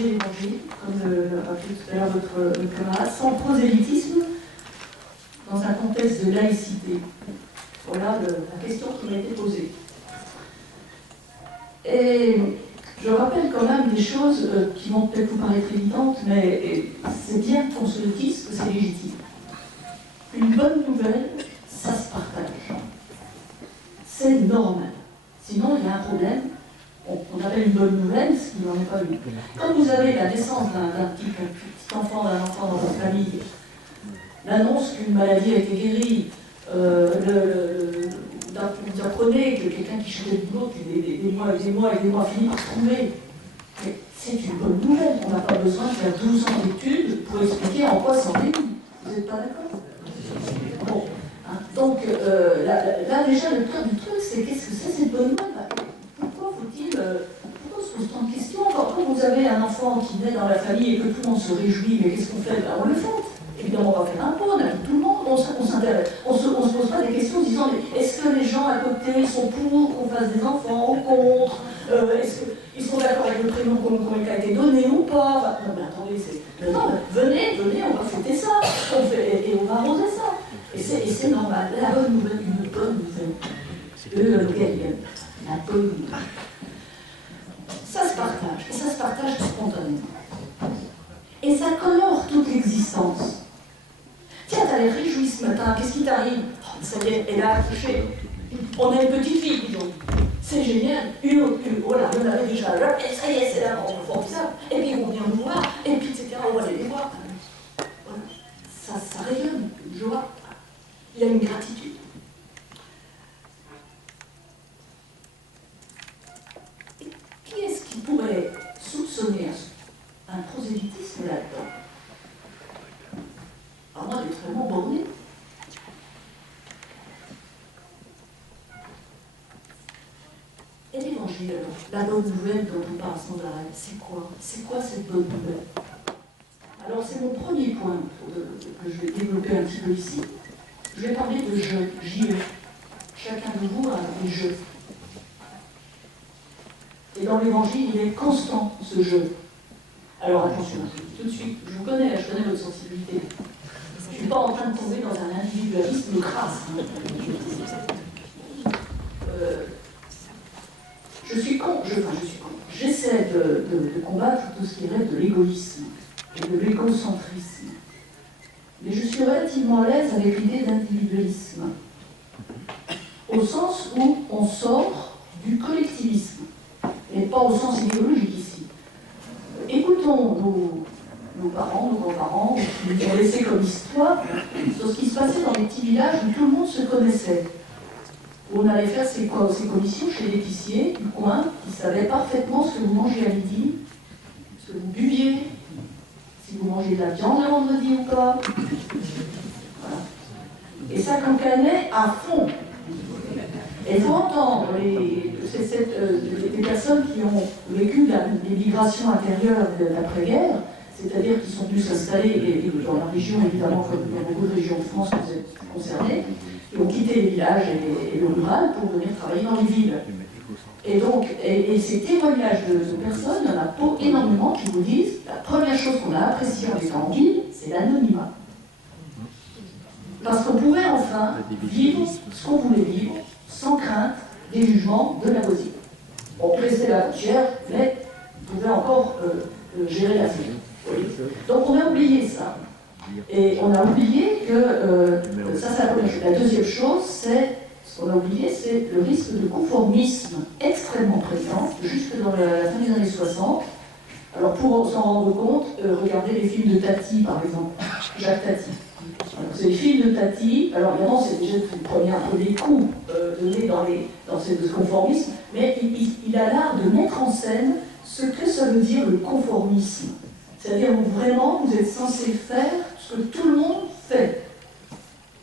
partager l'évangile, comme l'a rappelé tout à l'heure votre camarade, sans prosélytisme, dans un contexte de laïcité. Voilà la question qui m'a été posée. Et je rappelle quand même des choses qui vont peut-être vous paraître évidentes, mais c'est bien qu'on se le dise que c'est légitime. Une bonne nouvelle, ça se partage. C'est normal. Sinon, il y a un problème. On appelle une bonne nouvelle, ce qui n'en est pas une. Quand vous avez la naissance d'un petit enfant, d'un enfant dans votre famille, l'annonce qu'une maladie a été guérie, vous apprenez que quelqu'un qui changeait de boulot, des mois et des mois et des mois finit par se trouver. Mais c'est une bonne nouvelle. On n'a pas besoin de faire 12 ans d'études pour expliquer en quoi c'est ennuyeux. Vous n'êtes pas d'accord? Bon. Hein, donc, là, déjà, le cœur du truc, c'est qu'est-ce que c'est cette bonne nouvelle? Pourquoi faut-il. Pourquoi on se pose tant de questions? Quand vous avez un enfant qui naît dans la famille et que tout le monde se réjouit, mais qu'est-ce qu'on fait? Ben, on le fête. Évidemment, on va faire un pot, on invite tout le monde, on s'intéresse. On se pose pas des questions en disant est-ce que les gens à côté sont pour qu'on fasse des enfants ou contre? Est-ce qu'ils sont d'accord avec le prénom qui a été donné ou pas? Non, mais attendez, non, venez, on va fêter ça, et on va arroser ça. Et c'est normal. La bonne nouvelle, une bonne nouvelle. La bonne nouvelle. Ça se partage, et ça se partage spontanément. Et ça colore toute l'existence. Tiens, t'as l'air réjoui ce matin, qu'est-ce qui t'arrive? Oh, ça y est, elle a accouché. On a une petite fille, disons. C'est génial. Une autre, voilà, on avait déjà là, et ça y est, c'est là, on est formidable. Et puis ils vont venir nous voir, et puis etc., on va aller les voir. Voilà. Ça rayonne, une joie. Il y a une gratitude. Et qui est-ce qui pourrait soupçonner un prosélytisme là-dedans? À moins d'être vraiment borné. Et l'évangile, la bonne nouvelle dont on parle sans arrêt, c'est quoi? C'est quoi cette bonne nouvelle? Alors c'est mon premier point que je vais développer un petit peu ici. Je vais parler de jeu, J-E. Chacun de vous a des jeux. Et dans l'évangile, il est constant, ce jeu. Alors attention, je dis tout de suite, je vous connais, je connais votre sensibilité. Je ne suis pas en train de tomber dans un individualisme crasse. Je suis con. J'essaie de combattre tout ce qui relève de l'égoïsme et de l'égocentrisme. Mais je suis relativement à l'aise avec l'idée d'individualisme, au sens où on sort du collectivisme, et pas au sens idéologique ici. Écoutons nos parents, nos grands-parents, qui nous ont laissé comme histoire, sur ce qui se passait dans les petits villages où tout le monde se connaissait. Où on allait faire ses commissions chez l'épicier du coin, qui savait parfaitement ce que vous mangez à midi, ce que vous buviez, si vous mangez de la viande le vendredi ou pas. Voilà. Et ça cancanait à fond. Et il faut entendre les personnes qui ont vécu les migrations intérieures d'après-guerre, c'est-à-dire qui sont venus s'installer, et dans la région, évidemment, comme dans beaucoup de régions de France que vous êtes concernées, qui ont quitté les villages et le rural pour venir travailler dans les villes. Et donc, ces témoignages de personnes, il y en a pas énormément qui vous disent la première chose qu'on a appréciée en étant en ville, c'est l'anonymat. Parce qu'on pouvait enfin vivre ce qu'on voulait vivre, sans crainte des jugements de la voisine. On pressait la frontière, mais on pouvait encore gérer la vie. Donc on a oublié ça. Et on a oublié que, ça c'est la première chose. La deuxième chose, c'est, ce qu'on a oublié, c'est le risque de conformisme extrêmement présent, jusque dans la fin des années 60. Alors pour s'en rendre compte, regardez les films de Tati, par exemple, Jacques Tati. Alors, c'est les films de Tati, alors évidemment c'est déjà une première un peu des coups donnés dans ce conformisme, mais il a l'art de mettre en scène ce que ça veut dire le conformisme. C'est-à-dire où vraiment vous êtes censé faire ce que tout le monde fait.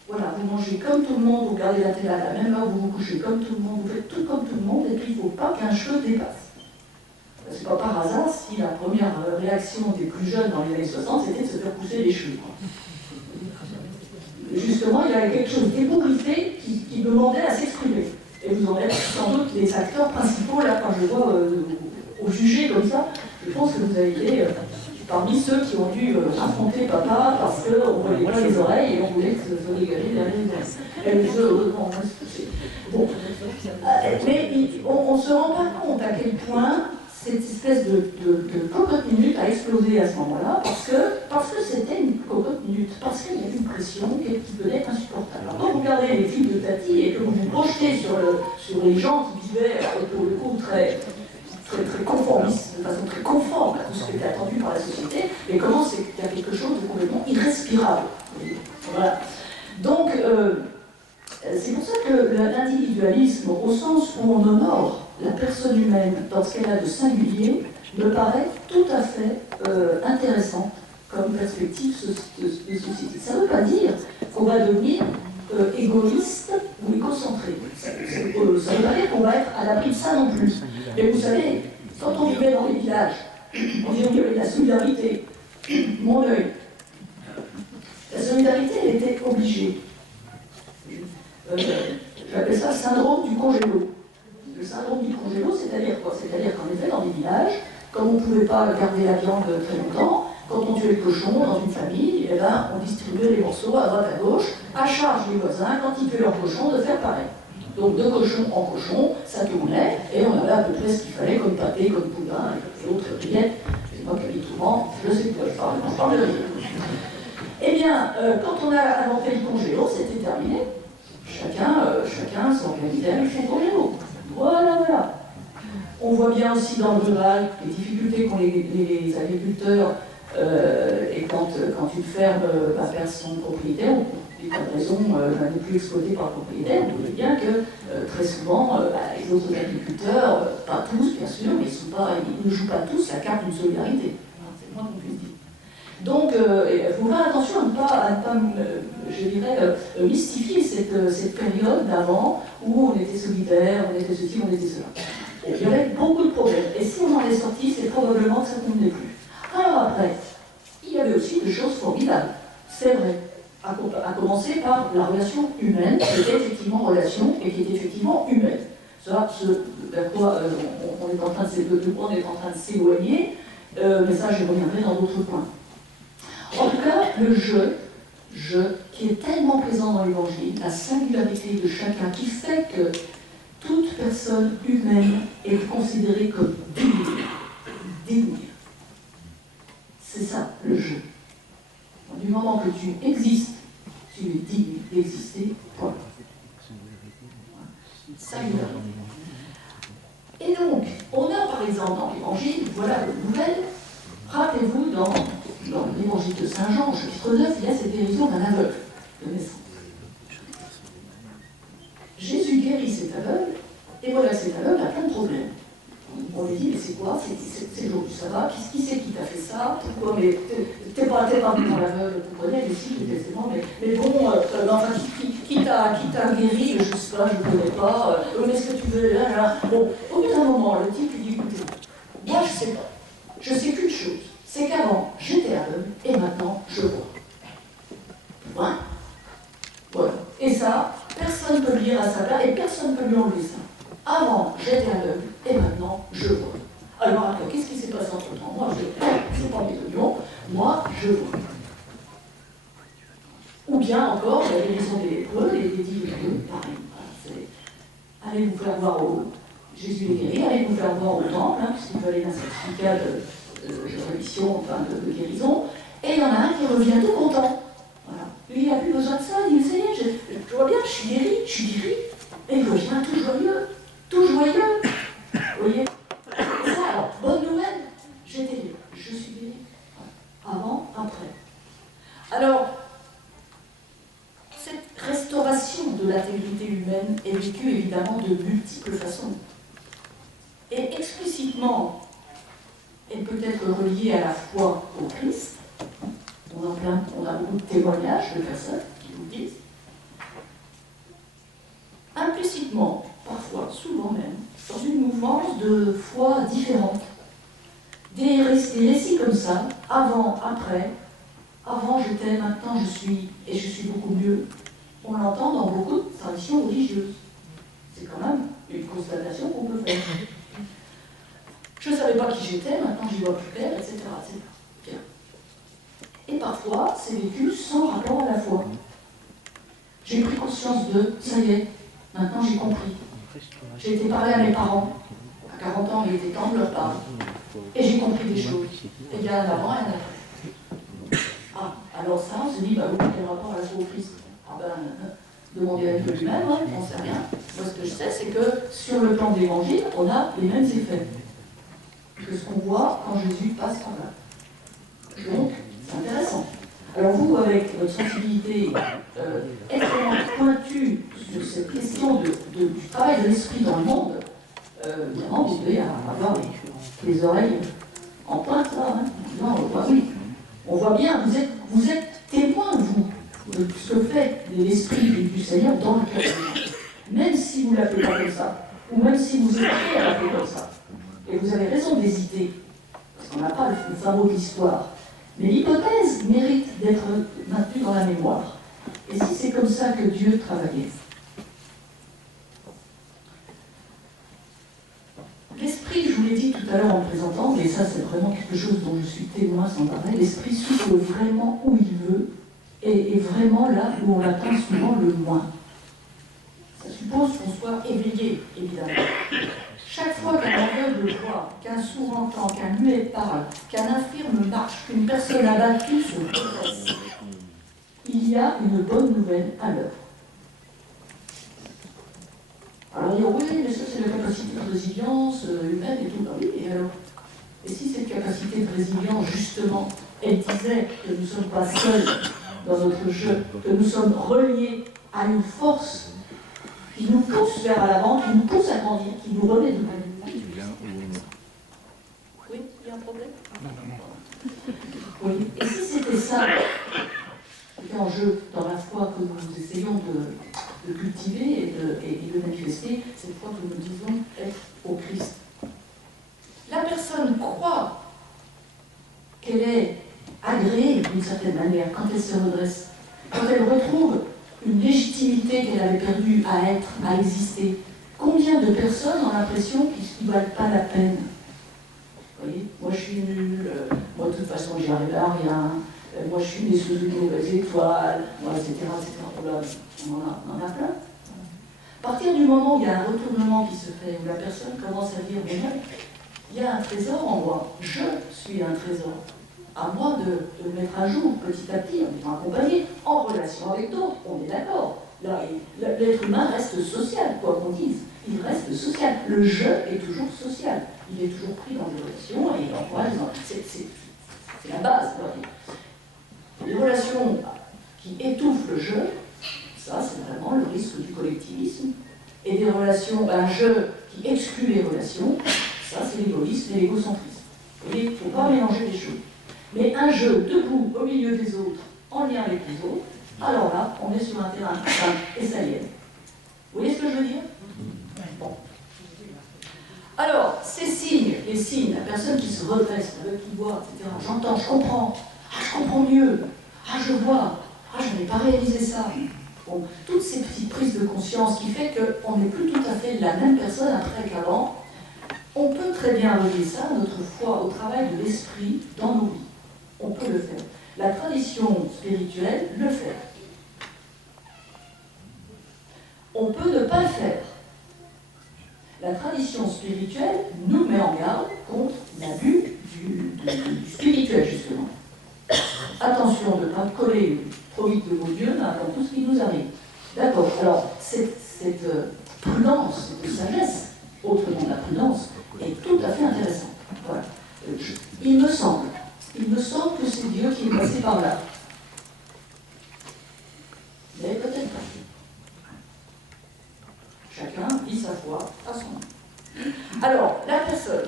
Voilà, vous mangez comme tout le monde, vous regardez la télé à la même heure, vous vous couchez comme tout le monde, vous faites tout comme tout le monde, et puis il ne faut pas qu'un cheveu dépasse. C'est pas par hasard si la première réaction des plus jeunes dans les années 60, c'était de se faire pousser les cheveux. Justement, il y avait quelque chose d'ébouriffé qui demandait à s'exprimer. Et vous en êtes sans doute les acteurs principaux, là, quand je vois au jugé comme ça, Je pense que vous avez été parmi ceux qui ont dû affronter papa parce qu'on ne voyait pas les oreilles et on voulait que ça soit dégagé derrière les oreilles. Et les jeux, bon. Mais on ne se rend pas compte à quel point cette espèce de cocotte minute a explosé à ce moment-là parce que c'était une cocotte minute, parce qu'il y avait une pression qui devenait insupportable. Alors, quand vous regardez les films de Tati et que vous vous projetez sur les gens qui vivaient, pour le coup, très conformistes, de façon très conforme à tout ce qui était attendu par la société, mais comment c'est qu'il y a quelque chose de complètement irrespirable. Voilà. Donc, c'est pour ça que l'individualisme, au sens où on honore la personne humaine dans ce qu'elle a de singulier, me paraît tout à fait intéressant comme perspective de société. Ça ne veut pas dire qu'on va devenir égoïste ou égocentré. Ça ne veut pas dire qu'on va être à l'abri de ça non plus. Mais vous savez, quand on vivait dans les villages, on disait qu'il y avait de la solidarité. Mon œil. La solidarité, elle était obligée. J'appelle ça le syndrome du congélo. Le syndrome du congélo, c'est-à-dire quoi? C'est-à-dire qu'en effet, dans des villages, comme on ne pouvait pas garder la viande très longtemps, quand on tuait le cochon dans une famille, eh ben, on distribuait les morceaux à droite à gauche, à charge des voisins, quand ils tuaient leur cochon, de faire pareil. Donc de cochon en cochon, ça tournait, et on avait à peu près ce qu'il fallait comme pâté, comme poudin, et autres rillettes. C'est moi qui ai dit souvent, je sais de quoi je parle de rillettes. Eh bien, quand on a inventé le congélo, c'était terminé. Chacun s'organisait avec son congélo. Voilà. On voit bien aussi dans le rural les difficultés qu'ont les agriculteurs et quand une ferme va perdre son propriétaire, les raisons n'est plus exploitée par le propriétaire, on voit bien que très souvent, les autres agriculteurs, pas tous bien sûr, mais ils ne jouent pas tous la carte d'une solidarité. C'est le moins qu'on puisse dire. Donc, il faut faire attention à ne pas je dirais, mystifier cette période d'avant où on était solidaire, on était ceci, on était cela. Il y avait beaucoup de problèmes. Et si on en est sorti, c'est probablement que ça ne convenait plus. Alors après, il y avait aussi des choses formidables. C'est vrai. À commencer par la relation humaine, qui était effectivement relation et qui était effectivement humaine. Ça, vers quoi on est en train de s'éloigner, mais ça, je reviendrai dans d'autres points. En tout cas, le je, qui est tellement présent dans l'Évangile, la singularité de chacun, qui fait que toute personne humaine est considérée comme dénuée. C'est ça, le je. Du moment que tu existes, tu es digne d'exister, point. Singularité. Et donc, on a par exemple dans l'Évangile, voilà une nouvelle, rappelez-vous dans l'Évangile de Saint Jean, chapitre 9, il y a cette guérison d'un aveugle de naissance. Jésus guérit cet aveugle, et voilà, cet aveugle a plein de problèmes. On lui dit, mais c'est quoi? C'est le jour du sabbat, qui c'est qui t'a fait ça? Pourquoi? Mais t'es pas venu dans l'aveugle, vous comprenez? Mais si, j'étais mais bon, enfin, qui t'a guéri? Je sais pas, je ne connais pas. Mais est-ce que tu veux là? Bon, au bout d'un moment, le type lui dit, écoutez, moi je sais pas. Je sais qu'une chose, c'est qu'avant, j'étais aveugle, et maintenant, je vois. Point. Voilà. Et ça, personne ne peut le dire à sa place, et personne ne peut lui enlever ça. Avant, j'étais aveugle, et maintenant, je vois. Alors après, qu'est-ce qui s'est passé entre-temps? Moi, je prends mes oignons, moi, je vois. Ou bien encore, la guérison des lépreux, les 10 lépreux, pareil. Allez vous faire voir Jésus est guéri, allez vous faire voir au temple, puisqu'il fallait un certificat de rémission, enfin de guérison. Et il y en a un qui revient tout content. Voilà. Lui, il n'a plus besoin de ça, il dit, Seigneur, je vois bien, je suis guéri. Et il revient tout joyeux. Vous voyez? Et ça, alors, bonne nouvelle, j'étais libre, je suis guéri. Avant, après. Alors, cette restauration de l'intégrité humaine est vécue évidemment de multiples façons. Et explicitement, elle peut être reliée à la foi au Christ. On a beaucoup de témoignages de personnes qui nous disent. Implicitement, parfois, souvent même, dans une mouvance de foi différente. Des récits comme ça, avant, après, avant j'étais, maintenant je suis, et je suis beaucoup mieux. On l'entend dans beaucoup de traditions religieuses. C'est quand même une constatation qu'on peut faire. Je ne savais pas qui j'étais, maintenant j'y vois plus clair, etc. etc. Bien. Et parfois, c'est vécu sans rapport à la foi. J'ai pris conscience de, ça y est, maintenant j'ai compris. J'ai été parler à mes parents. À 40 ans, il était temps de leur parler. Et j'ai compris des choses. Et il y a un avant et un après. Ah, alors ça, on se dit, bah oui, quel rapport à la foi au Christ? Ah ben, demandez à Dieu lui-même, hein, on ne sait rien. Moi, ce que je sais, c'est que sur le plan de l'évangile, on a les mêmes effets que ce qu'on voit quand Jésus passe par là. Donc, c'est intéressant. Alors vous, avec votre sensibilité extrêmement pointue sur cette question du travail de l'esprit dans le monde, évidemment, vous devez avoir les oreilles en pointe, là. Hein. Non, bah oui. On voit bien, vous êtes témoin, vous, de ce que fait l'esprit du Seigneur dans le cœur des gens. Même si vous ne l'appelez pas comme ça, ou même si vous hésitez à l'appeler comme ça. Et vous avez raison d'hésiter, parce qu'on n'a pas le fin mot de l'histoire. Mais l'hypothèse mérite d'être maintenue dans la mémoire. Et si c'est comme ça que Dieu travaillait? L'esprit, je vous l'ai dit tout à l'heure en me présentant, mais ça c'est vraiment quelque chose dont je suis témoin sans arrêt, l'esprit souffle vraiment où il veut, et vraiment là où on l'attend souvent le moins. Ça suppose qu'on soit éveillé, évidemment. Chaque fois qu'un aveugle voit, qu'un sourd entend, qu'un muet parle, qu'un infirme marche, qu'une personne abattue se redresse, il y a une bonne nouvelle à l'œuvre. Alors on dit, oui, mais ça c'est la capacité de résilience humaine et tout. Ah oui, et alors? Et si cette capacité de résilience, justement, elle disait que nous ne sommes pas seuls dans notre jeu, que nous sommes reliés à une force qui nous pousse vers l'avant, qui nous pousse à grandir, qui nous remet de mal. Oui, il y a un problème? Oui. Et si c'était ça, c'était en jeu dans la foi que nous essayons de cultiver et de manifester, cette foi que nous disons être au Christ. La personne croit qu'elle est agréée d'une certaine manière quand elle se redresse, quand elle retrouve une légitimité qu'elle avait perdue à être, à exister. Combien de personnes ont l'impression qu'ils ne valent pas la peine? Vous voyez, moi je suis nul, moi de toute façon j'y arrive à rien, moi je suis né sous une mauvaise étoile, moi, etc. etc. Oh là, on en a plein. À partir du moment où il y a un retournement qui se fait, où la personne commence à dire, mais non, il y a un trésor en moi, je suis un trésor. À moi de le mettre à jour petit à petit, en étant accompagné, en relation avec d'autres, on est d'accord. L'être humain reste social, quoi qu'on dise. Il reste social. Le je est toujours social. Il est toujours pris dans des relations et c'est la base. Les relations qui étouffent le je, ça c'est vraiment le risque du collectivisme. Et des relations, un je qui exclut les relations, ça c'est l'égoïsme et l'égocentrisme. Vous voyez, il ne faut pas mélanger les choses. Mais un jeu debout au milieu des autres, en lien avec les autres, alors là, on est sur un terrain sain et ça y est. Vous voyez ce que je veux dire? Bon. Alors, ces signes, les signes, la personne qui se redresse, avec qui voit, etc., j'entends, je comprends, je comprends mieux, je vois, je n'avais pas réalisé ça. Bon, toutes ces petites prises de conscience qui fait qu'on n'est plus tout à fait la même personne après qu'avant, on peut très bien relier ça, notre foi, au travail de l'esprit dans nos vies. On peut le faire. La tradition spirituelle le fait. On peut ne pas le faire. La tradition spirituelle nous met en garde contre l'abus du spirituel, justement. Attention de ne pas coller trop vite le mot Dieu dans tout ce qui nous arrive. D'accord. Alors, cette prudence, cette sagesse, autrement la prudence, est tout à fait intéressante. Voilà. Il me semble que c'est Dieu qui est passé par là. Mais peut-être pas. Chacun vit sa foi à son nom. Alors, la personne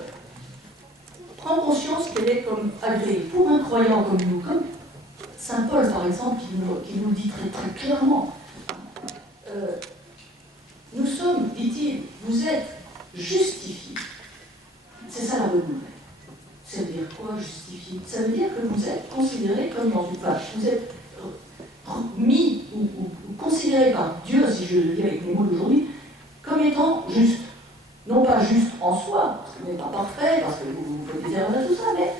prend conscience qu'elle est comme agréée. Pour un croyant comme nous, comme Saint Paul par exemple, qui nous dit très, très clairement, nous sommes, dit-il, vous êtes justifiés. C'est ça la bonne nouvelle. Ça veut dire quoi, justifié? Ça veut dire que vous êtes considéré comme dans une page. Vous êtes mis ou considéré par Dieu, si je le dis avec les mots d'aujourd'hui, comme étant juste. Non pas juste en soi, parce que vous n'êtes pas parfait, parce que vous faites des erreurs et tout ça, mais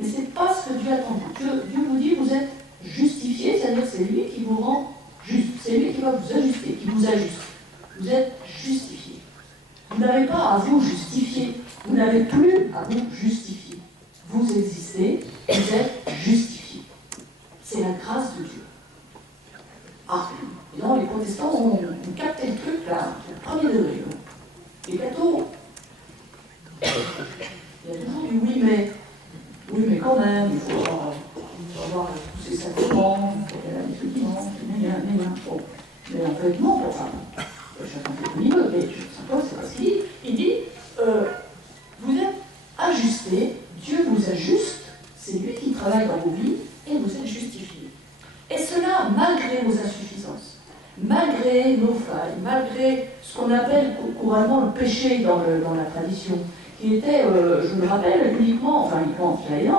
c'est pas ce que Dieu attend de vous. Dieu vous dit, vous êtes justifié, c'est-à-dire c'est lui qui vous rend juste. C'est lui qui va vous ajuster, qui vous ajuste. Vous êtes justifié. Vous n'avez pas à vous justifier. Vous n'avez plus à vous justifier. Vous existez, vous êtes justifié. C'est la grâce de Dieu. Ah, et donc les protestants ont capté le truc là, au premier degré. Les cathos, il y a toujours du oui, mais quand même, il faut avoir tous ces sacrements, il faut qu'il y ait des trucs qui manquent, bon. Mais en fait, non, enfin, chacun fait comme il veut, mais c'est pas ce qu'il dit. Il dit, vous êtes ajustés, Dieu vous ajuste, c'est lui qui travaille dans vos vies, et vous êtes justifiés. Et cela malgré vos insuffisances, malgré nos failles, malgré ce qu'on appelle couramment le péché dans la tradition, qui était, je me rappelle, uniquement,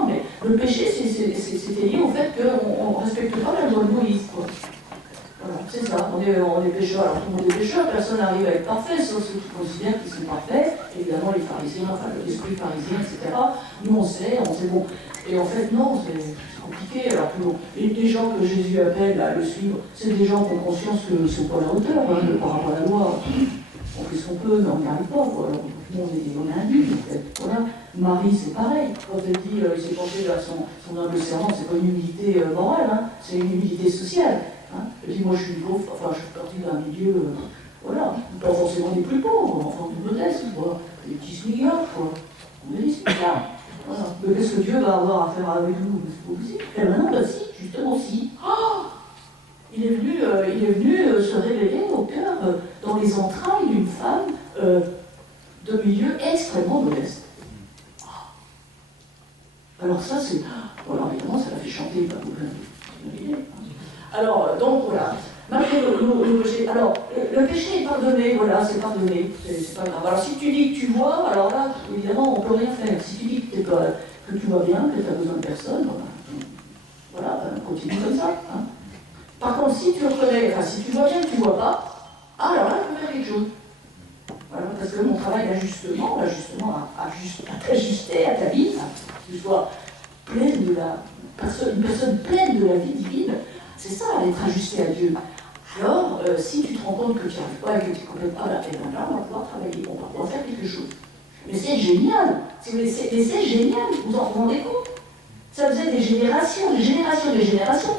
mais le péché c'était lié au fait qu'on ne respecte pas la loi de Moïse, quoi. Voilà, c'est ça, on est pécheurs, alors tout le monde est pécheur, personne n'arrive à être parfait, sauf ceux qui considèrent qu'ils sont parfaits, évidemment les pharisiens, enfin l'esprit pharisien, etc. Nous on sait bon. Et en fait non, c'est compliqué, alors que les gens que Jésus appelle à le suivre, c'est des gens qui ont conscience qu'ils ne sont pas à la hauteur, par rapport à la loi. On fait ce qu'on peut, mais on n'y arrive pas, quoi. Alors, nous on est indigne, en fait. Voilà. Marie, c'est pareil. Quand elle dit il s'est penché à son humble serment, c'est pas une humilité morale, hein, c'est une humilité sociale. Hein. Elle dit, moi je suis pauvre, enfin je suis partie d'un milieu, voilà, pas forcément des plus pauvres, enfin plus modestes, quoi. Des petits smigards, quoi. On est des smigards. Voilà. Mais qu'est-ce que Dieu va avoir à faire avec nous? C'est pas possible. Et maintenant, bah si, justement si. Oh, il est venu se révéler au cœur, dans les entrailles d'une femme de milieu extrêmement modeste. Alors ça, c'est... Alors évidemment, ça l'a fait chanter, pas vous. Alors, donc voilà. Malgré le péché, alors, le péché est pardonné, voilà, c'est pardonné, c'est pas grave. Alors si tu dis que tu vois, alors là, évidemment, on ne peut rien faire. Si tu dis que tu vas bien, que tu as besoin de personne, voilà, continue comme ça. Hein. Par contre, si tu reconnais, enfin, si tu vois bien que tu ne vois pas, alors là, il faut faire quelque chose. Voilà, parce que mon travail d'ajustement, à t'ajuster à ta vie, que tu sois pleine de une personne pleine de la vie divine, c'est ça, être ajusté à Dieu. Alors, si tu te rends compte que tu n'y arrives pas et que tu ne complètes pas la paix, là, on va pouvoir travailler, on va pouvoir faire quelque chose. Mais c'est génial, mais c'est génial, vous en rendez compte? Ça faisait des générations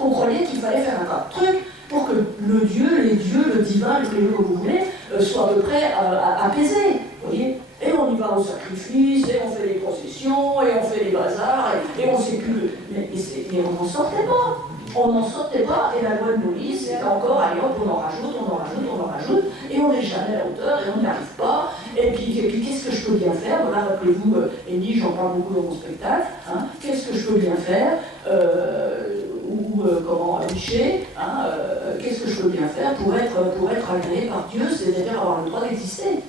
qu'on croyait qu'il fallait faire un truc pour que le Dieu, les dieux, le divin, le que vous voulez, soient à peu près apaisés. Vous voyez? Et on y va au sacrifice, et on fait les processions, et on fait les bazars, et on ne sait plus. Mais on n'en sortait pas. On n'en sortait pas, et la loi de Moïse, c'est encore, allez hop, on en rajoute, et on n'est jamais à la hauteur, et on n'y arrive pas. Et puis qu'est-ce que je peux bien faire? Voilà, rappelez-vous, Élie, j'en parle beaucoup dans mon spectacle, hein, qu'est-ce que je peux bien faire? Comment Miché, hein, qu'est-ce que je peux bien faire pour être agréé par Dieu, c'est-à-dire avoir le droit d'exister.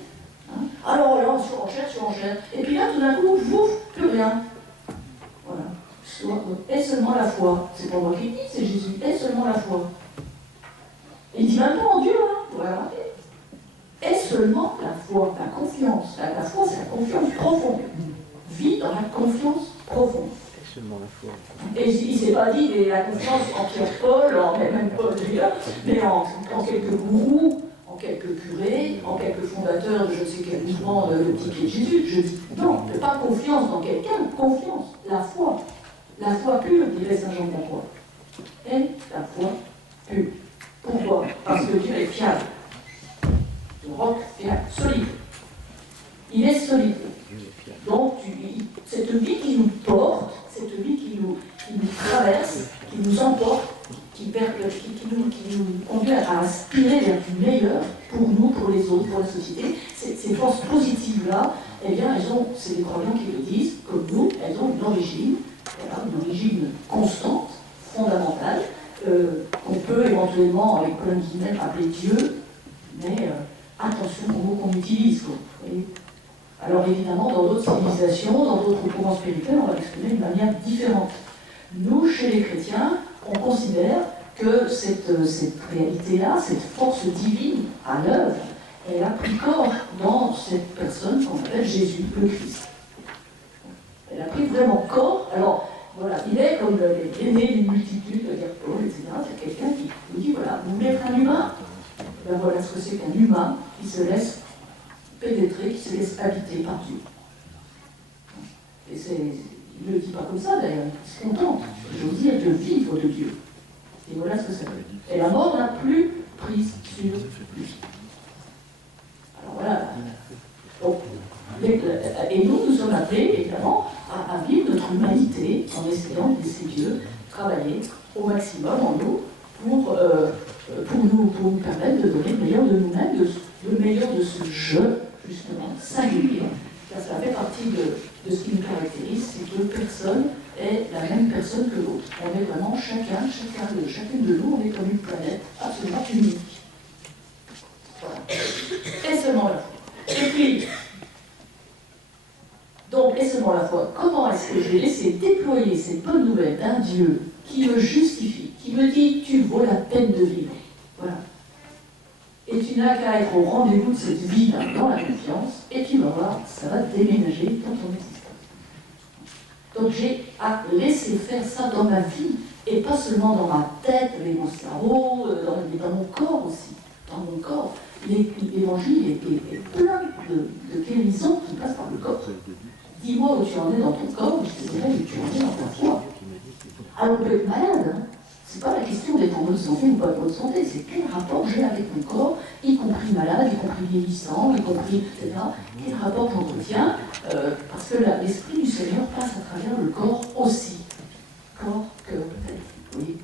Hein. Alors là, on surenchère, et puis là, tout d'un coup, plus rien. Voilà. Et seulement la foi. C'est pas moi qui le dis, c'est Jésus. Et seulement la foi. Il dit même pas en Dieu, hein, vous pouvez remarquer. Et seulement la foi, la confiance. La foi, c'est la confiance profonde. Vis dans la confiance profonde. Et seulement la foi. Et il ne s'est pas dit la confiance en Pierre-Paul, même Paul d'ailleurs, mais en quelques gourous, en quelques curés, en quelques fondateurs de je ne sais quel mouvement de le petit pied de Jésus. Je dis non, pas confiance dans quelqu'un, confiance, la foi. La foi pure, dirait Saint Jean de la Croix. Et la foi pure. Pourquoi? Parce que Dieu est fiable. Le roc fiable, solide. Il est solide. Donc, cette vie qui nous porte, cette vie qui nous traverse, qui nous emporte, qui nous conduit à aspirer vers du meilleur pour nous, pour les autres, pour la société, ces forces positives-là, eh bien, c'est des croyants qui le disent, comme nous, elles ont une origine constante, fondamentale, qu'on peut éventuellement, avec plein de guillemets, appeler Dieu, mais attention aux mots qu'on utilise. Quoi, vous voyez. Alors évidemment, dans d'autres civilisations, dans d'autres courants spirituels, on va l'exprimer d'une manière différente. Nous, chez les chrétiens, on considère que cette réalité-là, cette force divine à l'œuvre, elle a pris corps dans cette personne qu'on appelle Jésus, le Christ. Elle a pris vraiment corps. Alors, voilà, il est comme l'aîné d'une multitude, de dire Paul, etc. C'est quelqu'un qui nous dit, voilà, vous voulez être un humain? Ben voilà ce que c'est qu'un humain qui se laisse pénétrer, qui se laisse habiter par Dieu. Et il ne le dit pas comme ça d'ailleurs, il se contente, j'ose dire, de vivre de Dieu. Et voilà ce que ça veut dire. Et la mort n'a plus prise sur lui. Alors voilà. Donc, et nous sommes appelés, évidemment, à vivre notre humanité en essayant de laisser Dieu travailler au maximum en nous pour nous permettre de donner le meilleur de nous-mêmes, le meilleur de ce jeu, justement, singulier. Car ça fait partie de ce qui nous caractérise, c'est que personne est la même personne que l'autre. On est vraiment chacune de nous, on est comme une planète absolument unique. Voilà. Et seulement la foi. Et puis, donc, et seulement la foi, comment est-ce que je vais laisser déployer cette bonne nouvelle d'un Dieu qui me justifie, qui me dit tu vaux la peine de vivre. Voilà. Et tu n'as qu'à être au rendez-vous de cette vie dans la confiance, et tu vas voir, ça va déménager dans ton existence. Donc j'ai à laisser faire ça dans ma vie, et pas seulement dans ma tête, avec mon cerveau, mais dans mon corps aussi. Dans mon corps. L'évangile est plein de guérisons qui passent par le corps. Dis-moi où tu en es dans ton corps, je te dirai où tu en es dans ta foi. Alors on peut être malade, hein. C'est pas la question d'être en bonne santé ou pas en bonne santé, c'est quel rapport j'ai avec mon corps, y compris malade, y compris vieillissant, y compris, etc. Quel rapport j'entretiens, parce que l'Esprit du Seigneur passe à travers le corps aussi. Corps, cœur, tête. Vous voyez,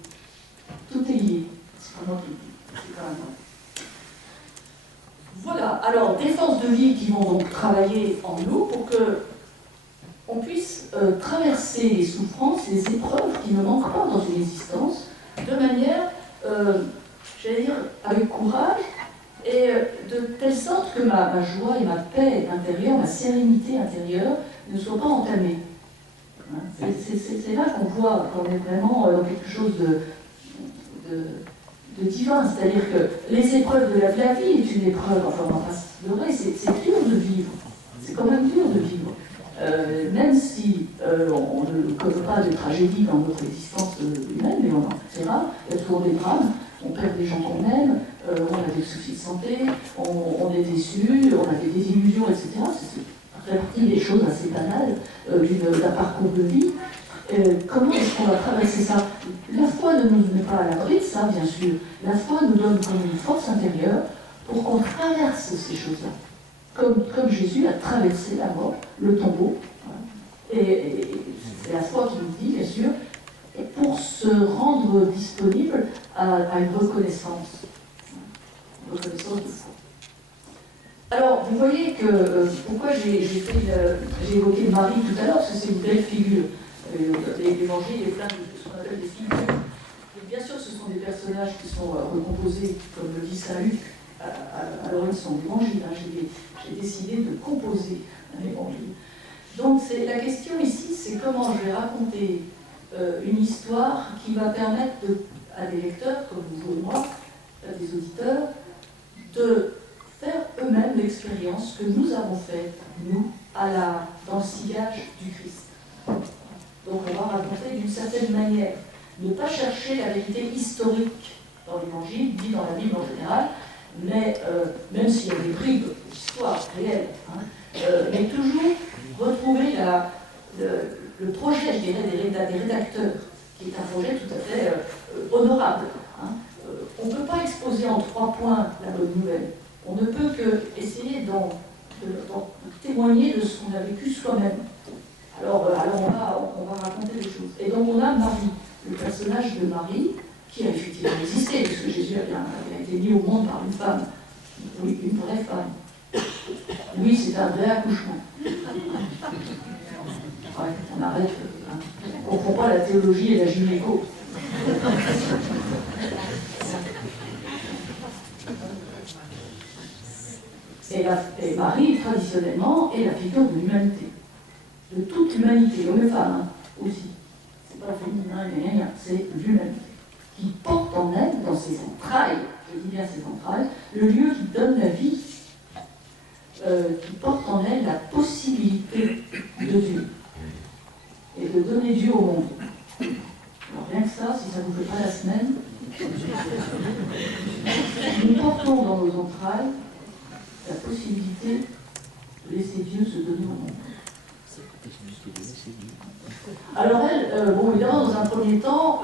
tout est lié. C'est pas moi qui le dis, c'est quand même moi. Voilà, alors des forces de vie qui vont donc travailler en nous pour que on puisse traverser les souffrances, les épreuves qui ne manquent pas dans une existence, de manière, j'allais dire, avec courage, et de telle sorte que ma joie et ma paix intérieure, ma sérénité intérieure ne soient pas entamées. Hein, c'est là qu'on voit qu'on est vraiment dans quelque chose de divin, c'est-à-dire que les épreuves de la vie est une épreuve, enfin on va pas se leurrer, c'est dur de vivre, c'est quand même dur de vivre. Même si on ne connaît pas de tragédie dans notre existence humaine, mais on en verra, il y a toujours des drames, on perd des gens qu'on aime, on a des soucis de santé, on est déçu, on a des désillusions, etc. Ça fait partie des choses assez banales d'un parcours de vie. Comment est-ce qu'on va traverser ça? La foi ne nous met pas à l'abri de ça, bien sûr. La foi nous donne comme une force intérieure pour qu'on traverse ces choses-là. Comme Jésus a traversé la mort, le tombeau. Voilà. Et c'est la foi qui nous dit, bien sûr, et pour se rendre disponible à une reconnaissance. Une reconnaissance de foi. Alors, vous voyez que, pourquoi j'ai évoqué Marie tout à l'heure, parce que c'est une belle figure. L'évangile est plein de ce qu'on appelle des figures. Et bien sûr, ce sont des personnages qui sont recomposés, comme le dit Saint Luc, à l'origine de l'évangile. Hein. J'ai décidé de composer un évangile. Donc, la question ici, c'est comment je vais raconter une histoire qui va permettre à des lecteurs, comme vous et moi, à des auditeurs, de faire eux-mêmes l'expérience que nous avons faite, nous, dans le sillage du Christ. Donc on va raconter d'une certaine manière, ne pas chercher la vérité historique dans l'Évangile, dit dans la Bible en général, mais même s'il y a des bribes d'histoire réelle, hein, mais toujours retrouver le projet, je dirais, des rédacteurs, qui est un projet tout à fait honorable. Hein. On ne peut pas exposer en 3 points la bonne nouvelle. On ne peut qu'essayer de témoigner de ce qu'on a vécu soi-même. Alors on va raconter des choses. Et donc on a Marie, le personnage de Marie, qui a effectivement existé, parce que Jésus a été mis au monde par une femme. Oui, une vraie femme. Oui, c'est un vrai accouchement. Ouais, on arrête. Hein. On ne comprend pas la théologie et la gynéco. Et Marie, traditionnellement, est la figure de l'humanité. De toute l'humanité, hommes et femmes hein, aussi. C'est pas féminin, rien, c'est l'humanité. Qui porte en elle, dans ses entrailles, je dis bien ses entrailles, le lieu qui donne la vie qui porte en elle la possibilité de Dieu et de donner Dieu au monde. Alors rien que ça, si ça ne vous fait pas la semaine, nous portons dans nos entrailles la possibilité de laisser Dieu se donner au monde. Alors elle, bon évidemment dans un premier temps,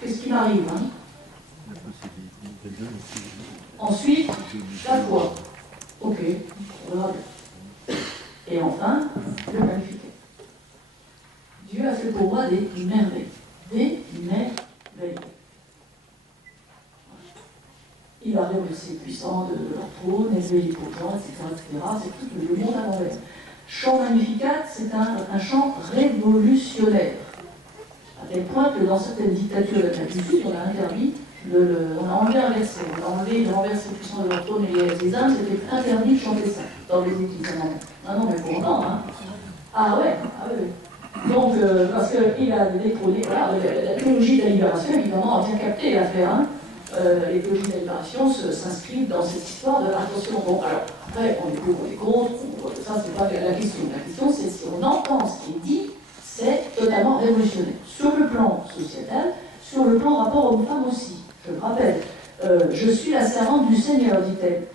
qu'est-ce qui m'arrive hein? Ensuite, la foi. Ok, on verra bien. Et enfin, le magnificat. Dieu a fait pour moi des merveilles. Des merveilles. Il a remercié les puissants de leur trône, élevé les pauvres, etc. C'est tout le monde à l'envers. Chant Magnificat, c'est un chant révolutionnaire. À tel point que dans certaines dictatures d'Amérique du Sud, on a interdit, on a enlevé un verset, on a enlevé le renverser les puissants de leur trône et les âmes, c'était interdit de chanter ça dans les églises. Ah non, mais pour autant, hein. Ah ouais. Donc, parce qu'il a détrôné, voilà, la théologie de la libération, évidemment, a bien capté l'affaire. Hein. Les théologies de la libération s'inscrivent dans cette histoire de attention. Bon, alors, après, on est pour, on est contre, ça, c'est pas la question. La question, c'est si on entend ce qui est dit, c'est totalement révolutionnaire. Sur le plan sociétal, sur le plan rapport hommes-femmes aussi. Je le rappelle, je suis la servante du Seigneur, dit-elle.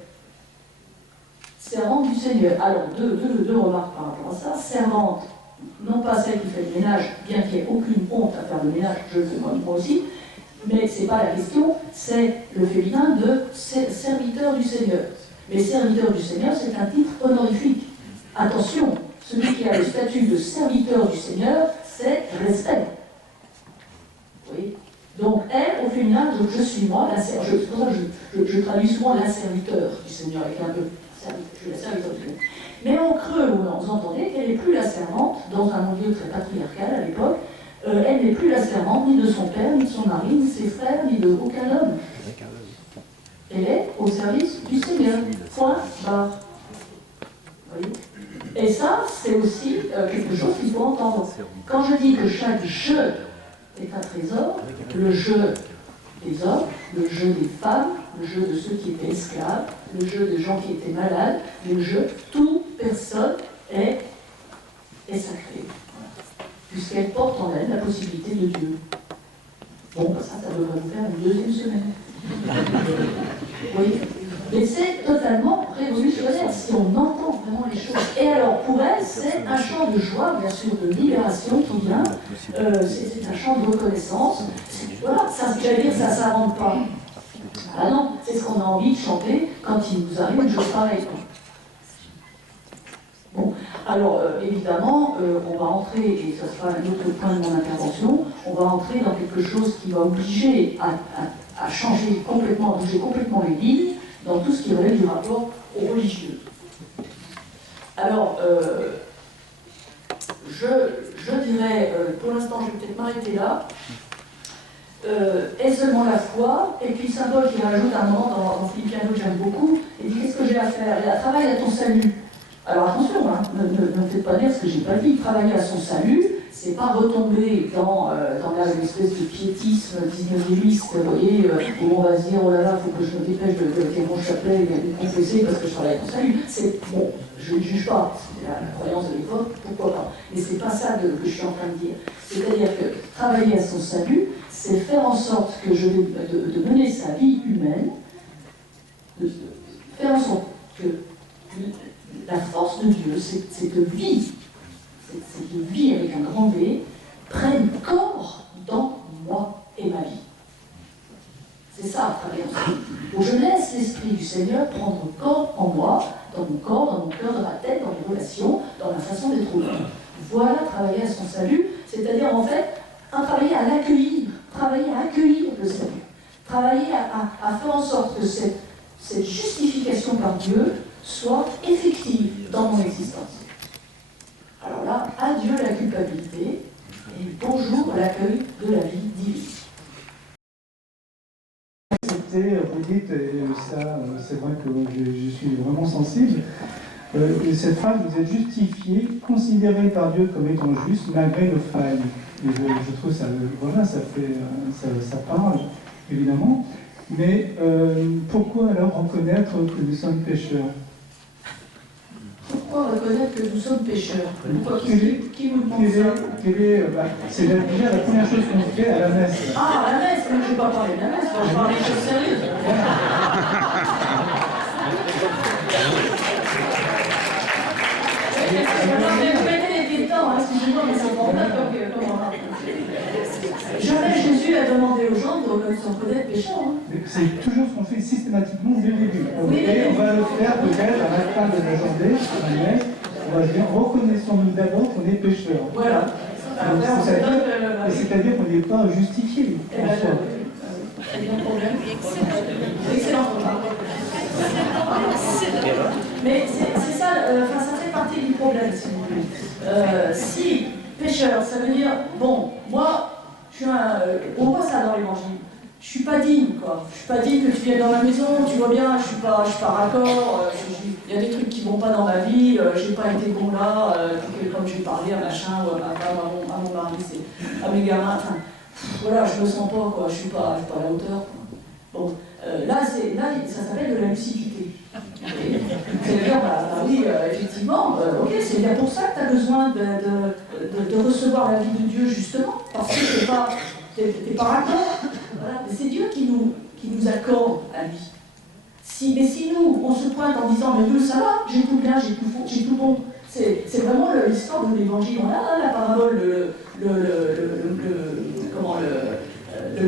Servante du Seigneur. Alors, deux remarques par rapport à ça. Servante, non pas celle qui fait le ménage, bien qu'il n'y ait aucune honte à faire le ménage, je le fais moi aussi, mais ce n'est pas la question, c'est le féminin de serviteur du Seigneur. Mais serviteur du Seigneur, c'est un titre honorifique. Attention, celui qui a le statut de serviteur du Seigneur, c'est respect. Oui. Donc, elle, au féminin, je suis moi, c'est pour ça que je traduis souvent la serviteur du Seigneur, avec un peu, je suis la serviteur du Seigneur. Mais en creux, vous entendez qu'elle n'est plus la servante, dans un milieu très patriarcal à l'époque, elle n'est plus la servante ni de son père, ni de son mari, ni de ses frères, ni de aucun homme. Elle est au service du Seigneur. Point barre. Et ça, c'est aussi quelque chose qu'il faut entendre. Quand je dis que chaque jeu est un trésor, le jeu des hommes, le jeu des femmes, le jeu de ceux qui étaient esclaves, le jeu des gens qui étaient malades, le jeu, toute personne est sacrée. Puisqu'elle porte en elle la possibilité de Dieu. Bon, ça devrait vous faire une deuxième semaine. Oui. Mais c'est totalement révolutionnaire si on entend vraiment les choses. Et alors, pour elle, c'est un chant de joie, bien sûr, de libération qui vient. C'est un chant de reconnaissance. Voilà, ça, j'allais dire, ça ne s'invente pas. Ah non, c'est ce qu'on a envie de chanter quand il nous arrive une chose pareille. Bon, alors évidemment, on va entrer, et ça sera un autre point de mon intervention, on va entrer dans quelque chose qui va obliger à changer complètement, à bouger complètement les lignes dans tout ce qui relève du rapport aux religieux. Alors, je dirais, pour l'instant, je vais peut-être m'arrêter là, est seulement la foi, et puis Saint Paul qui rajoute un moment dans Philippiens que j'aime beaucoup, et dit qu'est-ce que j'ai à faire? Il a travaillé à ton salut. Alors attention, hein, ne me faites pas dire ce que j'ai pas dit. Travailler à son salut, c'est pas retomber dans l'espèce de piétisme 19e, vous voyez, où on va se dire oh là là, il faut que je me dépêche de faire mon chapelet et de me confesser parce que je travaille à ton salut. C'est bon, je ne juge pas, c'était la croyance de l'époque, pourquoi pas. Mais c'est pas ça que je suis en train de dire. C'est-à-dire que travailler à son salut, c'est faire en sorte que de mener sa vie humaine, de faire en sorte que la force de Dieu, cette vie, cette vie avec un grand V, prenne corps dans moi et ma vie. C'est ça, à travers ça. Donc je laisse l'Esprit du Seigneur prendre corps en moi, dans mon corps, dans mon cœur, dans ma tête, dans mes relations, dans la façon d'être humain. Voilà travailler à son salut, c'est-à-dire en fait, travailler à l'accueillir, travailler à accueillir le salut, travailler à faire en sorte que cette justification par Dieu soit effective dans mon existence. Alors là, adieu la culpabilité et bonjour l'accueil de la vie divine. Vous dites, et ça, c'est vrai que je suis vraiment sensible, cette phrase, vous êtes justifié, considéré par Dieu comme étant juste, malgré nos failles. Et je trouve ça, voilà, ça parle, évidemment. Mais pourquoi alors reconnaître que nous sommes pécheurs? pourquoi reconnaître que nous sommes pécheurs? Pourquoi? Qui vous demande ça? C'est déjà la première chose qu'on fait à la messe. Ah, la messe, moi je ne vais pas parler de la messe, moi je parle des choses sérieuses. Vous mettez les temps, excusez-moi, mais c'est formidable comme jamais Jésus a demandé aux gens de reconnaître pécheurs. C'est toujours ce qu'on fait systématiquement dès le début. Oui, Et on va le faire peut-être à la fin de la journée, à la messe. On va dire, reconnaissons-nous d'abord qu'on est pécheurs. Voilà. C'est-à-dire qu'on n'est pas justifié. Excellent. Mais c'est ça, ça fait partie du problème, si vous voulez. Si pécheur, ça veut dire, bon, moi, on voit ça dans l'évangile. Je suis pas digne, quoi. Je suis pas digne que tu viennes dans ma maison, tu vois bien, je suis pas raccord, il y a des trucs qui vont pas dans ma vie, j'ai pas été bon là, comme j'ai parlé à machin, ou à ma femme, à mon mari, à mes gamins, enfin, voilà, je me sens pas, quoi, je suis pas à la hauteur, quoi. Bon, là, ça s'appelle de la lucidité. C'est-à-dire, oui, effectivement, ok, c'est bien pour ça que tu as besoin de recevoir la vie de Dieu, justement, parce que t'es pas raccord. Voilà. Mais c'est Dieu qui nous accorde la vie. Mais si nous, on se pointe en disant, mais Dieu, ça va, j'ai tout bien, j'ai tout bon. C'est vraiment l'histoire de l'évangile. On a la parabole, le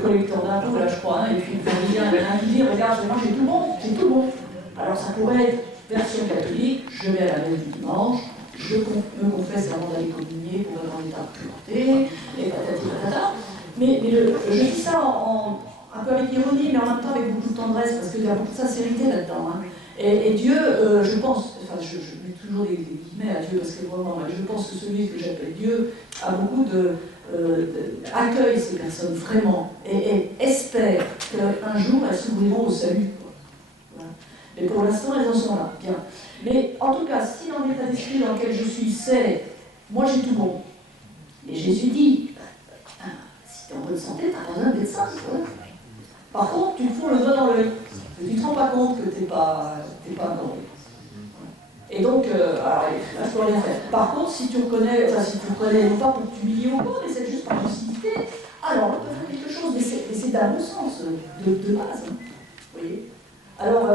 collecteur d'impôts, là, je crois, et puis il y a un qui dit, regarde, moi j'ai tout bon. Alors ça pourrait être version catholique, je vais à la messe du dimanche, je me confesse avant d'aller communier pour être en état de pureté, et patati patata. Mais je dis ça un peu avec ironie, mais en même temps avec beaucoup de tendresse, parce qu'il y a beaucoup de sincérité là-dedans. Hein. Et Dieu, je pense, enfin je mets toujours des guillemets à Dieu, parce que vraiment, je pense que celui que j'appelle Dieu a beaucoup accueille ces personnes vraiment, et espère qu'un jour elles s'ouvriront au salut. Voilà. Mais pour l'instant, elles en sont là. Bien. Mais en tout cas, si dans l'état d'esprit dans lequel je suis, c'est moi j'ai tout bon. Mais Jésus dit, si tu es en bonne santé, tu n'as pas besoin de médecin. Voilà. Par contre, tu te fous le doigt dans l'œil. Tu ne te rends pas compte que tu n'es pas endormi. Et donc, alors, là, je peux rien faire. Par contre, si tu reconnais, non pas pour t'humilier ou pas, mais c'est juste par lucidité, alors on peut faire quelque chose, mais c'est d'un bon sens, de base. Hein. Vous voyez. Alors,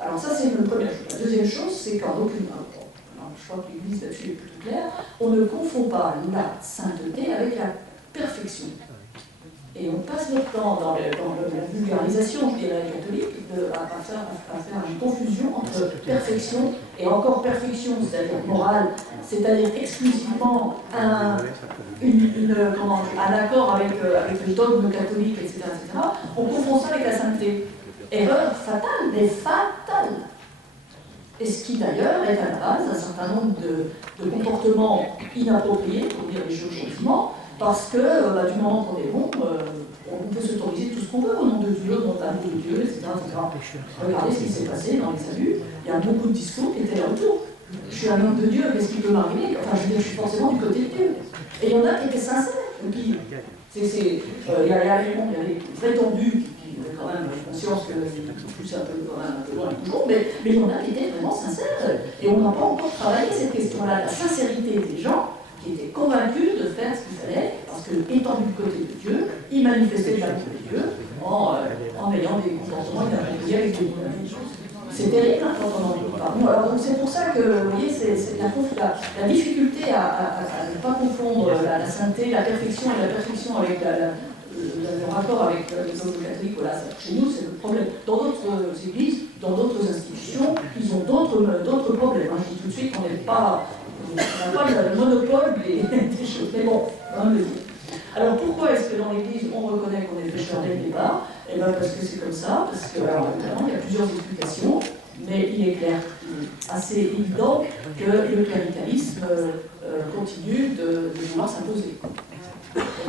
alors ça c'est une première chose. La deuxième chose, c'est qu'en aucune alors, je crois que l'Église là-dessus est plutôt claire, on ne confond pas la sainteté avec la perfection. Et on passe notre temps dans la vulgarisation, je dirais, catholique, à faire une confusion entre perfection et encore perfection, c'est-à-dire morale, c'est-à-dire exclusivement un accord avec le dogme catholique, etc., etc. On confond ça avec la sainteté. Erreur fatale, mais fatale. Et ce qui d'ailleurs est à la base d'un certain nombre de comportements inappropriés, pour dire les choses gentiment, parce que du moment qu'on est bon, on peut s'autoriser tout ce qu'on veut au nom de Dieu, au nom de l'amour de Dieu, etc., etc. Regardez ce qui s'est passé dans les abus. Il y a beaucoup de discours qui étaient là autour. Je suis un homme de Dieu, qu'est-ce qui peut m'arriver? Enfin, je veux dire, je suis forcément du côté de Dieu. Et il y en a qui étaient sincères. Et puis, il y a les prétendus qui avaient quand même conscience qu'ils poussaient un peu loin toujours, mais il y en a qui étaient vraiment sincères. Et on n'a pas encore travaillé cette question-là, la sincérité des gens qui étaient convaincus de faire ce qu'il fallait, parce que, étant du côté de Dieu, ils manifestaient l'amour de Dieu en ayant des comportements inappropriés avec des choses. C'est terrible hein, quand on en parle. Alors donc c'est pour ça que, vous voyez, c'est la difficulté à ne pas confondre la sainteté, la perfection et la perfection avec le rapport avec les hommes catholiques. Voilà, chez nous, c'est le problème. Dans d'autres églises, dans d'autres institutions, ils ont d'autres problèmes. Hein. Je dis tout de suite qu'on n'a pas le monopole des choses. Mais bon, on va le dire. Alors pourquoi est-ce que dans l'Église on reconnaît qu'on est pécheur dès le départ? Eh bien parce que c'est comme ça, parce que alors évidemment il y a plusieurs explications, mais il est clair, assez évident que le cléricalisme continue de vouloir s'imposer.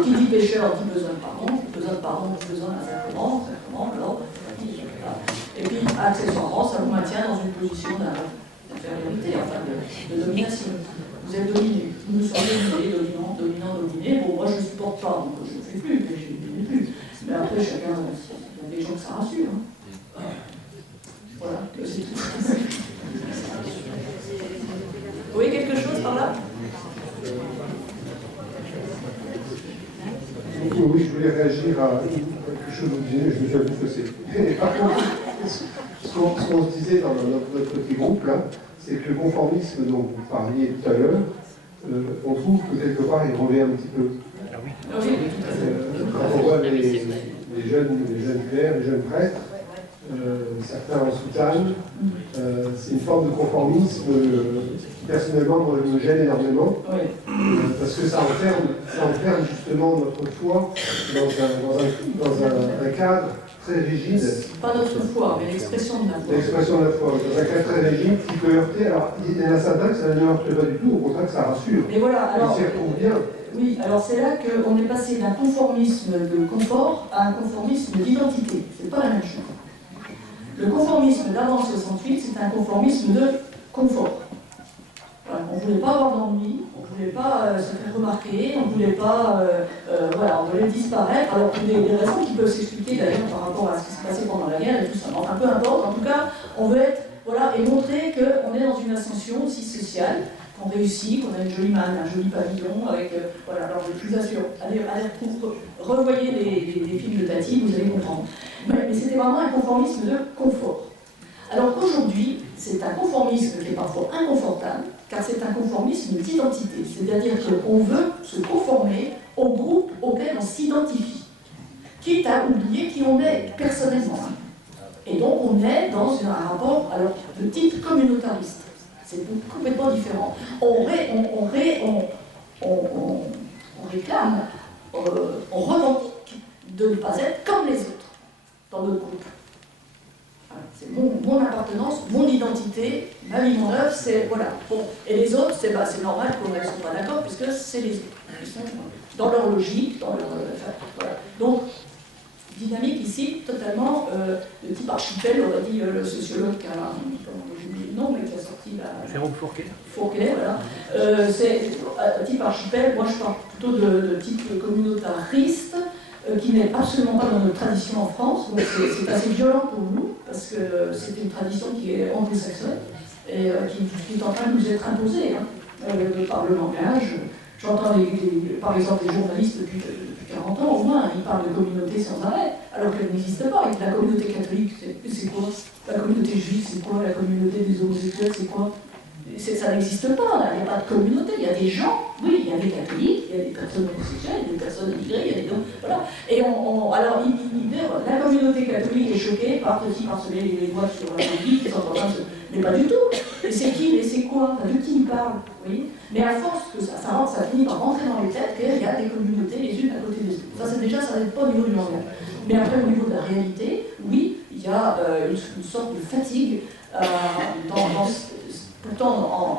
Qui dit pécheur dit besoin de pardon dit besoin d'un sacrement, alors, et puis accessoirement ça vous maintient dans une position d'infériorité, enfin de domination. Vous êtes dominé, nous sommes dominés, dominé. Bon, moi je ne supporte pas, donc je ne fais plus, mais je ne fais plus. Mais après, chacun, il y a des gens que ça rassure. Hein. Voilà, c'est tout. réagir à quelque chose que vous disiez, je me suis un peu faussé. Par contre, ce qu'on se disait dans notre petit groupe, là, c'est que le conformisme dont vous parliez tout à l'heure, on trouve que quelque part il revient un petit peu. Quand on voit les jeunes clercs, les jeunes prêtres, certains en soutane, c'est une forme de conformisme qui personnellement moi, me gêne énormément, parce que ça enferme justement notre foi dans un cadre très rigide. Pas notre foi, mais l'expression de la foi. L'expression de la foi, dans un cadre très rigide qui peut heurter. Alors, il y en a certains que ça ne heurte pas du tout, au contraire, ça rassure. Mais voilà, alors. Ils s'y retrouvent bien. Oui, alors c'est là qu'on est passé d'un conformisme de confort à un conformisme d'identité. C'est pas la même chose. Le conformisme d'avant 68, c'est un conformisme de confort. Voilà, on ne voulait pas avoir d'ennui, on ne voulait pas se faire remarquer, on ne voulait pas, voilà, on voulait disparaître, alors pour des raisons qui peuvent s'expliquer d'ailleurs par rapport à ce qui s'est passé pendant la guerre et tout ça. Enfin, peu importe, en tout cas, on veut être, voilà, et montrer qu'on est dans une ascension aussi sociale, qu'on réussit, qu'on a une jolie manne, un joli pavillon, avec, voilà, alors je vous assure, allez revoyez les films de Tati, vous allez comprendre. Mais c'était vraiment un conformisme de confort. Alors qu'aujourd'hui, c'est un conformisme qui est parfois inconfortable, car c'est un conformisme d'identité, c'est-à-dire qu'on veut se conformer au groupe auquel on s'identifie, quitte à oublier qui on est personnellement. Et donc on est dans un rapport alors, de type communautariste. C'est complètement différent. On réclame, on revendique de ne pas être comme les autres dans notre groupe. C'est mon appartenance, mon identité, ma vie, mon œuvre, c'est voilà. Bon. Et les autres, c'est normal qu'on ne soit pas d'accord, puisque c'est les autres. Ils sont dans leur logique, dans leur. Voilà. Donc, dynamique ici, totalement de type archipel, aurait dit le sociologue qui a, j'ai oublié le nom, mais qui a sorti la. Jérôme Fourquet. Fourquet, voilà. C'est type archipel, moi je parle plutôt de type communautariste. Qui n'est absolument pas dans notre tradition en France, donc c'est assez violent pour nous, parce que c'est une tradition qui est anglo-saxonne, et qui est en train de nous être imposée, par le langage. J'entends par exemple les journalistes depuis 40 ans au moins, ils parlent de communauté sans arrêt, alors qu'elle n'existe pas. Et la communauté catholique, c'est quoi? La communauté juive, c'est quoi? La communauté des homosexuels, c'est quoi? Ça n'existe pas, là. Il n'y a pas de communauté, il y a des gens, oui, il y a des catholiques, il y a des personnes homosexuelles, il y a des personnes immigrées, il y a des... Voilà. Et alors, la communauté catholique est choquée par ceci, par cela, les voix sur la Bible, qui sont en train de se... Mais pas du tout. Et c'est qui, et c'est quoi? De qui ils parlent, vous voyez? Mais à force que ça finit par rentrer dans les têtes qu'il y a des communautés les unes à côté des autres. Ça, c'est déjà, ça n'est pas au niveau du langage. Mais après, au niveau de la réalité, oui, il y a une sorte de fatigue pourtant,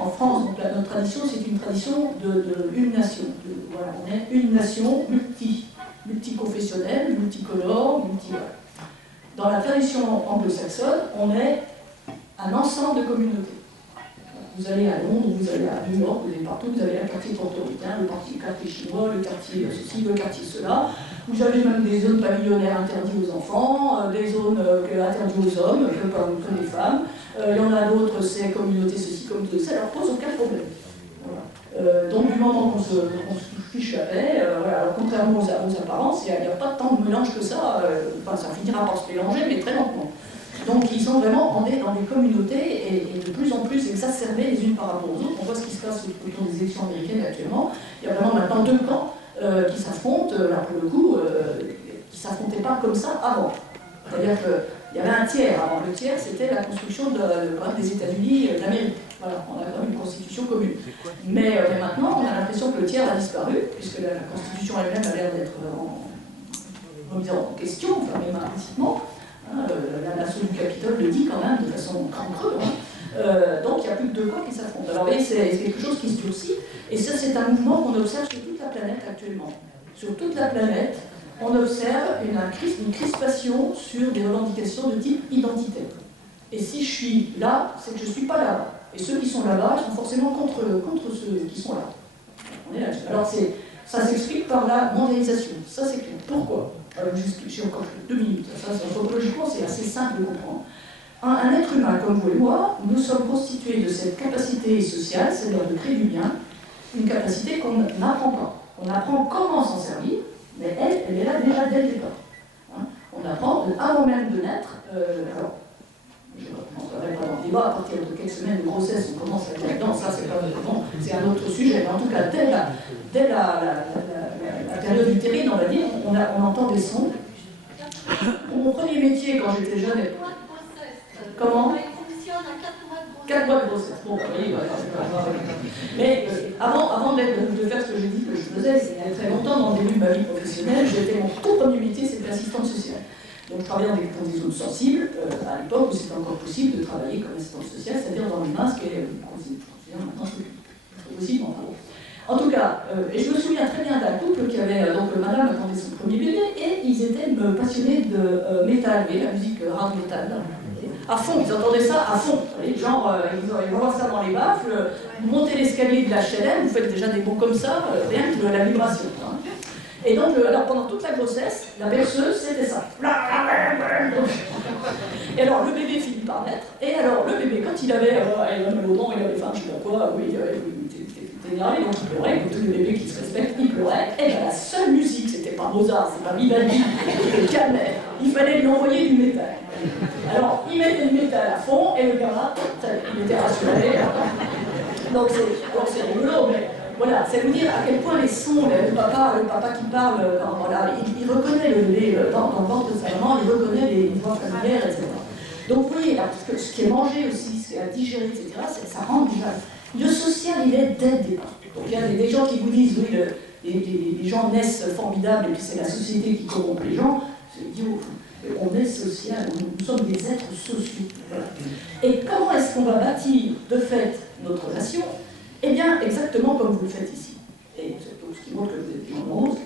en France, donc, notre tradition, c'est une tradition d'une nation. Voilà, on est une nation multiconfessionnelle, multicolore, Dans la tradition anglo-saxonne, on est un ensemble de communautés. Vous allez à Londres, vous allez à New York, vous allez partout, vous avez un quartier portoricain, le quartier chinois, le quartier ceci, le quartier cela. Vous avez même des zones pavillonnaires interdites aux enfants, des zones interdites aux hommes, que les femmes. Il y en a d'autres, c'est communauté ceci, communauté ça, ça leur pose aucun problème. Voilà. Donc du moment qu'on se fiche la paix, voilà, alors, contrairement aux apparences, il n'y a pas tant de mélange que ça, ça finira par se mélanger, mais très lentement. Donc ils sont vraiment dans des communautés et de plus en plus exacerbées les unes par rapport aux autres. On voit ce qui se passe autour des élections américaines actuellement. Il y a vraiment maintenant deux camps qui s'affrontent, là pour le coup, qui ne s'affrontaient pas comme ça avant. C'est-à-dire qu'il y avait un tiers avant. Le tiers, c'était la construction des États-Unis d'Amérique. Voilà, on a quand même une constitution commune. Mais maintenant, on a l'impression que le tiers a disparu, puisque la constitution elle-même a l'air d'être remise en question, enfin même implicitement. L'assaut du Capitole le dit quand même de façon creux. Donc il n'y a plus que deux camps qui s'affrontent. Alors vous voyez, c'est quelque chose qui se durcit, et ça c'est un mouvement qu'on observe sur toute la planète actuellement. Sur toute la planète, on observe une crispation sur des revendications de type identitaire. Et si je suis là, c'est que je ne suis pas là-bas. Et ceux qui sont là-bas sont forcément contre ceux qui sont là. On est là. Alors ça s'explique par la mondialisation. Ça c'est clair. Pourquoi? Alors, j'ai encore 2 minutes. Ça, anthropologiquement, c'est assez simple de comprendre. Un être humain comme vous et moi, nous sommes constitués de cette capacité sociale, c'est-à-dire de créer du lien, une capacité qu'on n'apprend pas. On apprend comment s'en servir, Mais elle est là déjà dès le départ. Hein. On apprend avant même de naître. Alors, je ne rentrerai pas dans le débat, à partir de quelques semaines de grossesse, on commence à être là-dedans, ça c'est pas bon, c'est un autre sujet, mais en tout cas, dès la période utérine, on va dire, on entend des sons. Mon premier métier quand j'étais jeune. Comment? 4 mois de grossesse. Bon, oui, mais avant de faire ce que j'ai dit que je faisais, il y a très longtemps, dans le début de ma vie professionnelle, mon tout premier métier, c'était assistante sociale. Donc je travaillais dans des zones sensibles, à l'époque où c'était encore possible de travailler comme assistante sociale, c'est-à-dire dans les mains, ce qui est maintenant c'est possible, enfin bon. En tout cas, et je me souviens très bien d'un couple qui avait, donc madame attendait son premier bébé, et ils étaient passionnés de métal, et la musique hard metal. À fond, ils entendaient ça à fond. Genre, ils vont voir ça dans les baffles, vous montez l'escalier de la HLM, vous faites déjà des mots comme ça, rien que de la vibration. Hein. Et donc, alors pendant toute la grossesse, la berceuse, c'était ça. Et alors, le bébé finit par naître, et alors, le bébé, quand il avait mal au dent, il avait faim, je sais pas quoi, oui, il était énervé, donc il pleurait, comme tous les bébés qui se respectent, il pleurait, et bien la seule musique, c'était pas Mozart, c'est pas Vivaldi, qui le calmait, il fallait lui envoyer du métal. Alors, il mettait le métal à fond, et le gamin, il était rassuré. Donc c'est rigolo, mais voilà, ça veut dire à quel point les sons, le papa qui parle, voilà, il reconnaît dans le ventre de sa maman, il reconnaît les voix familières, etc. Donc vous voyez, là, ce qui est mangé aussi, ce qui est digéré, etc., ça rend déjà. Le social, il est dès le départ. Donc il y a des gens qui vous disent, oui, les gens naissent formidables, et puis c'est la société qui corrompt les gens, c'est idiot. On est social, nous sommes des êtres sociaux. Voilà. Et comment est-ce qu'on va bâtir de fait notre nation? Eh bien, exactement comme vous le faites ici. Et ce qui montre que vous êtes des gens normaux,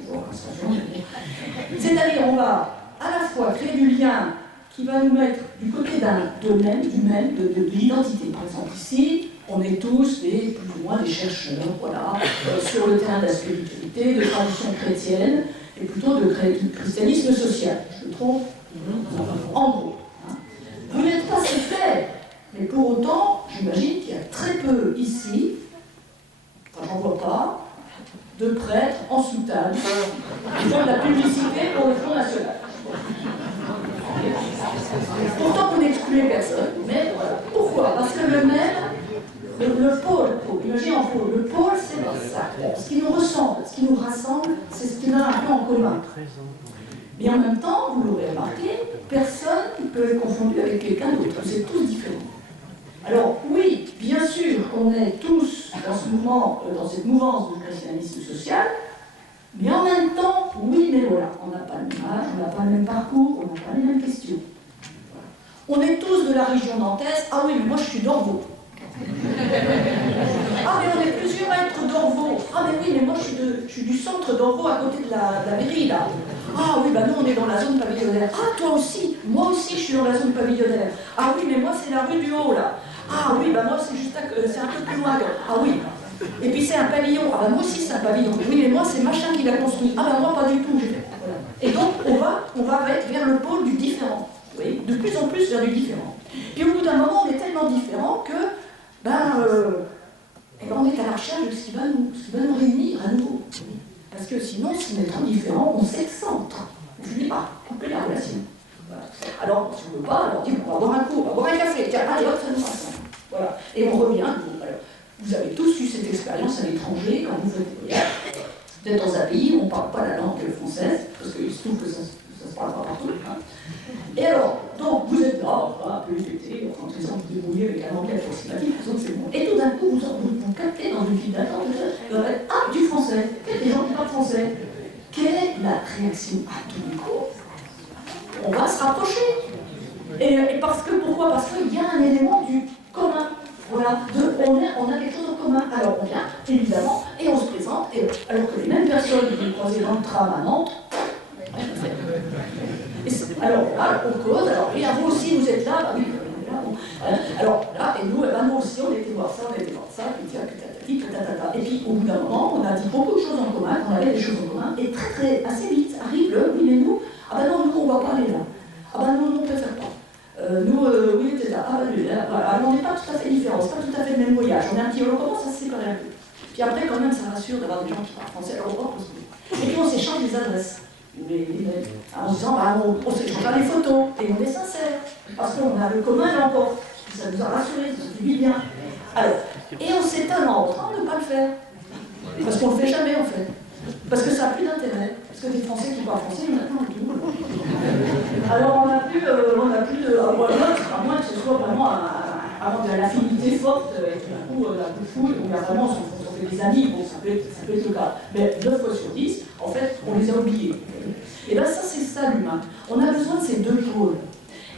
c'est-à-dire on va à la fois créer du lien qui va nous mettre du côté de l'identité. Par exemple, ici, on est tous plus ou moins des chercheurs, voilà, sur le terrain de la spiritualité, de tradition chrétienne, et plutôt du christianisme social. Je me trompe? En gros. Hein. Vous n'êtes pas si fait, mais pour autant, j'imagine qu'il y a très peu ici, enfin j'en vois pas, de prêtres en soutane qui font de la publicité pour le Front National. Pourtant, vous n'excluez personne, mais voilà. Pourquoi? Parce que le même, le pôle, imaginez en pôle, le pôle c'est ça. Ce qui nous ressemble, ce qui nous rassemble, c'est ce qui nous a un peu en commun. Mais en même temps, vous l'aurez remarqué, personne ne peut être confondu avec quelqu'un d'autre. Vous êtes tous différents. Alors oui, bien sûr, on est tous dans ce mouvement, dans cette mouvance du christianisme social, mais en même temps, oui, mais voilà, on n'a pas le même âge, on n'a pas le même parcours, on n'a pas les mêmes questions. On est tous de la région nantaise. Ah oui, mais moi je suis d'Orvaux. Ah mais on est plusieurs à être d'Orvaux. Ah mais oui, mais moi je suis du centre d'Orvaux à côté de la mairie là. Ah oui, bah nous on est dans la zone pavillonnaire. Ah toi aussi, moi aussi je suis dans la zone pavillonnaire. Ah oui, mais moi c'est la rue du Haut là. Ah oui, bah moi c'est juste c'est un peu plus loin. Ah oui. Et puis c'est un pavillon. Ah bah moi aussi c'est un pavillon. Oui, mais moi c'est machin qui l'a construit. Ah bah moi pas du tout. Voilà. Et donc on va vers le pôle du différent. Oui, de plus en plus vers du différent. Puis au bout d'un moment, on est tellement différent que on est à la recherche de ce qui va nous réunir à nouveau. Parce que sinon, si on est trop différent, on s'excentre. On finit par couper la relation. Voilà. Alors, si on ne veut pas, alors on dit on va boire un coup, on va boire un café, tiens, allez hop, ça nous rassemble. Voilà. Et on revient. Vous avez tous eu cette expérience à l'étranger quand vous faites des voyages. Vous êtes dans un pays où on ne parle pas la langue française, parce qu'il se trouve que ça se parle pas partout. Hein. Et alors, donc vous êtes là, un peu pété, en train de vous débrouiller avec un anglais approximatif, c'est bon. Et tout d'un coup, vous captez dans une file d'attente, ah, du français, il y a des gens qui parlent français. Quelle est la réaction? À tout d'un coup, on va se rapprocher. Et parce que, pourquoi? Parce qu'il y a un élément du commun. Voilà, on a quelque chose en commun. Alors on vient, évidemment, et on se présente, alors que les mêmes personnes que vous croisez dans le tram à Nantes, alors là, on cause, alors, et vous aussi vous êtes là, bah oui, là, bon. Alors là, et nous, nous aussi, on était voir ça, puis et puis au bout d'un moment, on a dit beaucoup de choses en commun, on avait des choses en commun, et assez vite arrive oui, mais nous, ah ben non, nous, on va pas aller là. Ah ben non, on ne préfère pas. Oui, c'est ça. Ah ben lui, alors on n'est pas tout à fait différents, c'est pas tout à fait le même voyage. On commence à se séparer un peu. Puis après, quand même, ça rassure d'avoir des gens qui parlent français. Alors on va Et puis on s'échange des adresses. En se disant, bah, on s'échange des photos, et on est sincère. Parce qu'on a le commun l'emporte. Ça nous a rassurés, ça nous fait du bien. Alors, et on s'étonne en rentrant de ne pas le faire. Parce qu'on ne le fait jamais en fait. Parce que ça n'a plus d'intérêt. Parce que des Français qui parlent français, maintenant, tout le monde. Alors on n'a plus de. À moins que ce soit vraiment de l'affinité forte, et tout d'un coup, la coup de foule, on a vraiment, on fait des amis, bon, ça peut être le cas. Mais 9 fois sur 10, en fait, on les a oubliés. Et bien ça, c'est ça l'humain. On a besoin de ces deux pôles.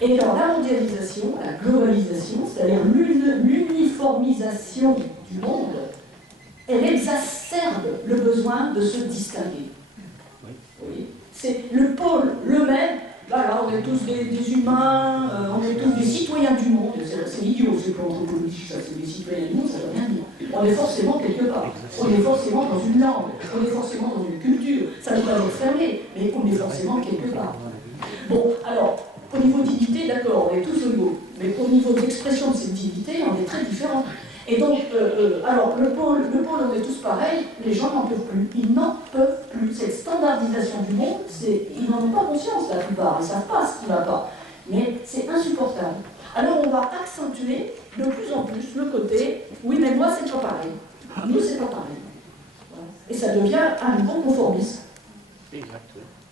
Et dans la mondialisation, la globalisation, c'est-à-dire l'uniformisation du monde, elle exacerbe le besoin de se distinguer. Oui. C'est le pôle, le même, voilà, on est tous des humains, on est tous des citoyens du monde, c'est idiot, c'est pas anthropologique, ça, c'est des citoyens du monde, ça ne veut rien dire. On est forcément quelque part, on est forcément dans une langue, on est forcément dans une culture, ça ne veut pas être fermé, mais on est forcément quelque part. Bon, alors, au niveau dignité, d'accord, on est tous égaux, mais au niveau d'expression de cette dignité, on est très différents. Et donc, alors, le pôle, on est tous pareils, les gens n'en peuvent plus. Ils n'en peuvent plus. Cette standardisation du monde, ils n'en ont pas conscience, la plupart. Ils ne savent pas ce qui ne va pas. Mais c'est insupportable. Alors, on va accentuer de plus en plus le côté, oui, mais moi, c'est pas pareil. Nous, c'est pas pareil. Voilà. Et ça devient un nouveau conformisme.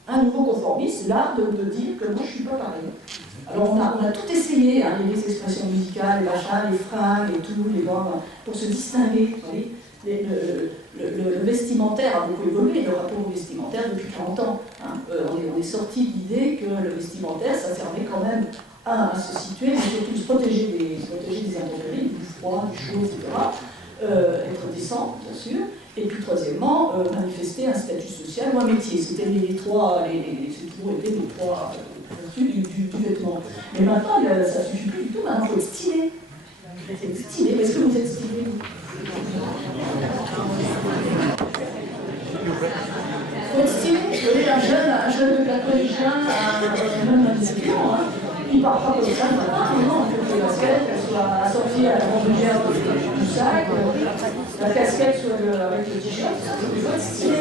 Un nouveau conformisme, l'art de dire que moi, je ne suis pas pareil. Alors on a tout essayé, hein, les expressions musicales, les machins, les fringues et tout, les gants, pour se distinguer. Vous voyez. Le vestimentaire a beaucoup évolué, le rapport au vestimentaire depuis 40 ans. Hein. On est sorti de l'idée que le vestimentaire, ça servait quand même à se situer, mais surtout se protéger des intempéries, du froid, du chaud, etc. Être décent, bien sûr. Et puis troisièmement, manifester un statut social ou un métier. C'était c'est toujours été les trois du vêtement. Mais maintenant, ça ne suffit plus du tout, maintenant il faut être stylé. C'est stylé, mais est-ce que vous êtes stylé? Il faut être stylé. Vous voyez, un jeune de la collégien, même un étudiant, il ne part pas comme ça, non, il faut que la casquette soit assortie à la bandoulière du sac, la casquette soit avec le t-shirt, il faut être stylé.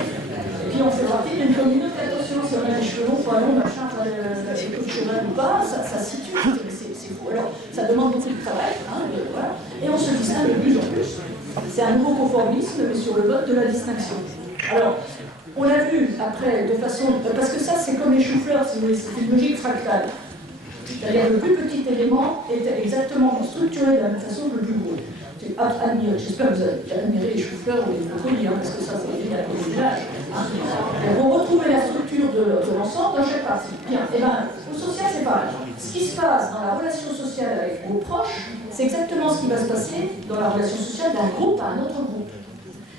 Et puis on fait partie d'une communauté, attention, si on a les cheveux longs, pas longs, machin, la coupe de cheval ou pas, ça situe, c'est fou. Alors, ça demande beaucoup de travail, hein, voilà. Et on se distingue de plus en plus. C'est un nouveau conformisme, mais sur le mode de la distinction. Alors, on l'a vu après, de façon. Parce que ça, c'est comme les choux-fleurs, si vous voulez, c'est une logique fractale. C'est-à-dire le plus petit élément est exactement structuré de la même façon que le plus gros. J'espère que vous avez admiré les choux-fleurs ou les brocolis, hein, parce que ça, c'est génial pour le village. Vous retrouvez la structure de l'ensemble dans chaque partie. Bien, et bien, au social, c'est pareil. Ce qui se passe dans la relation sociale avec vos proches, c'est exactement ce qui va se passer dans la relation sociale d'un groupe à un autre groupe.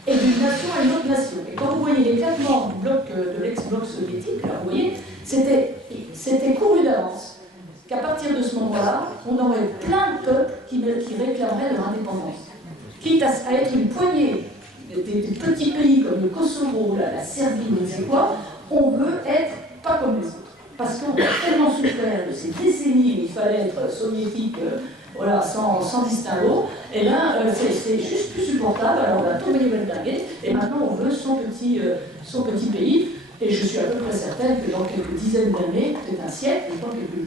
Et d'une nation à une autre nation. Et quand vous voyez l'éclatement du bloc, de l'ex-bloc soviétique, là, vous voyez, c'était couru d'avance. Qu'à partir de ce moment-là, on aurait plein de peuples qui réclameraient leur indépendance. Quitte à être une poignée des petits pays comme le Kosovo, la Serbie, on ne sait quoi, on veut être pas comme les autres. Parce qu'on a tellement souffert de ces décennies où il fallait être soviétique, voilà, sans distinguo, et bien c'est juste plus supportable, alors on a tombé les dingues, et maintenant on veut son petit pays. Et je suis à peu près certaine que dans quelques dizaines d'années, peut-être un siècle, je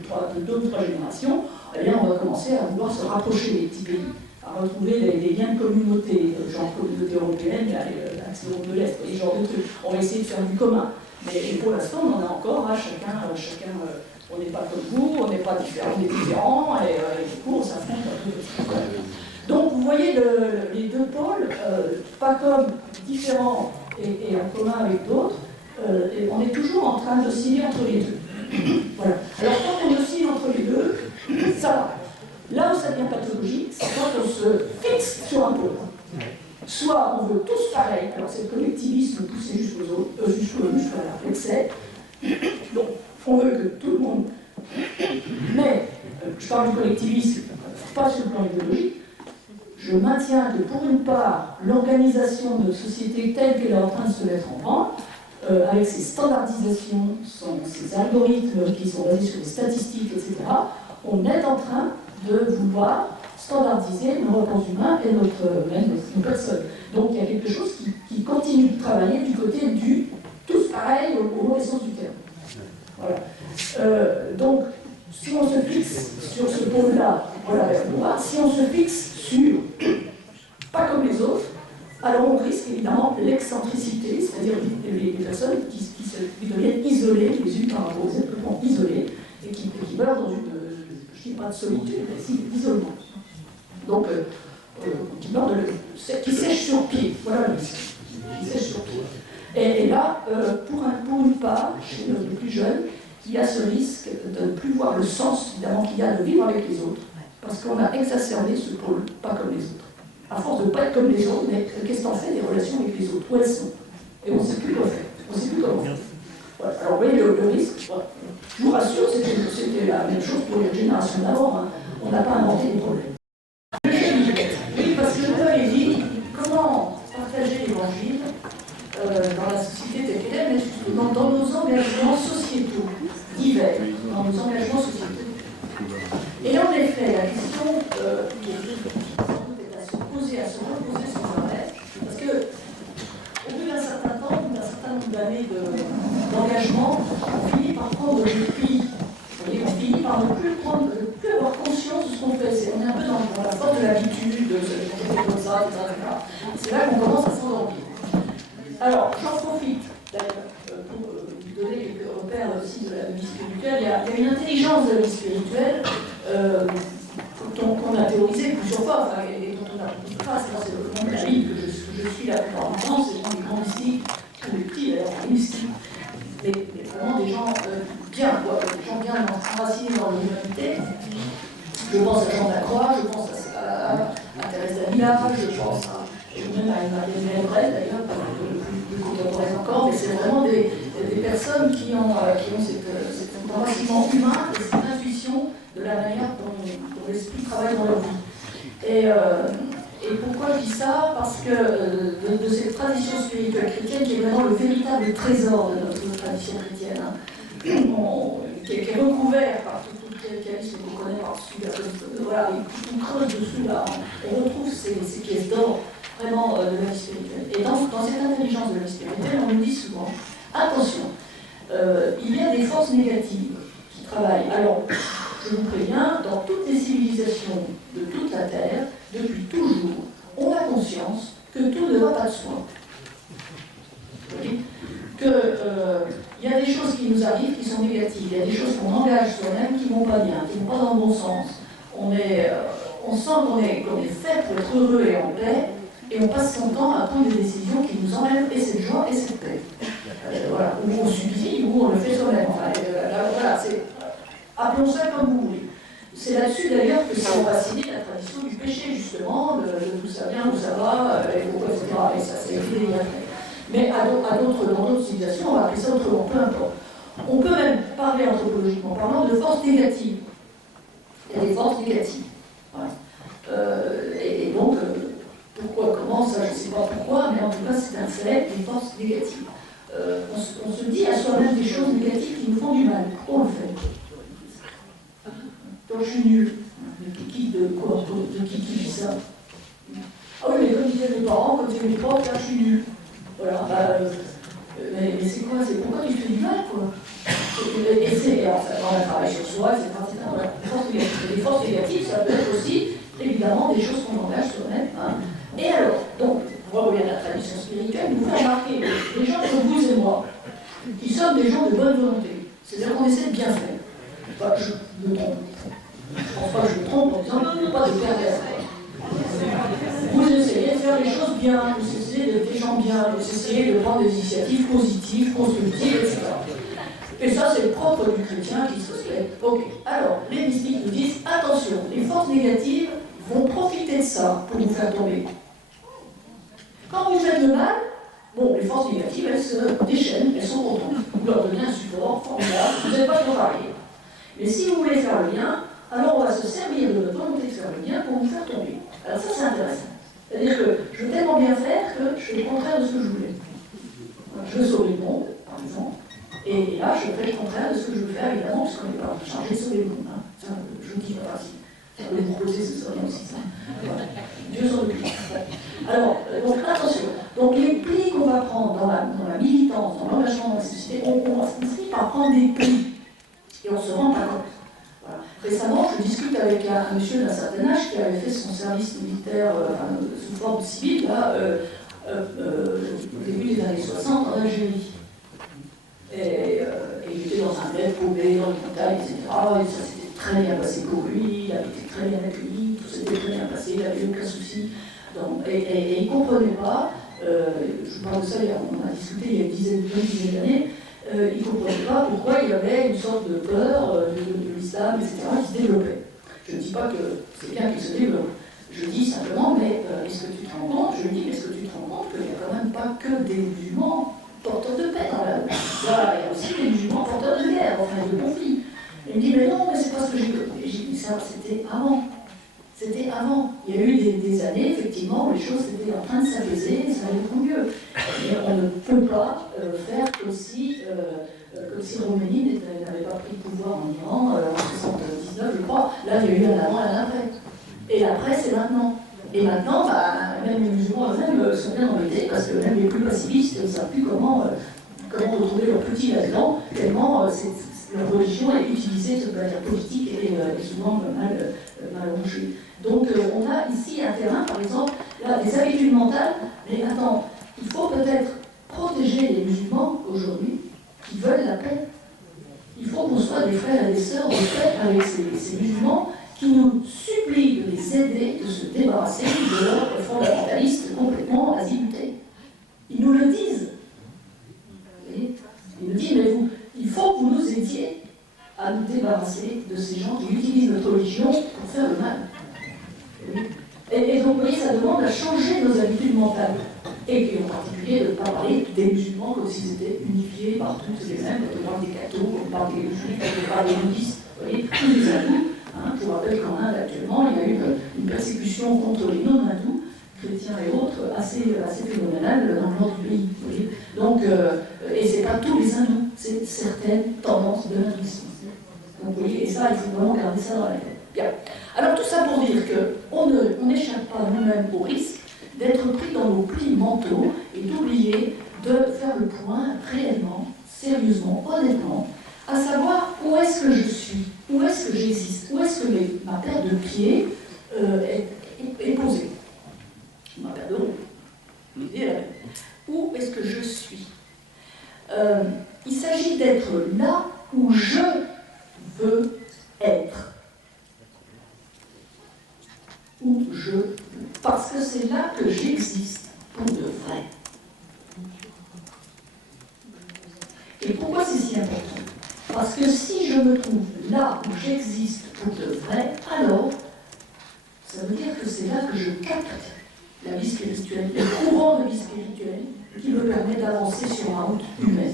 crois que deux ou trois générations, eh bien, on va commencer à vouloir se rapprocher des petits pays, à retrouver les liens de communauté, genre communauté européenne, l'axe de l'Est, ce genre de trucs. On va essayer de faire du commun. Mais pour l'instant, on en a encore, hein, chacun on n'est pas comme vous, on n'est pas différents, on est différents, et du coup, on s'affronte un peu. Donc, vous voyez les deux pôles, pas comme différents et en commun avec d'autres. Et on est toujours en train d'osciller entre les deux. Voilà. Alors quand on oscille entre les deux, ça va. Là où ça devient pathologique, c'est quand on se fixe sur un pôle. Soit on veut tous pareil, alors c'est le collectivisme poussé jusqu'à l'excès. Donc on veut que tout le monde. Mais je parle du collectivisme, pas sur le plan idéologique. Je maintiens que pour une part, l'organisation de société telle qu'elle est en train de se mettre en branle, avec ses standardisations, ses algorithmes qui sont basés sur les statistiques, etc., on est en train de vouloir standardiser nos rapports humains et nos personnes. Donc il y a quelque chose qui continue de travailler du côté du tous pareil au mauvais sens du terme. Voilà. Donc, si on se fixe sur ce pôle-là, voilà, si on se fixe sur pas comme les autres, alors on risque évidemment l'excentricité, c'est-à-dire les personnes qui deviennent isolées les unes par rapport aux autres, complètement isolées, et qui meurent dans une, je ne dis pas de solitude, mais si, d'isolement. Donc, qui meurent qui sèchent sur pied, voilà le risque, qui sèchent sur pied. Et là, pour une part, chez les plus jeunes, il y a ce risque de ne plus voir le sens, évidemment, qu'il y a de vivre avec les autres, parce qu'on a exacerbé ce pôle, pas comme les autres. À force de ne pas être comme les autres, mais qu'est-ce qu'on fait des relations avec les autres? Où elles sont? Et on ne sait plus quoi faire. On ne sait plus comment faire. Voilà. Alors, vous voyez, le risque, voilà. Je vous rassure, c'était la même chose pour les générations d'avant. Hein. On n'a pas inventé des problèmes. Oui, parce que je l'avais dit, comment partager l'évangile dans la société telle qu'elle est, mais surtout dans nos engagements sociétaux divers, dans nos engagements sociétaux. Et en effet, la question à se reposer sans arrêt, parce que au bout d'un certain temps, d'un certain nombre d'années d'engagement, on finit par prendre le pli. On finit par ne plus avoir conscience de ce qu'on fait. On est un peu dans la force de l'habitude, de se faire comme ça, etc. C'est là qu'on commence à s'endormir. Alors, j'en profite d'ailleurs pour vous donner quelques repères aussi de la vie spirituelle. Il y a une intelligence de la vie spirituelle qu'on a théorisé plusieurs fois, enfin, et dont on a beaucoup de traces. C'est le monde de la Bible que je suis la plupart du temps, c'est des grands mystiques, tous les petits d'ailleurs, les mystiques, mais vraiment des gens bien, quoi, des gens bien enracinés dans l'humanité. Je pense à Jean de la Croix, je pense à Thérèse d'Avila, je pense même à Emmanuel Brel d'ailleurs, plus contemporaine encore, mais c'est vraiment des personnes qui ont cet enracinement humain et cette intuition de la manière dont l'esprit travaille dans leur vie. Et pourquoi je dis ça? Parce que de cette tradition spirituelle chrétienne, qui est vraiment le véritable trésor de notre tradition chrétienne, hein, qui est recouvert par tout le calice qu'on connaît par-dessus, voilà, et on creuse dessous, là, on retrouve ces pièces d'or vraiment de la vie spirituelle. Et dans cette intelligence de la vie spirituelle, on nous dit souvent, attention, il y a des forces négatives qui travaillent. Alors, je vous préviens, dans toutes les civilisations de toute la Terre, depuis toujours, on a conscience que tout ne va pas de soi. Il y a des choses qui nous arrivent qui sont négatives, il y a des choses qu'on engage soi-même qui ne vont pas bien, qui ne vont pas dans le bon sens. On sent qu'on est fait pour être heureux et en paix, et on passe son temps à prendre des décisions qui nous enlèvent et cette joie et cette paix. Voilà. Ou on subit, ou on le fait soi-même. Enfin, voilà, appelons ça comme vous voulez. C'est là-dessus d'ailleurs que s'est enracinée la tradition du péché, justement, de tout ça vient, où ça va, et pourquoi, etc. Et ça, c'est écrit après. Mais dans d'autres civilisations, on va appeler ça autrement, peu importe. On peut même parler anthropologiquement parlant de forces négatives. Il y a des forces négatives. Voilà. Et donc, pourquoi, comment, ça, je ne sais pas pourquoi, mais en tout cas, c'est un fait, des forces négatives. On se dit à soi-même des choses négatives qui nous font du mal. Pourquoi on le fait? Donc je suis nul. Qui dit ça? Ah oui, mais comme disaient mes parents, quand c'est mes profs, là je suis nul. Voilà, mais c'est quoi? C'est pourquoi tu fais du mal, quoi? Et c'est, on a travaillé sur soi, etc. Voilà. Les forces négatives, ça peut être aussi, évidemment, des choses qu'on engage soi-même. Hein. Et alors, donc, on voit où il y a la tradition spirituelle, nous fait remarquer les gens comme vous et moi, qui sommes des gens de bonne volonté. C'est-à-dire qu'on essaie de bien faire. Enfin, je me trompe. Je ne pense pas que je me trompe en disant qu'il n'y a pas de pervers. Vous essayez de faire les choses bien, vous essayez d'être des gens bien, vous essayez de prendre des initiatives positives, constructives, etc. Et ça, c'est le propre du chrétien qui se respecte. Ok. Alors, les mystiques nous disent attention, les forces négatives vont profiter de ça pour vous faire tomber. Quand vous faites le mal, bon, les forces négatives, elles se déchaînent, elles sont contentes. Vous leur donnez un support formidable, vous n'êtes pas contrariés. Mais si vous voulez faire le bien, alors on va se servir de notre volonté de faire le bien pour vous faire tomber. Alors ça, c'est intéressant. C'est-à-dire que je veux tellement bien faire que je fais le contraire de ce que je voulais. Je veux sauver le monde, par exemple, et là, je fais le contraire de ce que je veux faire, évidemment, parce qu'on n'est pas chargé de sauver le monde. Hein. Ça, je ne dis pas si. Ça vous proposer, ce serait bien aussi ça. Voilà. Dieu s'en occupe. Alors, donc attention, Donc les plis qu'on va prendre dans la militance, dans l'engagement dans la société, on finit par prendre des plis. Et on ne se rend pas compte. Voilà. Récemment, je discute avec un monsieur d'un certain âge qui avait fait son service militaire sous forme civile là, au début des années 60 en Algérie. Et il était dans un bled paumé, dans les montagnes, etc. Et ça s'était très bien passé pour lui, il avait été très bien accueilli, tout s'était très bien passé, il n'avait aucun souci. Donc, et il ne comprenait pas, je parle de ça, on a discuté il y a une dizaine d'années, il ne comprenait pas pourquoi il y avait une sorte de peur de l'islam, etc., qui se développait. Je ne dis pas que c'est bien qu'il se développe. Je dis simplement, mais est-ce que tu te rends compte, je lui dis, mais est-ce que tu te rends compte qu'il n'y a quand même pas que des musulmans porteurs de paix dans la... Voilà, il y a aussi des musulmans porteurs de guerre, enfin de conflit. Et il me dit, mais non, mais c'est pas ce que j'ai compris. J'ai dit, ça, c'était avant. C'était avant. Il y a eu des années, effectivement, où les choses étaient en train de s'apaiser et ça allait beaucoup mieux. Mais on ne peut pas faire comme si Khomeini n'avait pas pris le pouvoir en Iran en 1979, je crois. Là, il y a eu un avant et un après. Et l'après, c'est maintenant. Et maintenant, même les musulmans eux-mêmes sont bien embêtés parce que même les plus pacifistes ne savent plus comment retrouver leur petit là-dedans, tellement leur religion est utilisée de manière politique et souvent mal rangée. Donc on a ici un terrain, par exemple, là, des habitudes mentales, mais attends, il faut peut-être protéger les musulmans aujourd'hui qui veulent la paix. Il faut qu'on soit des frères et des sœurs de paix avec ces musulmans qui nous supplient de les aider de se débarrasser de leurs fondamentalistes complètement azimutés. Ils nous le disent. Ils nous disent, mais il faut que vous nous aidiez à nous débarrasser de ces gens qui utilisent notre religion pour faire le mal. Et donc, vous voyez, ça demande à changer nos habitudes mentales. Et puis, en particulier, de ne pas parler des musulmans comme s'ils étaient unifiés partout, c'est les mêmes, quand on parle des cathos, quand on parle des juifs, quand on parle des bouddhistes, vous voyez, tous les hindous. Je vous rappelle qu'en Inde, actuellement, il y a eu une persécution contre les non-hindous, chrétiens et autres, assez phénoménale dans le nord du pays. Vous voyez. Donc, et ce n'est pas tous les hindous, c'est certaines tendances de l'hindouisme. Donc, vous voyez, et ça, il faut vraiment garder ça dans la tête. Bien. Alors, tout ça pour dire qu'on n'échappe pas nous-mêmes au risque d'être pris dans nos plis mentaux et d'oublier de faire le point réellement, sérieusement, honnêtement, à savoir où est-ce que je suis, où est-ce que j'existe, où est-ce que ma paire de pieds est posée. Ma paire de roues. L'idée est la même. Où est-ce que je suis? Il s'agit d'être là où je veux être. Où je veux. Parce que c'est là que j'existe pour de vrai. Et pourquoi c'est si important? Parce que si je me trouve là où j'existe pour de vrai, alors ça veut dire que c'est là que je capte la vie spirituelle, le courant de vie spirituelle qui me permet d'avancer sur ma route humaine.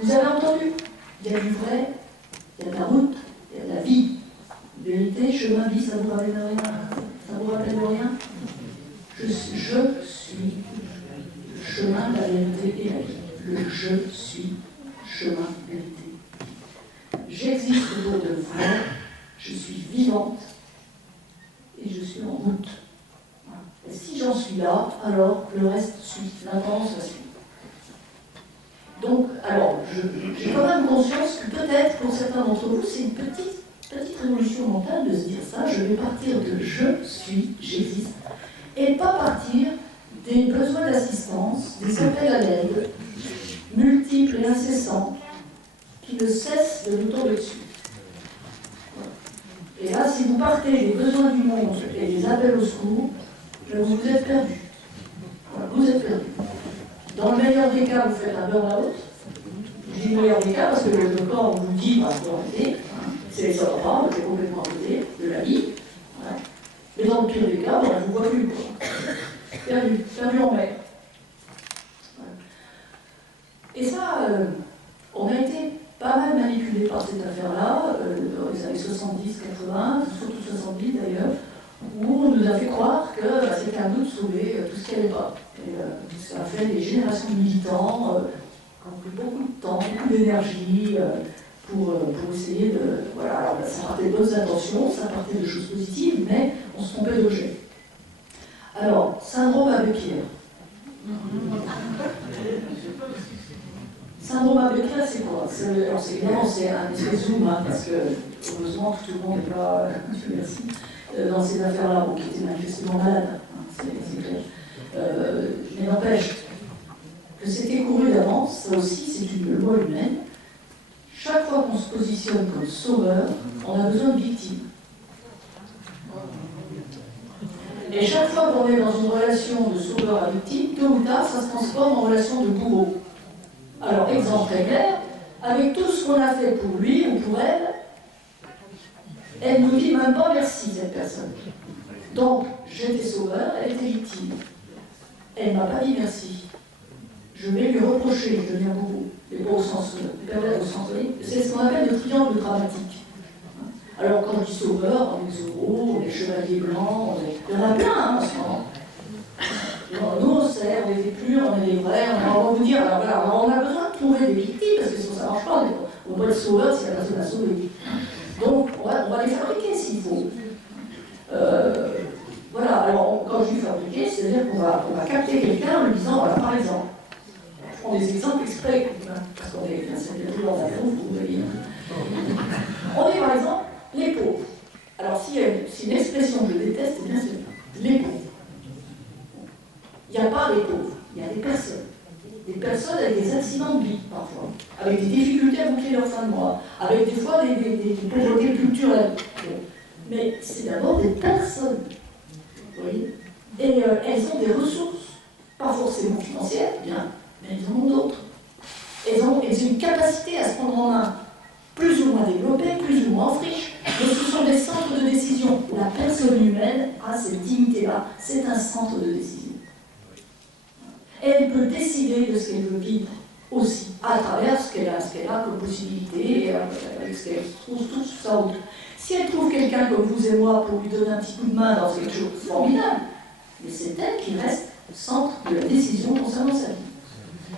Vous avez entendu? Il y a du vrai, il y a de la route, il y a de la vie. Vérité, chemin, vie, ça vous rappelle de rien? Ça vous rappelle de rien? Je suis le chemin, la vérité et la vie. Le je suis, chemin, vérité. J'existe pour de vrai, je suis vivante et je suis en route. Voilà. Et si j'en suis là, alors le reste suit, l'intendance va suivre. Donc, alors, j'ai quand même conscience que peut-être pour certains d'entre vous, c'est une petite révolution mentale de se dire ça, je vais partir de je suis, j'existe, et pas partir des besoins d'assistance, des appels à l'aide, multiples et incessants, qui ne cessent de nous tomber dessus. Et là, si vous partez des besoins du monde et des appels au secours, vous êtes perdu. Voilà, vous êtes perdu. Dans le meilleur des cas, vous faites un burn-out. Je dis le meilleur des cas parce que le corps vous dit, faut arrêter, c'est ça va pas, c'est complètement à côté de la vie. Voilà. Mais dans le pire des cas, je ne vous vois plus. Perdu en mer. Voilà. Et ça, on a été pas mal manipulé par cette affaire-là, dans les années 70, 80, surtout 70 d'ailleurs, où on nous a fait croire que c'était à nous de sauver tout ce qui n'allait pas. Et ça a fait des générations de militants qui ont pris beaucoup de temps, beaucoup d'énergie pour essayer de... Voilà, alors ça partait de bonnes intentions, ça partait de choses positives, mais on se trompait d'objet. Alors, syndrome Abbé Pierre. Syndrome Becquerel, c'est quoi? Évidemment, c'est un effet zoom, hein, parce que, heureusement, tout le monde n'est pas, merci, dans ces affaires-là, bon, qui étaient manifestement malades, hein, c'est clair. Mais n'empêche que c'était couru d'avance, ça aussi, c'est une loi humaine. Chaque fois qu'on se positionne comme sauveur, on a besoin de victimes. Et chaque fois qu'on est dans une relation de sauveur à victime, tôt ou tard, ça se transforme en relation de bourreau. Alors, exemple très clair, avec tout ce qu'on a fait pour lui ou pour elle ne nous dit même pas merci, cette personne. Donc, j'étais sauveur, elle était victime. Elle ne m'a pas dit merci. Je vais lui reprocher, je deviens bourreau. Et pas au sens pervers, au sens libre. C'est ce qu'on appelle le triangle dramatique. Alors, quand je dis sauveur, on est Zorro, on est chevalier blanc, il y en a plein hein, en ce moment. Nous, on sert, on est des purs, on est des vrais, on va vous dire, alors voilà, on a besoin de trouver des victimes, parce que sinon ça ne marche pas, on peut être sauveur si la personne a sauvé. Donc, on va les fabriquer s'il faut. Voilà, alors quand je dis fabriquer, c'est-à-dire qu'on va capter quelqu'un en lui disant, voilà, par exemple, je prends des exemples exprès, parce qu'on est dans un fond, vous voyez. On est par exemple les pauvres. Alors, s'il y a une expression que je déteste, c'est bien celle-là, les pauvres. Il n'y a pas les pauvres, il y a des personnes. Des personnes avec des accidents de vie, parfois, avec des difficultés à boucler leur fin de mois, avec des fois des pauvretés culturelles. Mais c'est d'abord des personnes. Vous voyez? Et elles ont des ressources, pas forcément financières, bien, mais elles en ont d'autres. Elles ont une capacité à se prendre en main, plus ou moins développée, plus ou moins en friche, mais ce sont des centres de décision. La personne humaine a cette dignité-là, c'est un centre de décision. Et elle peut décider de ce qu'elle veut vivre aussi, à travers ce qu'elle a comme possibilité, et avec ce qu'elle trouve tout sur sa route. Si elle trouve quelqu'un comme vous et moi pour lui donner un petit coup de main dans quelque chose de formidable, mais c'est elle qui reste au centre de la décision concernant sa vie.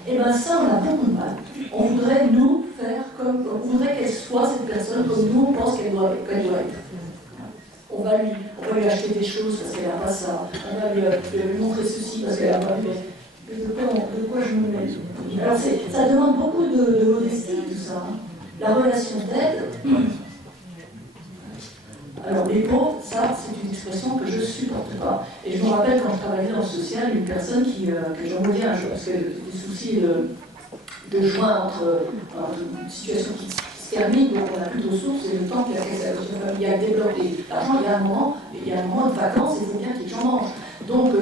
Et bien ça, on a beaucoup de mal. On voudrait nous faire comme, on voudrait qu'elle soit cette personne comme nous on pense qu'elle doit être. On va lui acheter des choses parce qu'elle n'a pas ça, on va lui montrer ceci parce qu'elle n'a pas vu. De quoi je me mets? Alors ça demande beaucoup de modestie, tout ça. Hein. La relation d'aide. Alors les pauvres, ça c'est une expression que je ne supporte pas. Et je me rappelle quand je travaillais dans le social, une personne que j'envoyais un jour, parce que des soucis de joint entre une situation qui se termine, donc on a plus de ressources, et le temps que la situation familiale développe l'argent, il y a un moment de vacances, il faut bien que les gens mangent. Donc,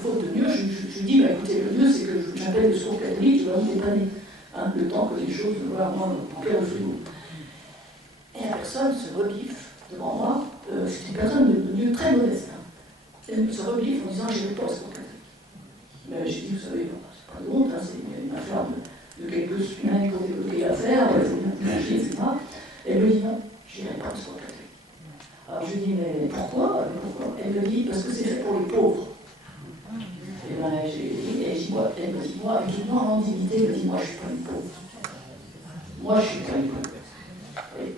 faute de mieux, je dis, bah, écoutez, le mieux c'est que j'appelle le secours catholique, je vais vous dépanner, hein, le temps que les choses, voilà, moi, remplir le frigo. Et la personne se rebiffe devant moi, c'est une personne de très modeste. Hein. Elle se rebiffe en disant, je ne vais pas au secours catholique. Mais j'ai dit, vous savez, c'est pas de honte, hein, c'est une affaire de quelques semaines qu'on débloqué à faire, il faut bien manger, etc. Et elle me dit, non, je n'irai pas au secours catholique. Alors je lui dis, mais pourquoi? Elle me dit, parce que c'est fait pour les pauvres. Et ben, elle me dit, moi, avec une grande dignité, elle me dit, moi, je ne suis pas une pauvre. Moi, je ne suis pas une pauvre. Oui.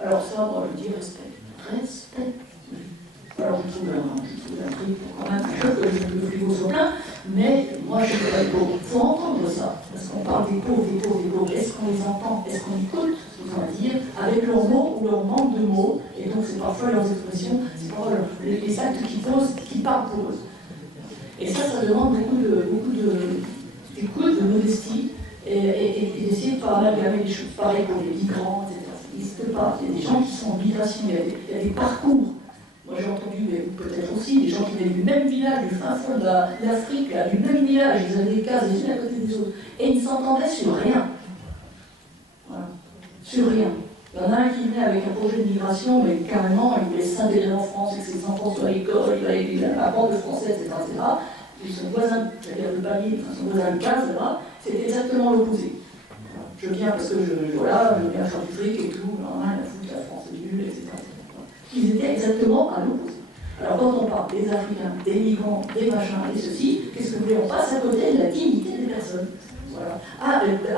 Alors ça, moi, je dis respect. Respect. Alors je trouve un truc pour quand même que le frigo soit plein, mais moi, je ne suis pas une pauvre. Il faut entendre ça, parce qu'on parle des pauvres, des pauvres, des pauvres. Est-ce qu'on les entend? Est-ce qu'on écoute ce qu'ils ont à dire avec leurs mots ou leur manque de mots? Et donc, c'est parfois leurs expressions, c'est parfois les actes qu'ils posent, qui parlent pour eux. Et ça demande beaucoup d'écoute, de modestie, et d'essayer de ne pas amalgamer les choses. Pareil pour les migrants, etc. Ça n'existe pas. Il y a des gens qui sont en migration, il y a des parcours. Moi j'ai entendu, mais peut-être aussi, des gens qui venaient du même village, du fin fond de l'Afrique, du même village, ils avaient des cases les unes à côté des autres. Et ils s'entendaient sur rien. Voilà. Sur rien. Il y en a un qui venait avec un projet de migration, mais carrément, il voulait s'intégrer en France, et que ses enfants soient à l'école, il apprendre le français, etc. Et son voisin, c'est-à-dire le palier, son voisin de case, là, c'était exactement l'opposé. Je viens parce que je viens faire du fric et tout, rien à foutre, la France est nulle, etc. Ils étaient exactement à l'opposé. Alors quand on parle des Africains, des migrants, des machins et ceci, qu'est-ce que vous voulez? On passe à côté de la dignité des personnes. Voilà.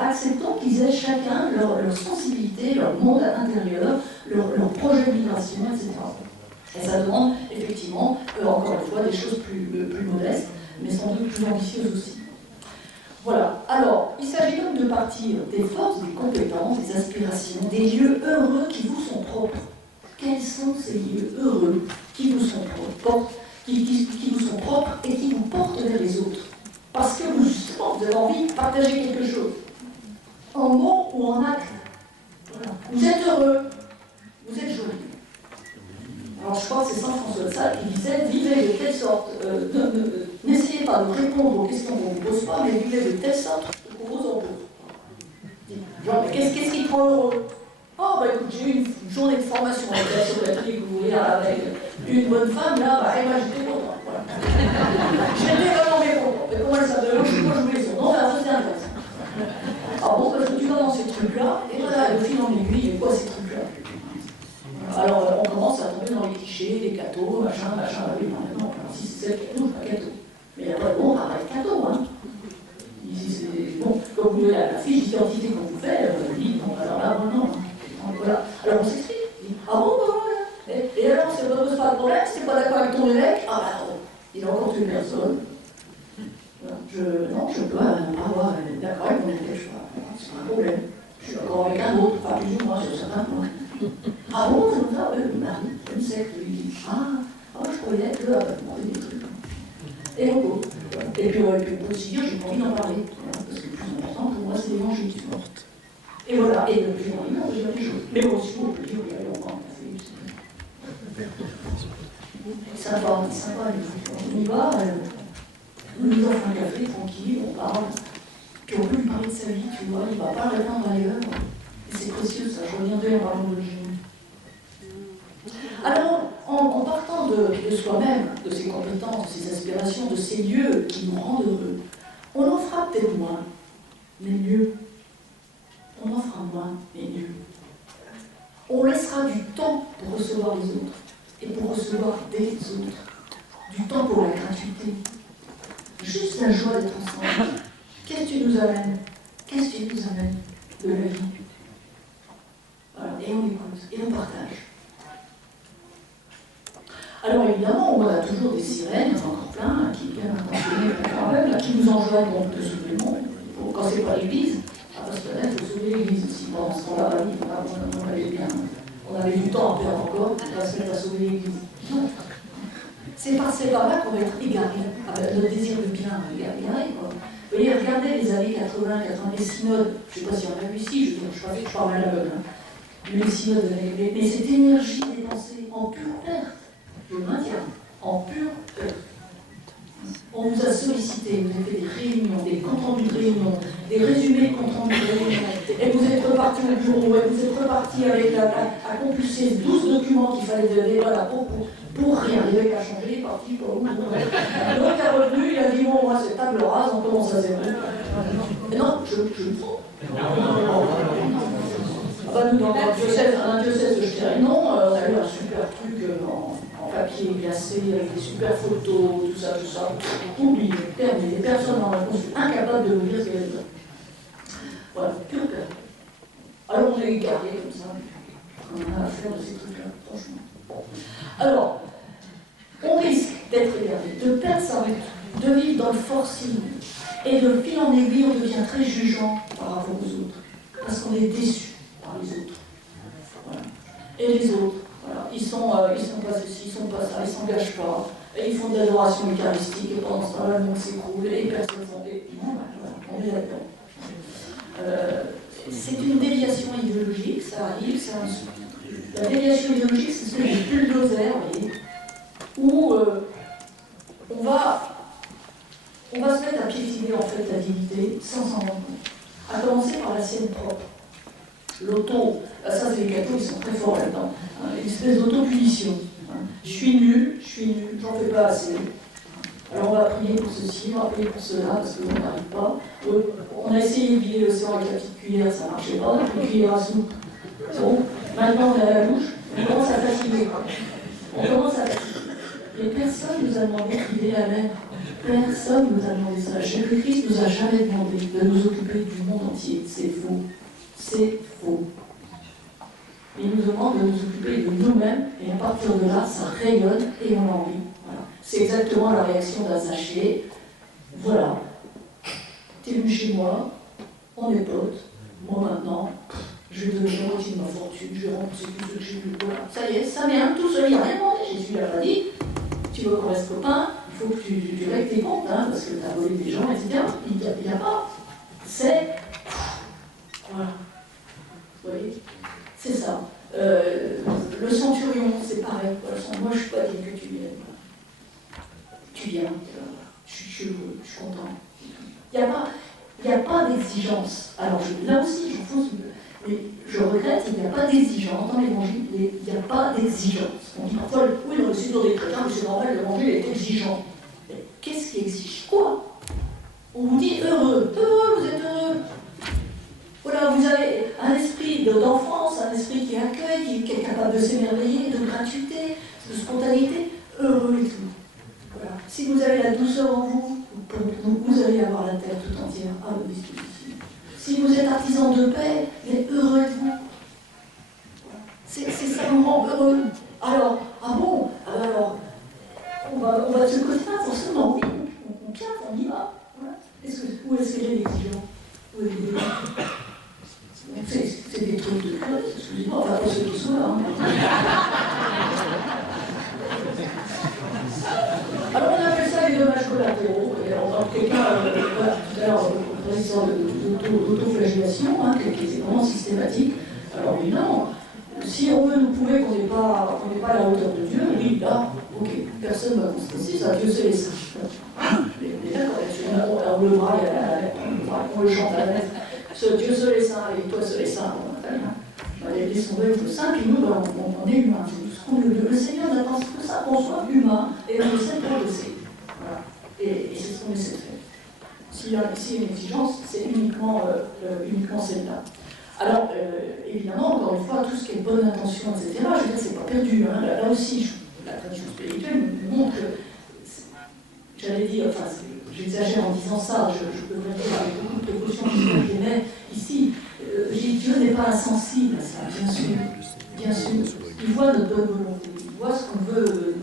Acceptons qu'ils aient chacun leur sensibilité, leur monde à l'intérieur, leur projet de migration, etc. Et ça demande effectivement, encore une fois, des choses plus modestes. mais sans doute plus ambitieuse aussi. Voilà. Alors, il s'agit donc de partir des forces, des compétences, des aspirations, des lieux heureux qui vous sont propres. Quels sont ces lieux heureux qui vous sont propres, qui vous sont propres et qui vous portent vers les autres? Parce que vous, justement, vous avez envie de partager quelque chose, en mots ou en actes. Voilà. Vous êtes heureux, vous êtes joli. Alors je crois que c'est Saint François de Sales qui disait, vivez de telle sorte, n'essayez pas de répondre aux questions qu'on ne vous pose pas, mais vivez de telle sorte qu'on vous en pose. Genre, mais qu'est-ce qui te rend heureux? Oh, bah écoute, j'ai eu une journée de formation sur la télé que vous voyez avec une bonne femme, là, bah, moi j'étais content. Voilà. J'étais vraiment mécontent. Mais comment elle s'appelle? Moi je voulais ça. Non, mais c'était intéressant. Alors bon, parce que tu vas dans ces trucs-là, et voilà, le fil en aiguille, et quoi ces trucs-là? Alors on commence à tomber dans les clichés, les cathos, machin, oui, non, si c'est celle cathos, c'est pas cathos. Mais il n'y a pas de bon, on va pas être cathos, hein. Bon, comme vous voyez la fiche d'identité qu'on vous fait, dit, non, alors là, non. Voilà. Alors on s'explique. Ah bon, voilà. Et alors, ça ne pose pas de problème, si tu n'es pas d'accord avec ton évêque, ah bah non, il a encore une personne. Non, je peux pas avoir d'accord avec mon évêque, c'est pas un problème. Je suis d'accord avec un autre, pas plus ou moins sur certains points. Ah bon, c'est comme ça? Oui, Marie, une secte, lui dit. Je croyais que demander des trucs. Et on go. Et puis pour aussi dire, j'ai pas envie d'en parler. Parce que le plus important pour moi, c'est l'évangile. Et voilà, et le plus envie, non, j'ai pas des choses. Mais bon, si vous, on peut dire, oui, allez, on prend un café. Sympa, on y va, on nous offre un café tranquille, on parle. Puis on peut lui parler de sa vie, tu vois, il ne va pas répondre ailleurs. Et c'est précieux ça, je reviendrai en parlant de génie. Alors, en partant de soi-même, de ses compétences, de ses aspirations, de ces lieux qui nous rendent heureux, on en fera peut-être moins, mais mieux. On en fera moins, mais mieux. On laissera du temps pour recevoir les autres, et pour recevoir des autres. Du temps pour la gratuité. Juste la joie d'être ensemble. Qu'est-ce que tu nous amènes? Qu'est-ce que tu nous amènes de la vie? Voilà, et on écoute, et on partage. Alors évidemment, on a toujours des sirènes, encore plein, qui viennent attentionner quand même, qui nous enjoignent donc de sauver le monde. Quand c'est pas l'église, parce que là, il faut sauver l'église aussi. Pendant ce temps-là, on avait du temps à perdre encore, on va se mettre à sauver l'église. Non. C'est par là qu'on va être égaré, avec notre désir de bien égaré, quoi. Vous voyez, regardez les années 80, les synodes, je ne sais pas s'il y en a eu ici, je parle à l'aveugle, les synodes, mais cette énergie dépensée en pure perte, je le maintiens, en pure perte. On vous a sollicité, vous avez fait des réunions, des comptes rendus de réunions, des résumés de comptes rendus de réunions, et vous êtes reparti au bureau, et vous êtes reparti avec à compulser 12 documents qu'il fallait donner, voilà, pour rien. L'évêque a changé, il est parti pour où. Donc il est revenu, il a dit bon, moi c'est table rase, on commence à zéro. Mais non, je le prends. Nous, dans un diocèse de Ch'téry, non, on a eu un super truc en papier glacé, avec des super photos, tout ça. Oublié, terminé. Les personnes en réponse incapables de vous dire ce qu'elles veulent. Voilà, pure perte. Alors on est égaré comme ça. On a affaire de ces trucs-là, franchement. Alors, on risque d'être égaré, de perdre sa route, de vivre dans le forcing. Et de fil en aiguille, on devient très jugeant par rapport aux autres. Parce qu'on est déçu par les autres. Voilà. Et les autres, voilà, ils sont pas ceci, ils sont pas ça, ils s'engagent pas, et ils font de l'adoration eucharistique, et pendant ce temps-là, le monde s'écroule, et les personnes sont des... Non, voilà, on est là-dedans. C'est une déviation idéologique, ça arrive, c'est un... La déviation idéologique, c'est ce que j'ai bulldozer, vous voyez, où on va se mettre à piétiner en fait la divinité sans s'en rendre compte. À commencer par la sienne propre. L'auto, ça c'est les cathos, ils sont très forts là-dedans. Une espèce d'auto-punition. Je suis nul, j'en fais pas assez. Alors on va prier pour ceci, on va prier pour cela, parce qu'on n'arrive pas. On a essayé de vider l'océan avec la petite cuillère, ça ne marchait pas, une cuillère à soupe. Bon, maintenant on est à la bouche, on commence à fatiguer. Et personne ne nous a demandé de prier la mer. Personne ne nous a demandé ça. Jésus-Christ ne nous a jamais demandé de nous occuper du monde entier. C'est faux. C'est faux. Il nous demande de nous occuper de nous-mêmes, et à partir de là, ça rayonne et on a envie. Voilà. C'est exactement la réaction d'un Zachée. Voilà. T'es venu chez moi, on est potes. Moi maintenant, je vais donner la moitié de ma fortune, je vais rembourser tout ce que j'ai eu. Voilà. Ça y est, ça vient tout seul, il n'y a rien demandé. Jésus l'a pas dit. Tu veux qu'on reste copains, il faut que tu règles tes comptes, hein, parce que tu as volé des gens, etc. Il n'y a pas. C'est. Voilà. Vous voyez? C'est ça. Le centurion, c'est pareil. Voilà. Moi, je ne suis pas dit que tu viennes. Tu viens. Je suis heureux, je suis content. Il n'y a pas d'exigence. Alors là aussi, je fonce, mais je regrette, il n'y a pas d'exigence dans l'évangile. Il n'y a pas d'exigence. On dit parfois, oui, dans le séjour des chrétiens, c'est normal, l'évangile est exigeant. Mais qu'est-ce qui exige quoi? On vous dit heureux. Heureux, vous êtes heureux. Voilà, vous avez un esprit d'enfance, un esprit qui accueille, qui est capable de s'émerveiller, de gratuité, de spontanéité, heureux et tout. Voilà. Si vous avez la douceur en vous, vous allez avoir la terre tout entière à votre disposition. Si vous êtes artisan de paix, mais heureux êtes-vous. C'est ça nous rend heureux. Alors, ah bon, alors, on va de ce côté-là, forcément, oui, on piaffe, on y va. Voilà. Où est-ce qu'elle est l'exigence? Où est c'est des trucs de cœur, excusez-moi, enfin pour ceux qui sont là. Alors on appelle ça les dommages collatéraux. Quelqu'un, voilà, tout à l'heure, président d'autoflagellation, qui est vraiment systématique. Alors évidemment, si on veut nous prouver qu'on n'est pas à la hauteur de Dieu, oui, là, ok, personne ne va constater ça, Dieu sait les saints. Mais d'accord, on le braille à la lettre, on le chante à la lettre. Dieu seul est saint, et toi seul est saint, les sont le saint, puis nous, on est humains. Le Seigneur n'attend que ça, qu'on soit humain, et on essaie de progresser. Voilà. Et c'est ce qu'on essaie de faire. S'il y a ici une exigence, c'est uniquement celle-là. Alors, évidemment, encore une fois, tout ce qui est bonne intention, etc., je veux dire, c'est pas perdu. Hein. Là aussi, la tradition spirituelle nous montre que, j'allais dire, enfin, j'exagère en disant ça, je devrais dire avec beaucoup de précaution, mais ici, Dieu n'est pas insensible à ça, bien sûr. Bien sûr. Il voit notre bonne volonté, il voit ce qu'on veut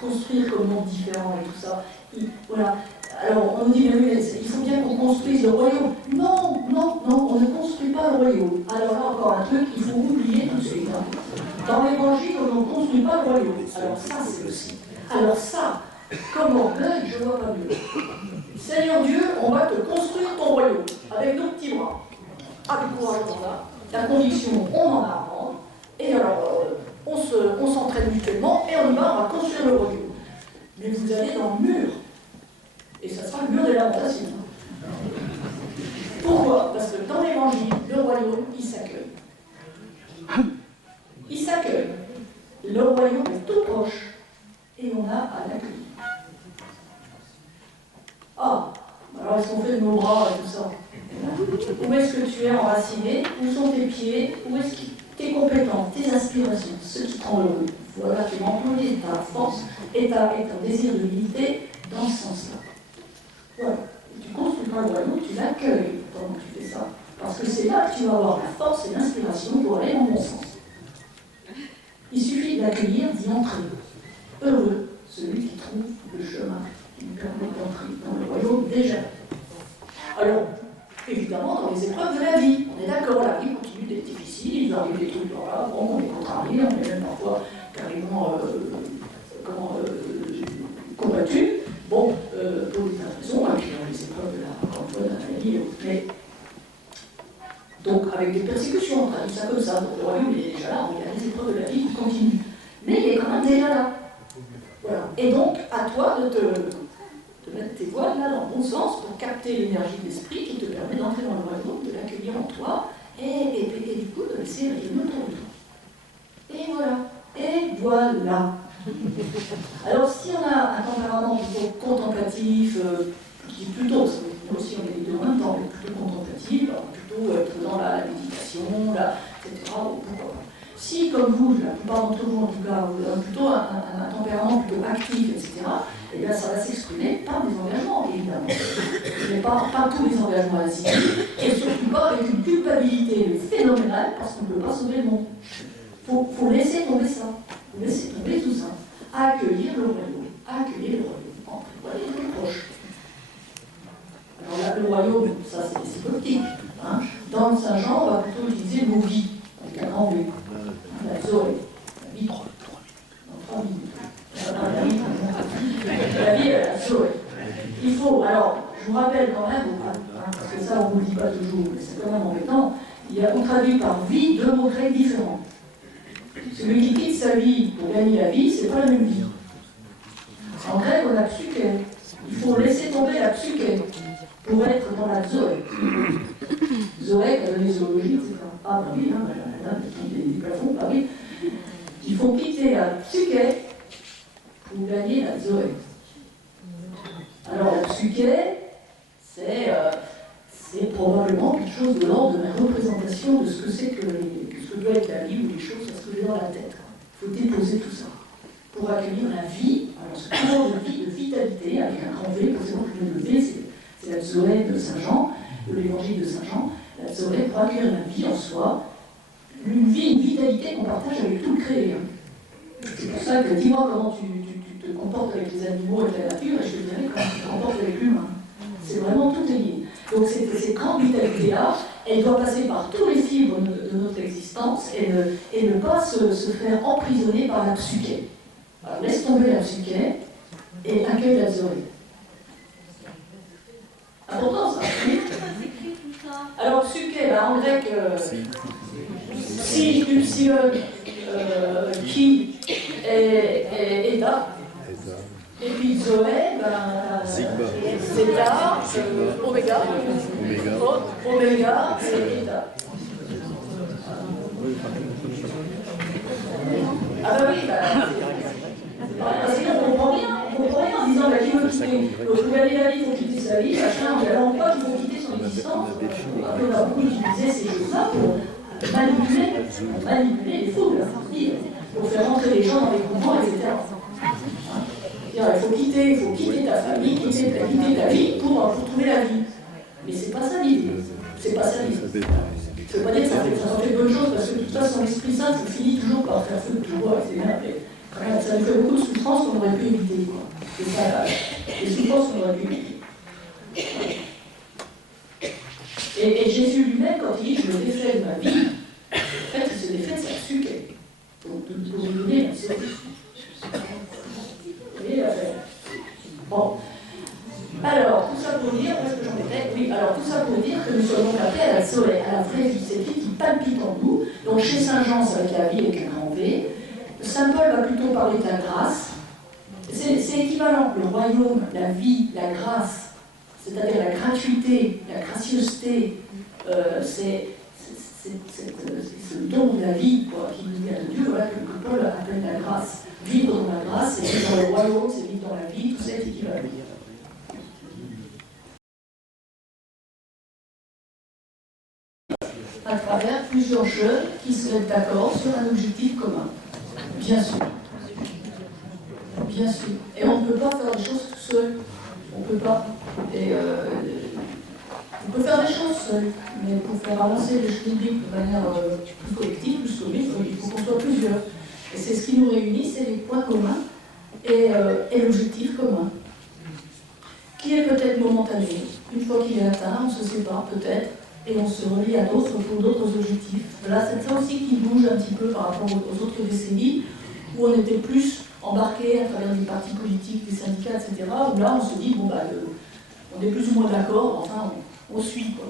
construire comme monde différent et tout ça. Voilà. Alors, on nous dit, mais il faut bien qu'on construise le royaume. Non, on ne construit pas le royaume. Alors là, encore un truc, il faut oublier tout de suite. Hein. Dans l'évangile, on ne construit pas le royaume. Alors ça, c'est aussi. Alors ça, comme orgueil, je vois pas mieux. Seigneur Dieu, on va te construire ton royaume, avec nos petits bras. Avec courage qu'on a, la conviction, on en a à rendre. Et alors, on s'entraîne mutuellement, et on y va, on va construire le royaume. Mais vous allez dans le mur. Et ça sera le mur de lamentation. Pourquoi? Parce que dans l'évangile, le royaume, il s'accueille. Il s'accueille. Le royaume est tout proche. Et on a à l'accueillir. Ah, alors est-ce qu'on fait de nos bras et tout ça? Où est-ce que tu es enraciné? Où sont tes pieds? Où est-ce que tes compétences, tes aspirations, ce qui te rend heureux? Voilà, tu vas employer ta force et ton désir de l'unité dans ce sens-là. Voilà. Tu ne construis pas le royaume, tu l'accueilles pendant que tu fais ça. Parce que c'est là que tu vas avoir la force et l'inspiration pour aller dans le bon sens. Il suffit d'accueillir, d'y entrer. Heureux, celui qui trouve le chemin qui lui permet d'entrer dans le royaume déjà. Alors, évidemment, dans les épreuves de la vie, on est d'accord, la vie continue d'être difficile, il arrive des trucs par là, bon, on est contrarié, on est même parfois carrément combattu. Bon, pour des tas de raisons, et puis dans les épreuves de la vie, mais donc avec des persécutions, on traduit ça comme ça, donc le royaume il est déjà là, il y a les épreuves de la vie qui continuent, mais il est quand même déjà là. Voilà. Et donc, à toi de mettre tes voiles là dans le bon sens pour capter l'énergie de l'esprit qui te permet d'entrer dans le royaume, de l'accueillir en toi, et du coup de laisser rayonner autour de toi. Et voilà. Et voilà. Alors, si on a un tempérament plutôt contemplatif, qui est plutôt, nous aussi on est les deux en même temps, mais plutôt contemplatif, alors plutôt être dans la méditation, etc. Pourquoi pas. Si, comme vous, la plupart d'entre vous en tout cas, vous avez plutôt un tempérament plutôt actif, etc., eh bien ça va s'exprimer par des engagements, évidemment. Mais pas tous les engagements ainsi, et surtout pas avec une culpabilité phénoménale, parce qu'on ne peut pas sauver le monde. Il faut laisser tomber ça. Il faut laisser tomber tout ça. Accueillir le royaume. Accueillir le royaume. Voilà, il est plus proche. Dans le royaume, ça c'est politique. Hein. Dans le Saint-Jean, on va plutôt utiliser le mot vie, avec un grand V. La Zoé. La vie, 3 minutes. La vie, la Zoé. Il faut, alors, je vous rappelle quand même, parce que ça on ne vous le dit pas toujours, mais c'est quand même embêtant, on traduit par vie deux mots grecs différents. Celui qui quitte sa vie pour gagner la vie, c'est pas la même vie. En grec, on a psyché. Il faut laisser tomber la psyché pour être dans la zoé. Zoé, qui a donné zoologie, etc. Ah, bah oui, là, des plafonds, bah oui. Il faut quitter la psyché pour gagner la zoé. Alors, la psyché, c'est probablement quelque chose de l'ordre de la représentation de ce que c'est que doit être la vie ou les choses, à ce que j'ai dans la tête. Il faut déposer tout ça pour accueillir la vie, alors ce courant de vie, de vitalité, avec un grand V, forcément que je viens de lever, c'est la Zoé de Saint Jean, de l'évangile de Saint Jean, la Zoé pour accueillir la vie en soi, une vitalité qu'on partage avec tout le créé. C'est pour ça que dis-moi comment tu te comportes avec les animaux et la nature, et je te dirai comment tu te comportes avec l'humain. C'est vraiment tout est lié. Donc cette grande vitalité-là, elle doit passer par tous les fibres de notre existence et ne pas se faire emprisonner par la psyché. Alors laisse tomber la psyché et accueille la Zoé. Important ça. Alors psyché, en grec, psi, upsilon, qui et da. Et puis Zoé, zeta, oméga, oméga et eta. Ah bah oui, parce qu'on comprend rien en disant qui veut quitter. Donc vous gagner la vie, il faut quitter sa vie, machin, on n'avait pas qu'il faut quitter son existence. Après on a beaucoup utilisé ces choses-là pour manipuler les foules, pour faire rentrer les gens dans les courants, etc. Il faut quitter ta famille, quitter ta vie pour trouver la vie. Mais c'est pas ça l'idée. C'est pas ça l'idée. Ça veut pas dire que ça fait bonne chose, parce que de toute façon, l'Esprit Saint finit toujours par faire feu de tout bois, etc. Mais ça nous fait beaucoup de souffrances qu'on aurait pu éviter. C'est ça, les souffrances qu'on aurait pu éviter. Et Jésus lui-même, quand il dit je me défais de ma vie, en fait, il se défait de sa psyché. Donc, pour lui donner un service. Bon. Alors, tout ça pour dire, où est-ce que j'en étais? Oui, alors tout ça pour dire que nous sommes donc appelés à la Zoé, à la vraie vie, cette vie qui palpite en nous. Donc chez Saint Jean, ça va être la vie avec un grand V. Saint Paul va plutôt parler de la grâce. C'est équivalent. Le royaume, la vie, la grâce, c'est-à-dire la gratuité, la gracieuseté, c'est ce don de la vie qui nous vient de Dieu, voilà, que Paul appelle la grâce. Vivre dans la grâce, c'est vivre dans le royaume, c'est vivre dans la vie, tout ça est équivalent. À travers plusieurs jeunes qui se mettent d'accord sur un objectif commun. Bien sûr. Bien sûr. Et on ne peut pas faire des choses tout seul. On ne peut pas. Et on peut faire des choses seul, mais pour faire avancer les choses bibliques de manière plus collective, plus commune, il faut qu'on soit plusieurs. Et c'est ce qui nous réunit, c'est les points communs et l'objectif commun, qui est peut-être momentané. Une fois qu'il est atteint, on se sépare peut-être, et on se relie à d'autres pour d'autres objectifs. Là, c'est ça aussi qui bouge un petit peu par rapport aux autres décennies, où on était plus embarqué à travers des partis politiques, des syndicats, etc., où là, on se dit, bon, on est plus ou moins d'accord, enfin, on suit, quoi.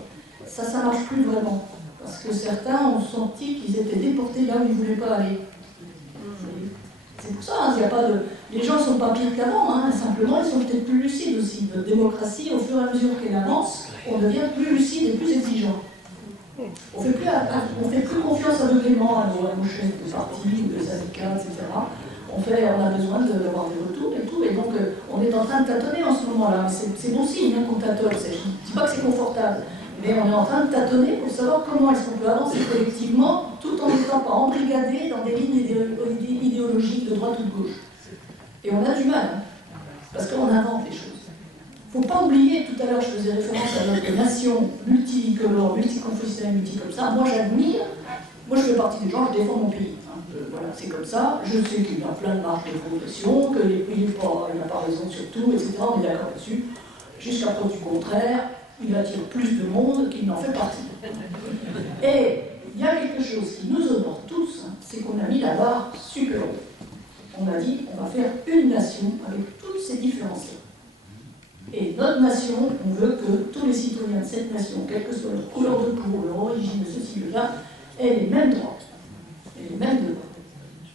Ça marche plus vraiment, parce que certains ont senti qu'ils étaient déportés là où ils ne voulaient pas aller. C'est pour ça, hein, y a pas de... les gens ne sont pas pires qu'avant, hein, simplement ils sont peut-être plus lucides aussi. Notre démocratie, au fur et à mesure qu'elle avance, on devient plus lucide et plus exigeant. On ne fait plus confiance aveuglément à nos chefs de parti ou de syndicats, etc. On a besoin d'avoir des retours et tout, et donc on est en train de tâtonner en ce moment-là. C'est bon signe qu'on tâtonne, je ne dis pas que c'est confortable, mais on est en train de tâtonner pour savoir comment est-ce qu'on peut avancer collectivement tout en n'étant pas embrigadé dans des lignes idéologiques de droite ou de gauche. Et on a du mal, hein, parce qu'on invente les choses. Il ne faut pas oublier, tout à l'heure je faisais référence à notre nation multicolore, multiconfessionnelle, comme ça. Moi j'admire, moi je fais partie des gens, je défends mon pays. Hein. Voilà, c'est comme ça. Je sais qu'il y a plein de marges de progression, qu'il n'a pas raison sur tout, etc. On est d'accord là-dessus. Jusqu'à preuve du contraire, il attire plus de monde qu'il n'en fait partie. Et il y a quelque chose qui nous honore tous, hein, c'est qu'on a mis la barre super haut. On a dit, on va faire une nation avec toutes ces différences-là. Et notre nation, on veut que tous les citoyens de cette nation, quelle que soit leur couleur de peau, leur origine, ceci, de là, aient les mêmes droits, et les mêmes devoirs,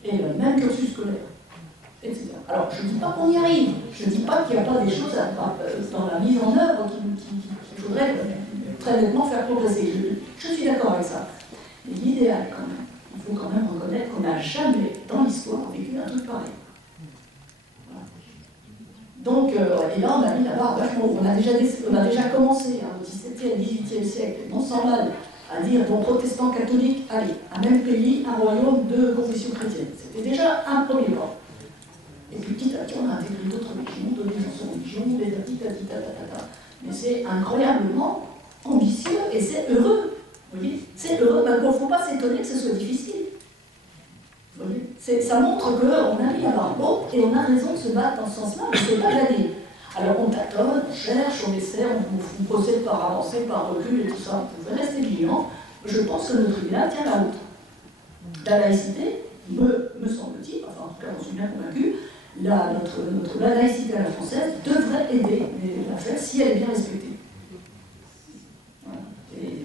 et le même cursus scolaire, etc. Alors, je ne dis pas qu'on y arrive, je ne dis pas qu'il n'y a pas des choses dans la mise en œuvre qu'il faudrait très nettement faire progresser. Je suis d'accord avec ça. Mais l'idéal, quand même, il faut quand même reconnaître qu'on n'a jamais, dans l'histoire, vécu un truc pareil. Donc, et là, on a mis la barre vachement haut. On a déjà commencé, hein, au XVIIe et XVIIIe siècle, non sans mal, à dire, bon, protestants, catholiques, allez, un même pays, un royaume, deux confessions chrétiennes. C'était déjà un premier pas. Et puis petit à petit, on a intégré d'autres religions, d'autres religions, les tatata. Mais c'est incroyablement ambitieux et c'est heureux. Vous voyez, c'est heureux, mais il ne faut pas s'étonner que ce soit difficile. Ça montre qu'on a mis la barre haute et on a raison de se battre dans ce sens-là, mais ce n'est pas gagné. Alors on tâtonne, on cherche, on essaie, on procède par avancée, par recul et tout ça. On peut rester vigilant. Je pense que notre idéal tient la route. La laïcité, me semble-t-il, enfin en tout cas j'en suis bien convaincu, la laïcité à la française devrait aider à faire si elle est bien respectée. Voilà.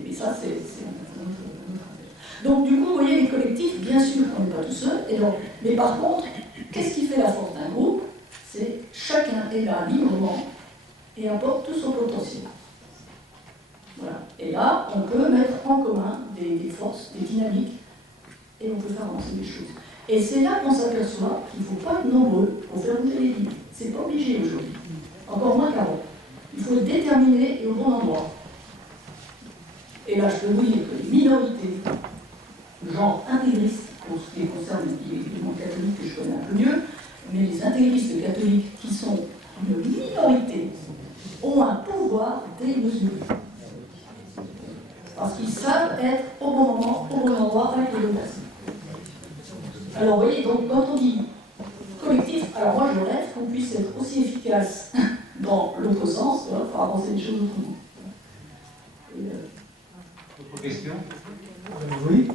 Et ça, c'est un autre affaire. Donc du coup, vous voyez, les collectifs, bien sûr qu'on n'est pas tout seul, mais par contre, qu'est-ce qui fait la force d'un groupe? C'est chacun est là librement et apporte tout son potentiel. Voilà. Et là, on peut mettre en commun des forces, des dynamiques, et on peut faire avancer les choses. Et c'est là qu'on s'aperçoit qu'il ne faut pas être nombreux pour faire bouger les lignes. C'est pas obligé aujourd'hui. Encore moins qu'avant. Il faut être déterminé et au bon endroit. Et là, je peux vous dire que les minorités, genre intégristes, pour ce qui concerne les mondes catholiques que je connais un peu mieux, mais les intégristes catholiques qui sont une minorité ont un pouvoir démesuré. Parce qu'ils savent être au bon moment, au bon endroit, avec les bonnes personnes. Alors vous voyez, donc quand on dit collectif, alors moi je rêve qu'on puisse être aussi efficace dans l'autre sens, pour avancer les choses autrement. Autre question? Oui.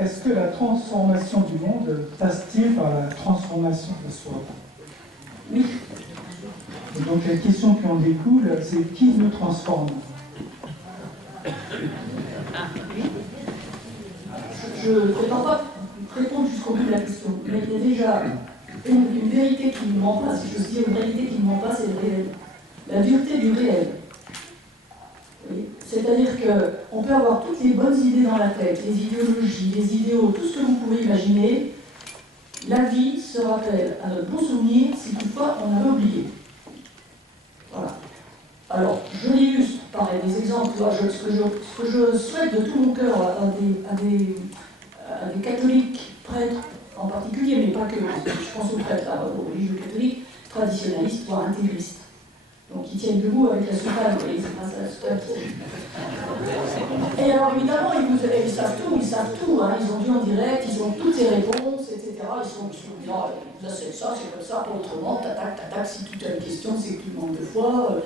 Est-ce que la transformation du monde passe-t-il par la transformation de soi? Oui. Et donc la question qui en découle, c'est qui nous transforme? Je ne prétends pas répondre jusqu'au bout de la question, mais il y a déjà une vérité qui ne ment pas, si je dire une réalité qui ne ment pas, c'est le réel. La dureté du réel. C'est-à-dire qu'on peut avoir toutes les bonnes idées dans la tête, les idéologies, les idéaux, tout ce que vous pouvez imaginer. La vie se rappelle à notre bon souvenir si toutefois on avait oublié. Voilà. Alors, je l'illustre par des exemples. Ce que je souhaite de tout mon cœur à des catholiques, prêtres en particulier, mais pas que, je pense aux prêtres, aux religieux catholiques, traditionnalistes, voire intégristes. Donc ils tiennent debout avec la soutane, vous voyez, c'est grâce à la soutane. Et alors évidemment, ils savent tout, hein, ils ont vu en direct, ils ont toutes les réponses, etc. Ils sont bien, c'est ça, c'est comme ça, pas autrement, tac, si tu as une question, c'est que tu manques de foi,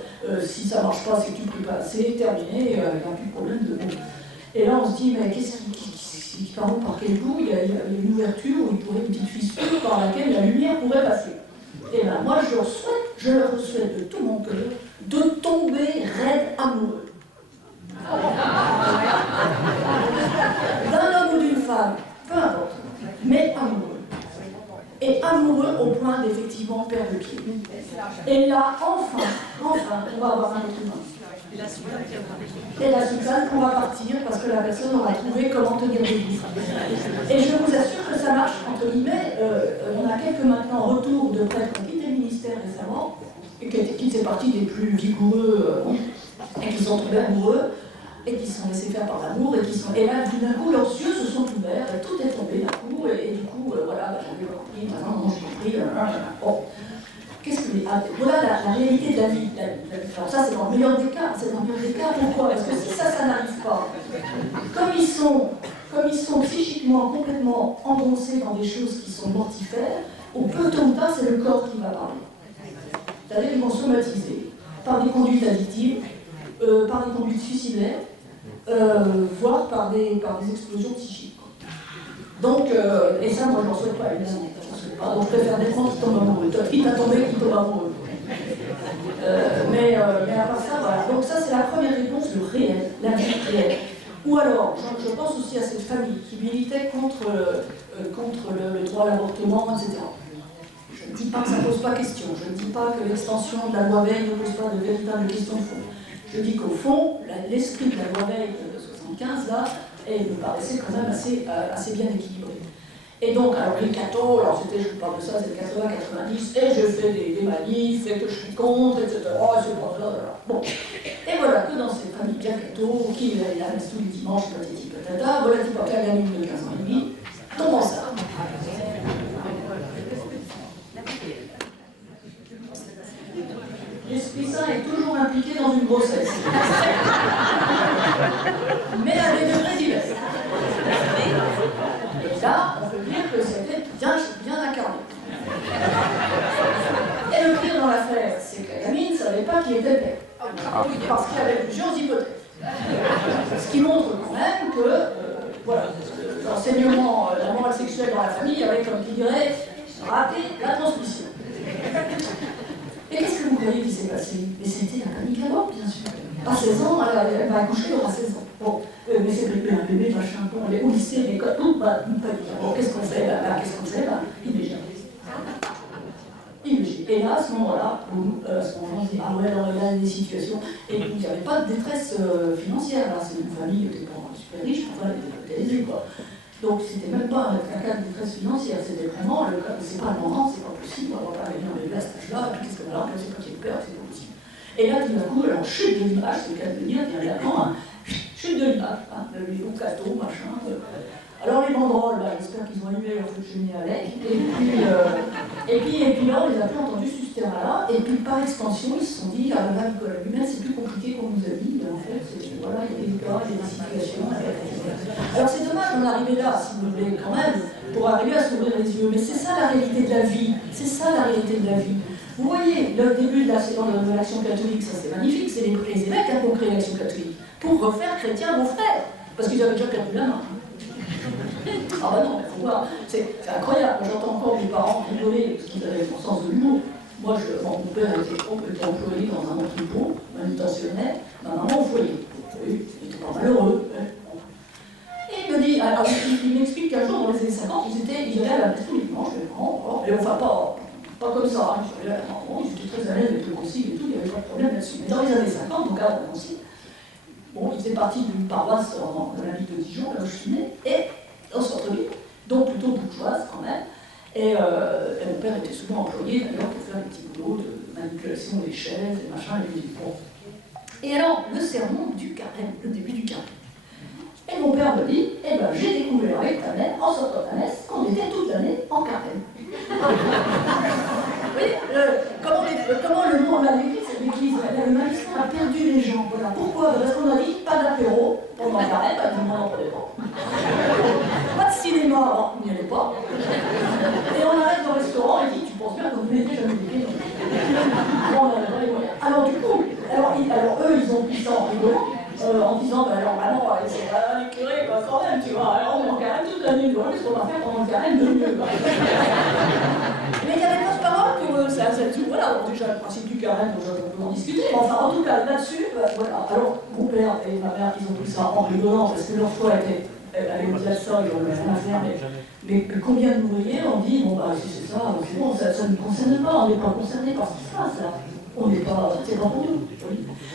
si ça marche pas, c'est que tu pries pas assez, terminé, il n'y a plus de problème de bon. Et là on se dit, mais qu'est-ce qui par quel bout il y a une ouverture, ou il pourrait une petite fissure par laquelle la lumière pourrait passer. Et là, moi je leur souhaite de tout mon cœur de tomber raide amoureux. D'un homme ou d'une femme, peu importe, mais amoureux. Et amoureux au point d'effectivement perdre le pied. Et là, enfin, on va avoir un être humain. Et la soutane, on va partir parce que la personne aura trouvé comment tenir debout. Et je vous assure que ça marche, entre guillemets. On a quelques maintenant retours de prêtres qui ont quitté le ministère récemment, et qui faisaient partie des plus vigoureux, et qui sont tombés amoureux, et qui se sont laissés faire par l'amour, et là, tout d'un coup, leurs yeux se sont ouverts, et tout est tombé d'un coup, et du coup, voilà, j'avais pas compris, maintenant, j'ai compris, bon. Qu'est-ce que voilà la réalité de la vie. Alors ça, c'est dans le meilleur des cas. Pourquoi? Parce que si ça n'arrive pas, comme ils sont psychiquement complètement engoncés dans des choses qui sont mortifères, au peu tôt ou tard, c'est le corps qui va parler. C'est-à-dire qu'ils vont somatiser par des conduites addictives, par des conduites suicidaires, voire par des explosions psychiques. Donc, et ça, moi, je n'en souhaite pas, évidemment. Donc, je préfère défendre qui tombe amoureux. Quitte à tomber, qui tombe amoureux. Mais à part ça, voilà. Donc, ça, c'est la première réponse, le réel, la vie réelle. Ou alors, je pense aussi à cette famille qui militait contre le droit à l'avortement, etc. Je ne dis pas que ça ne pose pas question. Je ne dis pas que l'extension de la loi Veil ne pose pas de véritables questions de fond. Je dis qu'au fond, l'esprit de la loi Veil de 75, là, me paraissait quand même assez bien équilibré. Et donc, alors les cathos, alors c'était, je vous parle de ça, c'est 80-90, et je fais des manifs, et que je suis contre, etc. Oh, c'est pas ça, voilà. Bon. Et voilà que dans cette famille bien catho, qui la messe tous les dimanches, patati patata, voilà qui porte la gamine de 15 ans et demi, tombe enceinte. L'Esprit Saint est toujours impliqué dans une grossesse. Mais à des degrés divers. Et là, on peut dire que c'était bien incarné. Et le pire dans l'affaire, c'est que la gamine ne savait pas qui était père. Parce qu'il y avait plusieurs hypothèses. Ce qui montre quand même que, voilà, l'enseignement, la morale sexuelle dans la famille avait, comme qui dirait, raté la transmission. Et qu'est-ce que vous croyez qui s'est passé? Mais c'était la panique à bord, bien sûr. À 16 ans, elle va accoucher, elle aura 16 ans. Bon, mais c'est un bébé, machin, bon, on est au lycée, l'école, tout, bah, bon, qu'est-ce qu'on fait là? Qu'est-ce qu'on fait là? IVG. Et là, à ce moment-là, on dit, ah ouais, alors il y a des situations, et il n'y avait pas de détresse financière, là, c'est une famille qui était pas super riche, enfin, elle était aisée, quoi. Donc c'était même pas un cas de détresse financière, c'était vraiment le cas, c'est pas le moment, c'est pas possible, on va pas venir un bébé à cet âge-là, qu'est-ce que là, c'est pas qu'il y ait peur, c'est pas possible. Et là, tout d'un coup, alors chute de l'image, c'est le cas de le dire, dernièrement, chute de l'image, le niveau cateau, machin. Alors les banderoles, j'espère qu'ils ont allumé leur feu de cheminée avec, et puis là, on les a plus entendus sur ce terrain-là, et puis par extension, ils se sont dit, ah là, Nicolas Humain, c'est plus compliqué qu'on nous a dit, mais en fait, voilà, il y a des cas, il y a des situations. Alors c'est dommage d'en arriver là, si vous voulez, quand même, pour arriver à s'ouvrir les yeux, mais c'est ça la réalité de la vie, c'est ça la réalité de la vie. Vous voyez, le début de l'action catholique, ça c'est magnifique, c'est les évêques qui ont créé l'action catholique, pour refaire chrétien vos frères, parce qu'ils avaient déjà perdu la main. Ah bah non, il faut voir, c'est incroyable, j'entends encore mes parents rigoler, parce qu'ils avaient mon sens de l'humour. Moi, mon père était employé dans un entrepôt, manutentionnaire, ma maman au foyer. Il était pas malheureux. Et il me dit, alors, il m'explique qu'un jour, dans les années 50, ils allaient à la messe tous les dimanches, mes parents, et enfin pas comme ça, ils étaient très à l'aise avec le concile et tout, il n'y avait pas de problème là-dessus. Mais dans les années 50, donc avant le concile, bon, ils faisaient partie d'une paroisse dans la ville de Dijon, là où je suis né, et au centre-ville, donc plutôt bourgeoise quand même. Et mon père était souvent employé d'ailleurs pour faire des petits boulots de manipulation des chaises et machin, et musique. Bon. Et alors, le sermon du carême, le début du carême. Et mon père me dit, eh ben j'ai découvert avec ta mère, en sortant de la messe, qu'on était toute l'année en carême. Oui, comment le nom l'a écrit, c'est l'église, le magistère a perdu les gens. Voilà. Pourquoi? Parce qu'on a dit pas d'apéro pendant le carême, pas tout le monde en prenait pas. Pas de cinéma, alors il n'y allait pas. Et on arrête dans le restaurant et dit, tu penses bien qu'on n'était jamais dégué. Bon, on n'avait pas les moyens. Alors du coup, eux, ils ont pris ça en rigolant. En disant, ben alors vraiment, c'est pas les curés, quoi, quand même, tu vois, alors on est en carême toute la nuit, voilà, qu'est-ce qu'on va faire pendant le carême de mieux, quoi. Mais il n'y avait pas de parole que ça, voilà, bon, déjà le principe du carême, on peut en discuter, mais enfin, en tout cas, là-dessus, voilà, alors, mon père et ma mère, ils ont pris ça en rigolant, parce que leur foi était, avec au-delà de ça, ils n'ont rien à faire, mais combien d'ouvriers ont dit, bon, bah, si c'est ça, c'est bon, ça ne nous concerne pas, on n'est pas concerné par ce qui se passe, là, on n'est pas, c'est pas pour nous,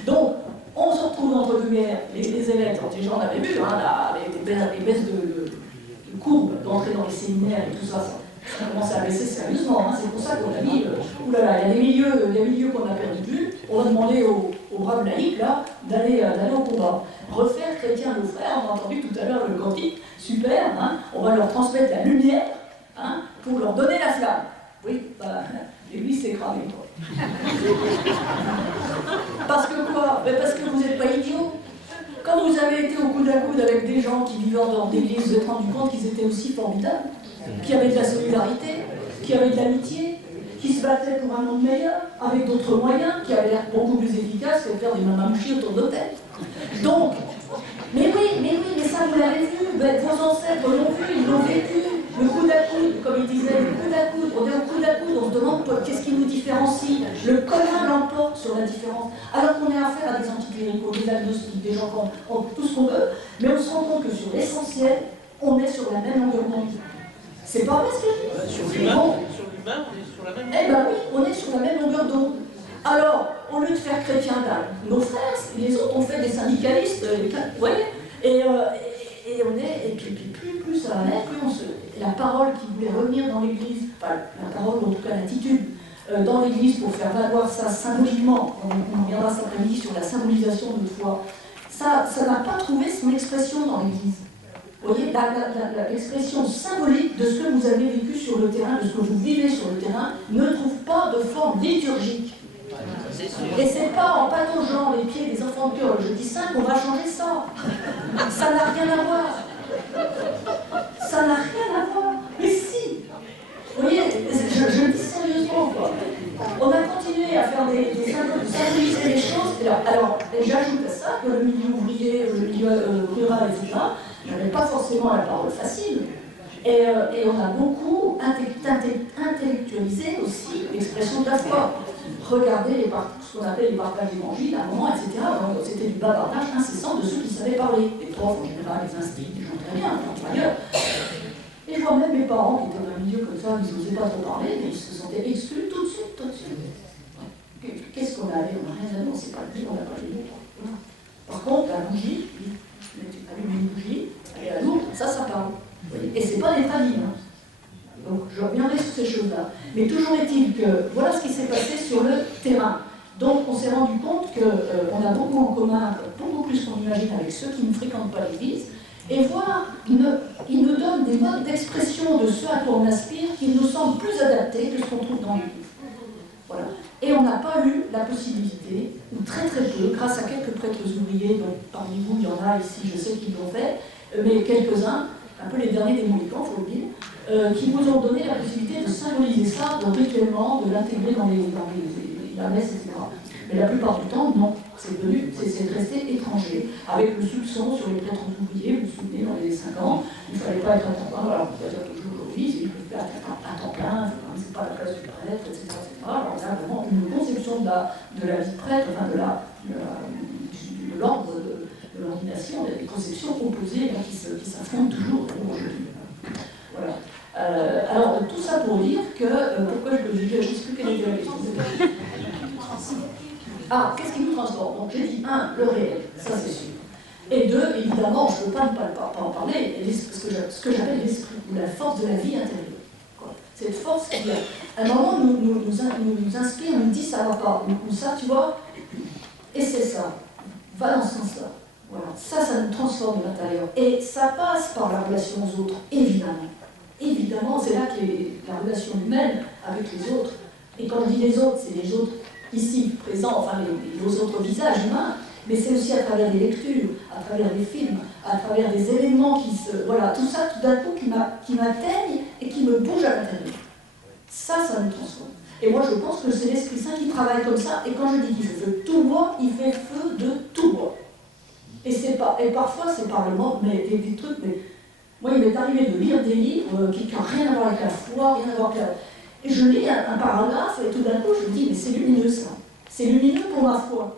donc, on se retrouve entre deux guerres, les évêques, quand les gens l'avaient vu, les baisses de courbes d'entrée dans les séminaires et tout ça, ça commence à baisser sérieusement. Hein. C'est pour ça qu'on a dit, oulala, il y a des milieux qu'on a perdu de vue, on a demandé aux braves laïcs là, d'aller au combat. Refaire chrétien nos frères, on a entendu tout à l'heure le cantique, super, hein, on va leur transmettre la lumière hein, pour leur donner la flamme. Oui, bah, l'église s'est cramée, quoi. Parce que quoi? Ben parce que vous n'êtes pas idiots. Quand vous avez été au coude à coude avec des gens qui vivaient en dehors d'église, vous vous êtes rendu compte qu'ils étaient aussi formidables, qu'il y avait de la solidarité, qu'il y avait de l'amitié, qui se battaient pour un monde meilleur, avec d'autres moyens, qui avaient l'air beaucoup plus efficaces que de faire des mamamouchis autour de nos têtes. Donc, mais ça vous l'avez vu, vos ancêtres l'ont vu, ils l'ont vécu. Le coude à coude, comme il disait, le coude à coude, on est au coude à coude, on se demande qu'est-ce qui nous différencie. Le commun l'emporte sur la différence. Alors qu'on est affaire à des anticléricaux, des agnostiques, des gens qui ont tout ce qu'on veut, mais on se rend compte que sur l'essentiel, on est sur la même longueur d'onde. C'est pas vrai ce que je dis. Sur l'humain, on est sur la même longueur. Eh ben oui, on est sur la même longueur d'onde. Alors, au lieu de faire chrétien nos frères, les autres ont fait des syndicalistes, vous voyez, et puis plus ça allait, plus on se... La parole qui voulait revenir dans l'Église, enfin la parole, en tout cas l'attitude, dans l'Église pour faire valoir ça symboliquement, on reviendra cet après-midi sur la symbolisation de notre foi, ça n'a pas trouvé son expression dans l'Église. Vous voyez, l'expression symbolique de ce que vous avez vécu sur le terrain, de ce que vous vivez sur le terrain, ne trouve pas de forme liturgique. Et c'est pas en pataugeant les pieds des enfants de cœur le jeudi 5 qu'on va changer ça. Ça n'a rien à voir. Ça n'a rien à voir. Mais si. Vous voyez, je le dis sérieusement, quoi. On a continué à faire des symboliser les choses. Alors j'ajoute à ça que le milieu ouvrier, le milieu rural, etc., n'avait pas forcément la parole facile. Et on a beaucoup intellectualisé aussi l'expression de la foi. Regardez ce qu'on appelle les partages d'évangile, à un moment, etc. Donc c'était du bavardage incessant de ceux qui savaient parler. Les profs en général, les instituts, des gens très bien, ailleurs. Et je vois même mes parents qui étaient dans un milieu comme ça, ils n'osaient pas trop parler, mais ils se sentaient exclus tout de suite. Ouais. Qu'est-ce qu'on avait? On n'a rien à dire, on ne sait pas le dire, on n'a pas les mots. Voilà. Par contre, la bougie, tu allumes une bougie, elle est à l'eau, ça parle. Et c'est pas des tradis. Hein. Donc je reviendrai sur ces choses-là. Mais toujours est-il que voilà ce qui s'est passé sur le terrain. Donc on s'est rendu compte qu'on a beaucoup en commun, beaucoup plus qu'on imagine avec ceux qui ne fréquentent pas l'Église. Et voilà, ils nous donnent des modes d'expression de ce à quoi on aspire qui nous semblent plus adaptés que ce qu'on trouve dans l'Église. Voilà. Et on n'a pas eu la possibilité, ou très très peu, grâce à quelques prêtres ouvriers, donc parmi vous il y en a ici, je sais qu'ils l'ont fait, mais quelques-uns, un peu les derniers des Mohicans, il faut le dire, qui nous ont donné la possibilité de symboliser ça, de rituellement, de l'intégrer dans la messe, etc. Mais la plupart du temps, non. C'est resté étranger, avec le soupçon sur les prêtres ouvriers, vous vous souvenez, dans les 5 ans, il ne fallait pas être à temps plein, alors on peut dire toujours aujourd'hui, il ne faut pas être à temps plein, c'est pas la place du prêtre, etc. Alors il y a vraiment une conception de la vie de prêtre, enfin de l'ordre de l'ordination, des conceptions opposées là, qui s'affrontent toujours aujourd'hui. Voilà. Alors tout ça pour dire que, pourquoi je ne sais plus quelle était la question. Ah, qu'est-ce qui nous transforme? Donc j'ai dit, le réel, ça c'est sûr. Et 2, évidemment, je ne peux pas ne pas en parler, ce que j'appelle l'esprit, ou la force de la vie intérieure. Quoi. Cette force qui, à un moment, nous inspire, nous dit ça va pas, ou ça, tu vois, et c'est ça, va dans ce sens-là. Voilà. Ça nous transforme de l'intérieur. Et ça passe par la relation aux autres, évidemment. Évidemment, c'est là qu'est la relation humaine avec les autres. Et quand je dis les autres, c'est les autres ici présents, enfin les autres visages humains, mais c'est aussi à travers des lectures, à travers des films, à travers des événements qui se... Voilà, tout ça, tout d'un coup, qui m'atteignent et qui me bougent à l'intérieur. Ça me transforme. Et moi, je pense que c'est l'Esprit Saint qui travaille comme ça, et quand je dis qu'il fait feu de tout bois, il fait feu de tout bois. Et parfois, c'est par le monde, mais des trucs, mais... Moi, il m'est arrivé de lire des livres qui n'ont rien à voir avec la foi, rien à voir avec la... Et je lis un paragraphe, et tout d'un coup, je me dis, mais c'est lumineux, ça. C'est lumineux pour ma foi.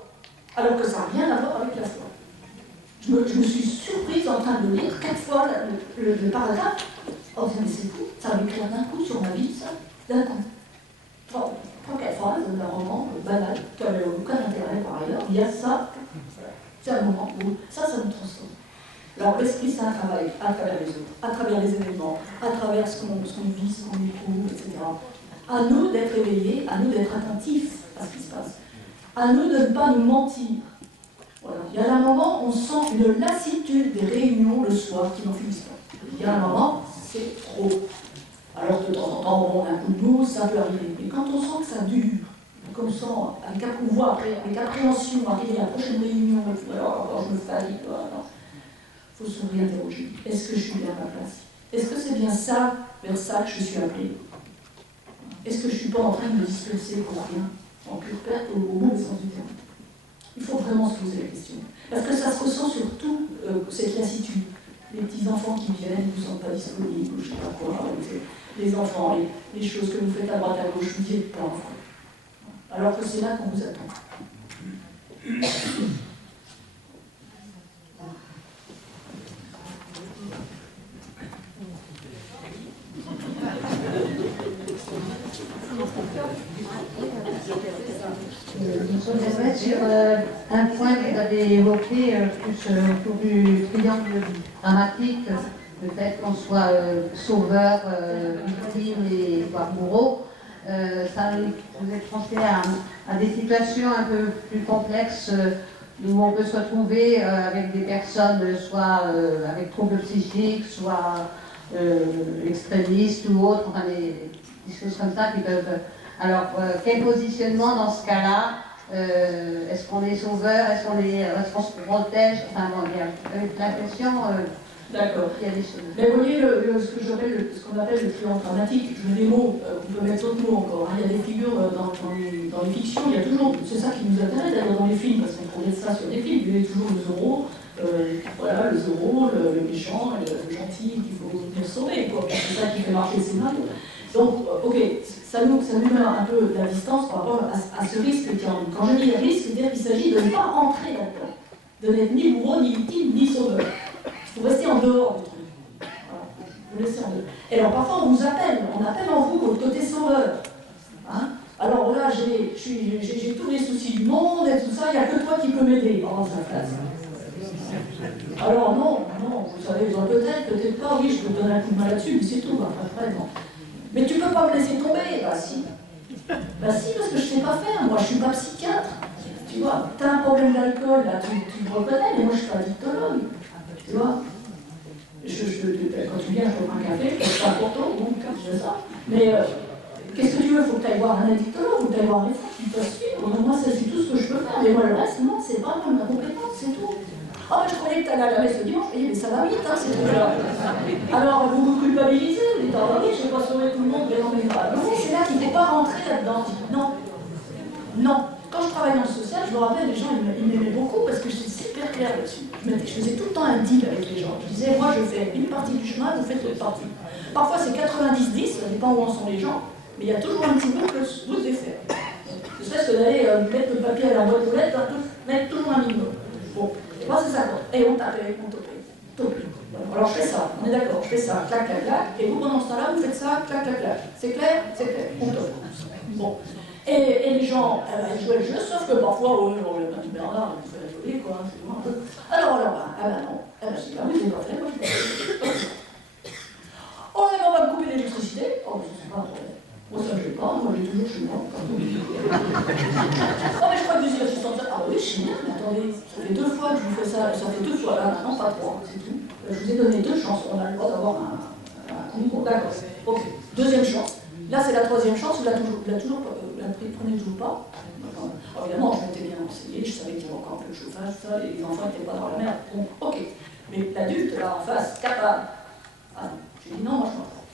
Alors que ça n'a rien à voir avec la foi. Je me suis surprise en train de lire 4 fois le paragraphe. Oh, mais c'est fou, ça m'éclaire d'un coup sur ma vie, ça. D'un coup. 3-4 phrases d'un roman banal, qui n'avait aucun intérêt par ailleurs. Il y a ça. C'est un moment où ça me transforme. Alors l'Esprit Saint travaille à travers les autres, à travers les événements, à travers ce qu'on vit, ce qu'on éprouve, etc. À nous d'être éveillés, à nous d'être attentifs à ce qui se passe. À nous de ne pas nous mentir. Voilà. Il y a un moment, on sent une lassitude des réunions le soir qui n'en finissent pas. Il y a un moment, c'est trop. Alors de temps en temps, on a un coup de mou, ça peut arriver. Mais quand on sent que ça dure, qu'on sent avec avec appréhension, arriver à la prochaine réunion, alors je me fatigue, il faut se réinterroger. Est-ce que je suis bien à ma place? Est-ce que c'est bien ça, vers ça que je suis appelée? Est-ce que je ne suis pas en train de me disperser pour rien, en pure perte, au bon sens du terme? Il faut vraiment se poser la question. Parce que ça se ressent surtout, cette lassitude. Les petits-enfants qui viennent, ils ne vous sentent pas disponibles, je ne sais pas quoi, les enfants, les choses que vous faites à droite à gauche, vous n'y êtes pas, en fait. Alors que c'est là qu'on vous attend. Je voudrais sur un point que vous avez évoqué, plus autour du triangle dramatique, le fait qu'on soit sauveur, victime et voire bourreau. Ça vous est transféré à des situations un peu plus complexes où on peut se retrouver avec des personnes soit avec troubles psychiques, soit extrémistes ou autres, enfin des choses comme ça qui peuvent... Alors, quel positionnement dans ce cas-là? Est-ce qu'on est sauveur? Est-ce qu'on se protège? Enfin, bon, il y a la question. D'accord. Il y a des choses. Mais vous voyez ce qu'on appelle le triangle dramatique, je mets des mots, on peut mettre d'autres mots encore. Hein. Il y a des figures dans les fictions, il y a toujours, c'est ça qui nous intéresse d'ailleurs dans les films, parce qu'on projette ça sur des films, il y a toujours le Zorro, voilà, le Zorro, le méchant, le gentil qu'il faut venir sauver, quoi. C'est ça qui fait marcher le scénario. Donc, ok, ça nous met un peu la distance par rapport à ce risque qui est en nous. Quand je dis risque, c'est-à-dire qu'il s'agit de ne pas entrer là-dedans, de n'être ni bourreau, ni victime, ni sauveur. Il faut rester en dehors du truc. Voilà. Vous laissez en dehors. Et alors parfois on vous appelle, on appelle en vous votre côté sauveur. Hein? Alors là, j'ai tous les soucis du monde et tout ça, il n'y a que toi qui peux m'aider. Oh, ça classe. Alors non, vous savez, peut-être pas, oui, je peux te donner un coup de main là-dessus, mais c'est tout, après, non. Mais tu peux pas me laisser tomber, bah si. Bah si, parce que je sais pas faire, moi je suis pas psychiatre. Tu vois, tu as un problème d'alcool, là, tu me reconnais, mais moi je suis pas addictologue. Tu vois, quand tu viens, je te prends un café, je te fais un porto, bon, je fais ça. Mais qu'est-ce que tu veux? Il faut que tu ailles voir un addictologue, il faut que tu ailles voir un médecin, tu peux suivre. Moi, ça, c'est tout ce que je peux faire. Mais moi, le reste, non, c'est pas ma compétence, c'est tout. Oh, mais je croyais que tu allais à la messe le dimanche. Je dis, mais ça va vite, hein, ces trucs-là. Alors, vous vous culpabilisez, vous dites, ah oui, je vais pas sauver tout le monde, mais non, mais non, c'est là qu'il ne faut pas rentrer là-dedans. Non, non. Quand je travaillais dans le social, je me rappelle, les gens, ils m'aimaient beaucoup parce que j'étais super claire là-dessus. Je faisais tout le temps un deal avec les gens. Je disais, moi, je fais une partie du chemin, vous faites l'autre partie. Parfois, c'est 90-10, ça dépend où en sont les gens, mais il y a toujours un petit bout que vous devez faire. Ne serait-ce que d'aller mettre le papier à la boîte aux lettres, mettre toujours un minimum. Bon, et moi, c'est ça, quoi. Et on tape avec mon topé. Alors, je fais ça, on est d'accord, je fais ça, clac, clac, clac, et vous, pendant ce temps-là, vous faites ça, clac, clac, clac. C'est clair? C'est clair, on tope. Bon. Et les gens, ils jouaient le jeu, sauf que parfois, on le petit Bernard, il fait rigoler, quoi, c'est un peu. Alors, non. Je dis, ah oui, c'est pas fait, moi, je fais. Oh, on va me couper l'électricité. Oh, mais ça, c'est pas un problème. Moi, ça, je l'ai pas, moi, j'ai toujours chez moi. Oh, mais je crois que vous y assistez. Ah oui, chez moi, mais attendez, ça fait 2 fois que je vous fais ça, ça fait 2 fois, là, maintenant, pas 3, c'est tout. Je vous ai donné 2 chances, on a le droit d'avoir un concours. D'accord, ok. Deuxième chance. Là, c'est la 3e chance, vous la prenez toujours pas. Alors, évidemment, je m'étais bien renseigné, je savais qu'il y avait encore un peu de chauffage, ça, les enfants n'étaient pas dans la mer. Bon, ok. Mais l'adulte, là, en face, capable. Ah non, j'ai dit non, moi, je m'en prends.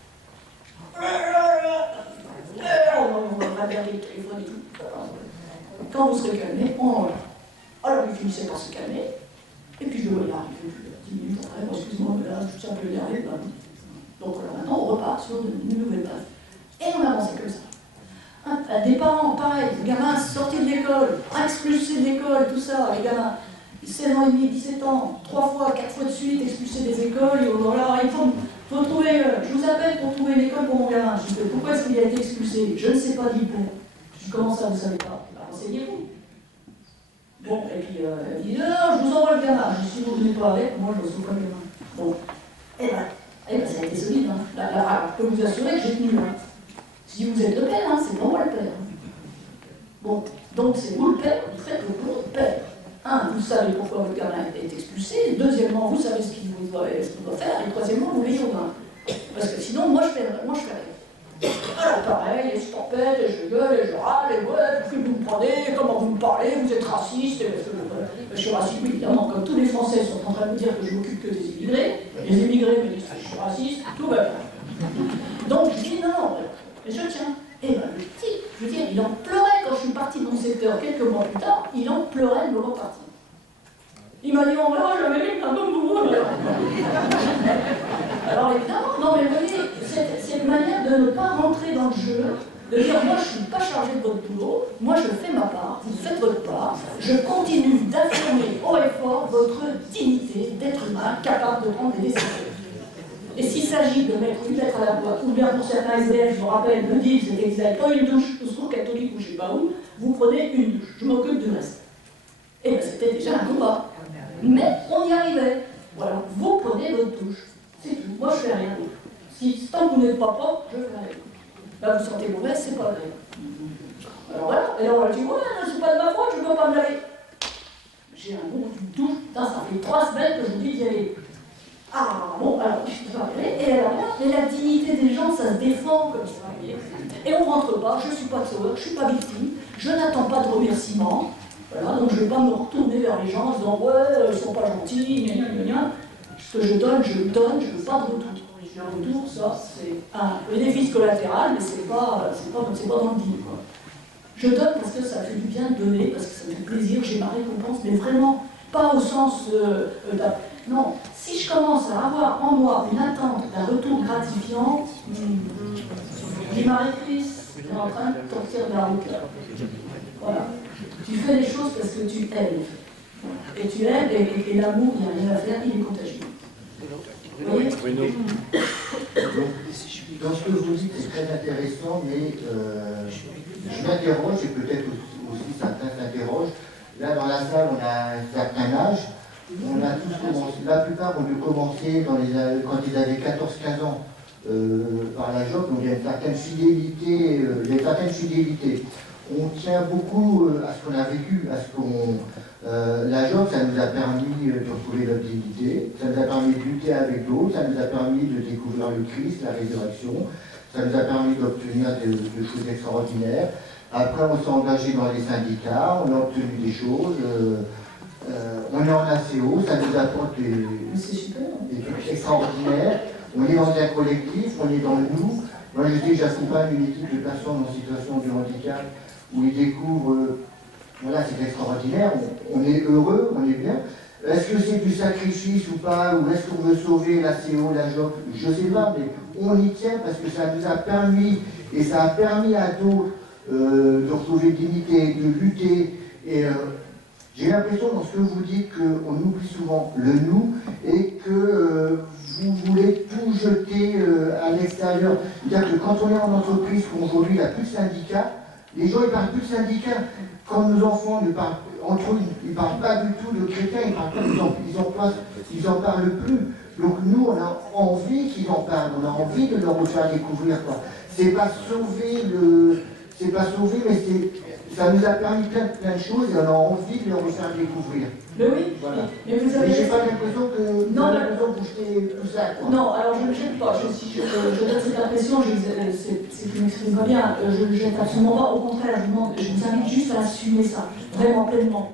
On va regarder le téléphone et tout. Quand vous serez calmé, alors, il finissait par se calmer. Et puis, je le voyais arriver 10 minutes après. Bon, excuse-moi, mais là, je suis un peu énervé. Donc, maintenant, on repart sur une nouvelle base. Et on avançait comme ça. Des parents, pareil, les gamins sortis de l'école, expulsés de l'école, tout ça, les gamins, 16 ans et demi, 17 ans, 3 fois, 4 fois de suite, expulsés des écoles, et voilà, il faut trouver, je vous appelle pour trouver une école pour mon gamin. Je dis, pourquoi est-ce qu'il a été expulsé? Je ne sais pas, dit le père. Je dis, comment ça, vous ne savez pas? Renseignez-vous. Bon, et puis elle dit, non, je vous envoie le gamin. Je dis, si vous ne venez pas avec, moi je ne reçois pas le gamin. Bon, et ben, ça a été solide, hein. Je peux vous assurer que j'ai tenu, hein. Si vous êtes le père, hein, c'est pas moi le père. Bon, donc c'est vous le père, vous faites le bon père. Vous savez pourquoi votre gamin est expulsé. Deuxièmement, vous savez ce qu'il doit faire. Et troisièmement, vous veillez au gamin. Parce que sinon, moi je fais rien. Alors pareil, et je tempête, et je gueule, et je râle, et ouais, puis vous me prenez, comment vous me parlez, vous êtes raciste. Je suis raciste, oui, évidemment, comme tous les Français sont en train de me dire que je m'occupe que des immigrés. Les immigrés me disent que je suis raciste, tout va bien. Donc je dis non. Et je tiens. Et ben, le type, je veux dire, il en pleurait quand je suis partie de mon secteur quelques mois plus tard, il en pleurait de me repartir. Il m'a dit, oh là, j'avais mis un bon boulot. Alors évidemment, non mais vous voyez, c'est une manière de ne pas rentrer dans le jeu, de dire, moi je ne suis pas chargé de votre boulot, moi je fais ma part, vous faites votre part, je continue d'affirmer haut et fort votre dignité d'être humain capable de prendre des décisions. Et s'il s'agit de mettre une lettre à la boîte, ou bien pour certains SDF, je me rappelle, me disent, c'était qu'ils n'avaient pas une douche, au secours catholique ou je ne sais pas où, vous prenez une douche, je m'occupe du reste. Et bien c'était déjà un combat. Mais on y arrivait. Voilà, vous prenez votre douche. C'est tout. Moi, je fais rien d'autre. Si tant que vous n'êtes pas propre, je fais rien. Là, vous sentez mauvais, c'est pas vrai. Alors voilà. Et là, on a dit, ouais, c'est pas de ma faute, je ne peux pas me laver. J'ai un bon douche. Putain, ça fait 3 semaines que je vous dis d'y aller. Ah, bon, alors, je ne peux pas y aller. Et alors là, mais la dignité des gens, ça se défend comme ça. Et on ne rentre pas, je ne suis pas sauveur, je ne suis pas victime, je n'attends pas de remerciements. Voilà, donc je ne vais pas me retourner vers les gens en disant ouais, ils ne sont pas gentils, gna gna gna. Ce que je donne, je le donne, je ne veux pas de retour. Le retour, ça, c'est un bénéfice collatéral, mais c'est pas dans le deal, quoi. Je donne parce que ça fait du bien de donner, parce que ça me fait plaisir, j'ai ma récompense, mais vraiment, pas au sens non, si je commence à avoir en moi une attente d'un retour gratifiant, dis Marie-Chris, tu es en train de sortir de la route là. Voilà. Tu fais les choses parce que tu aimes. Et tu aimes, et l'amour, il n'y a rien à faire, il est contagieux. Vous voyez ? Dans ce que vous dites, c'est très intéressant, mais je m'interroge, et peut-être aussi certains s'interrogent. Là, dans la salle, on a un certain âge. On a tous commencé, la plupart ont dû commencer quand ils avaient 14-15 ans par la JOC, donc il y a une certaine fidélité. On tient beaucoup à ce qu'on a vécu, à ce qu'on... la JOC, ça nous a permis de retrouver notre dignité, ça nous a permis de lutter avec d'autres, ça nous a permis de découvrir le Christ, la résurrection, ça nous a permis d'obtenir de choses extraordinaires. Après, on s'est engagé dans les syndicats, on a obtenu des choses, on est en ACO, ça nous apporte des trucs extraordinaires. On est dans un collectif, on est dans le nous. Moi, je sais que j'accompagne une équipe de personnes en situation de handicap où ils découvrent, voilà, c'est extraordinaire, on est heureux, on est bien. Est-ce que c'est du sacrifice ou pas, ou est-ce qu'on veut sauver la CO, la JOC? Je ne sais pas, mais on y tient parce que ça nous a permis, et ça a permis à d'autres de retrouver dignité, de lutter. Et j'ai l'impression dans ce que vous dites qu'on oublie souvent le nous et que vous voulez tout jeter à l'extérieur. C'est-à-dire que quand on est en entreprise, qu'aujourd'hui il n'y a plus de syndicats, les gens ils ne parlent plus de syndicats. Quand nos enfants entre eux, ils ne parlent pas du tout de chrétiens, ils en parlent plus. Donc nous, on a envie qu'ils en parlent, on a envie de leur faire découvrir quoi. C'est pas sauver mais ça nous a permis plein de choses et on a envie de leur faire découvrir. Mais oui, voilà. Mais vous avez... j'ai pas l'impression que vous jetez tout ça. Quoi. Non, alors je ne jette pas. Je donne cette impression, c'est que je m'exprime pas bien, je ne jette absolument pas. Au contraire, je vous invite juste à assumer ça, vraiment pleinement.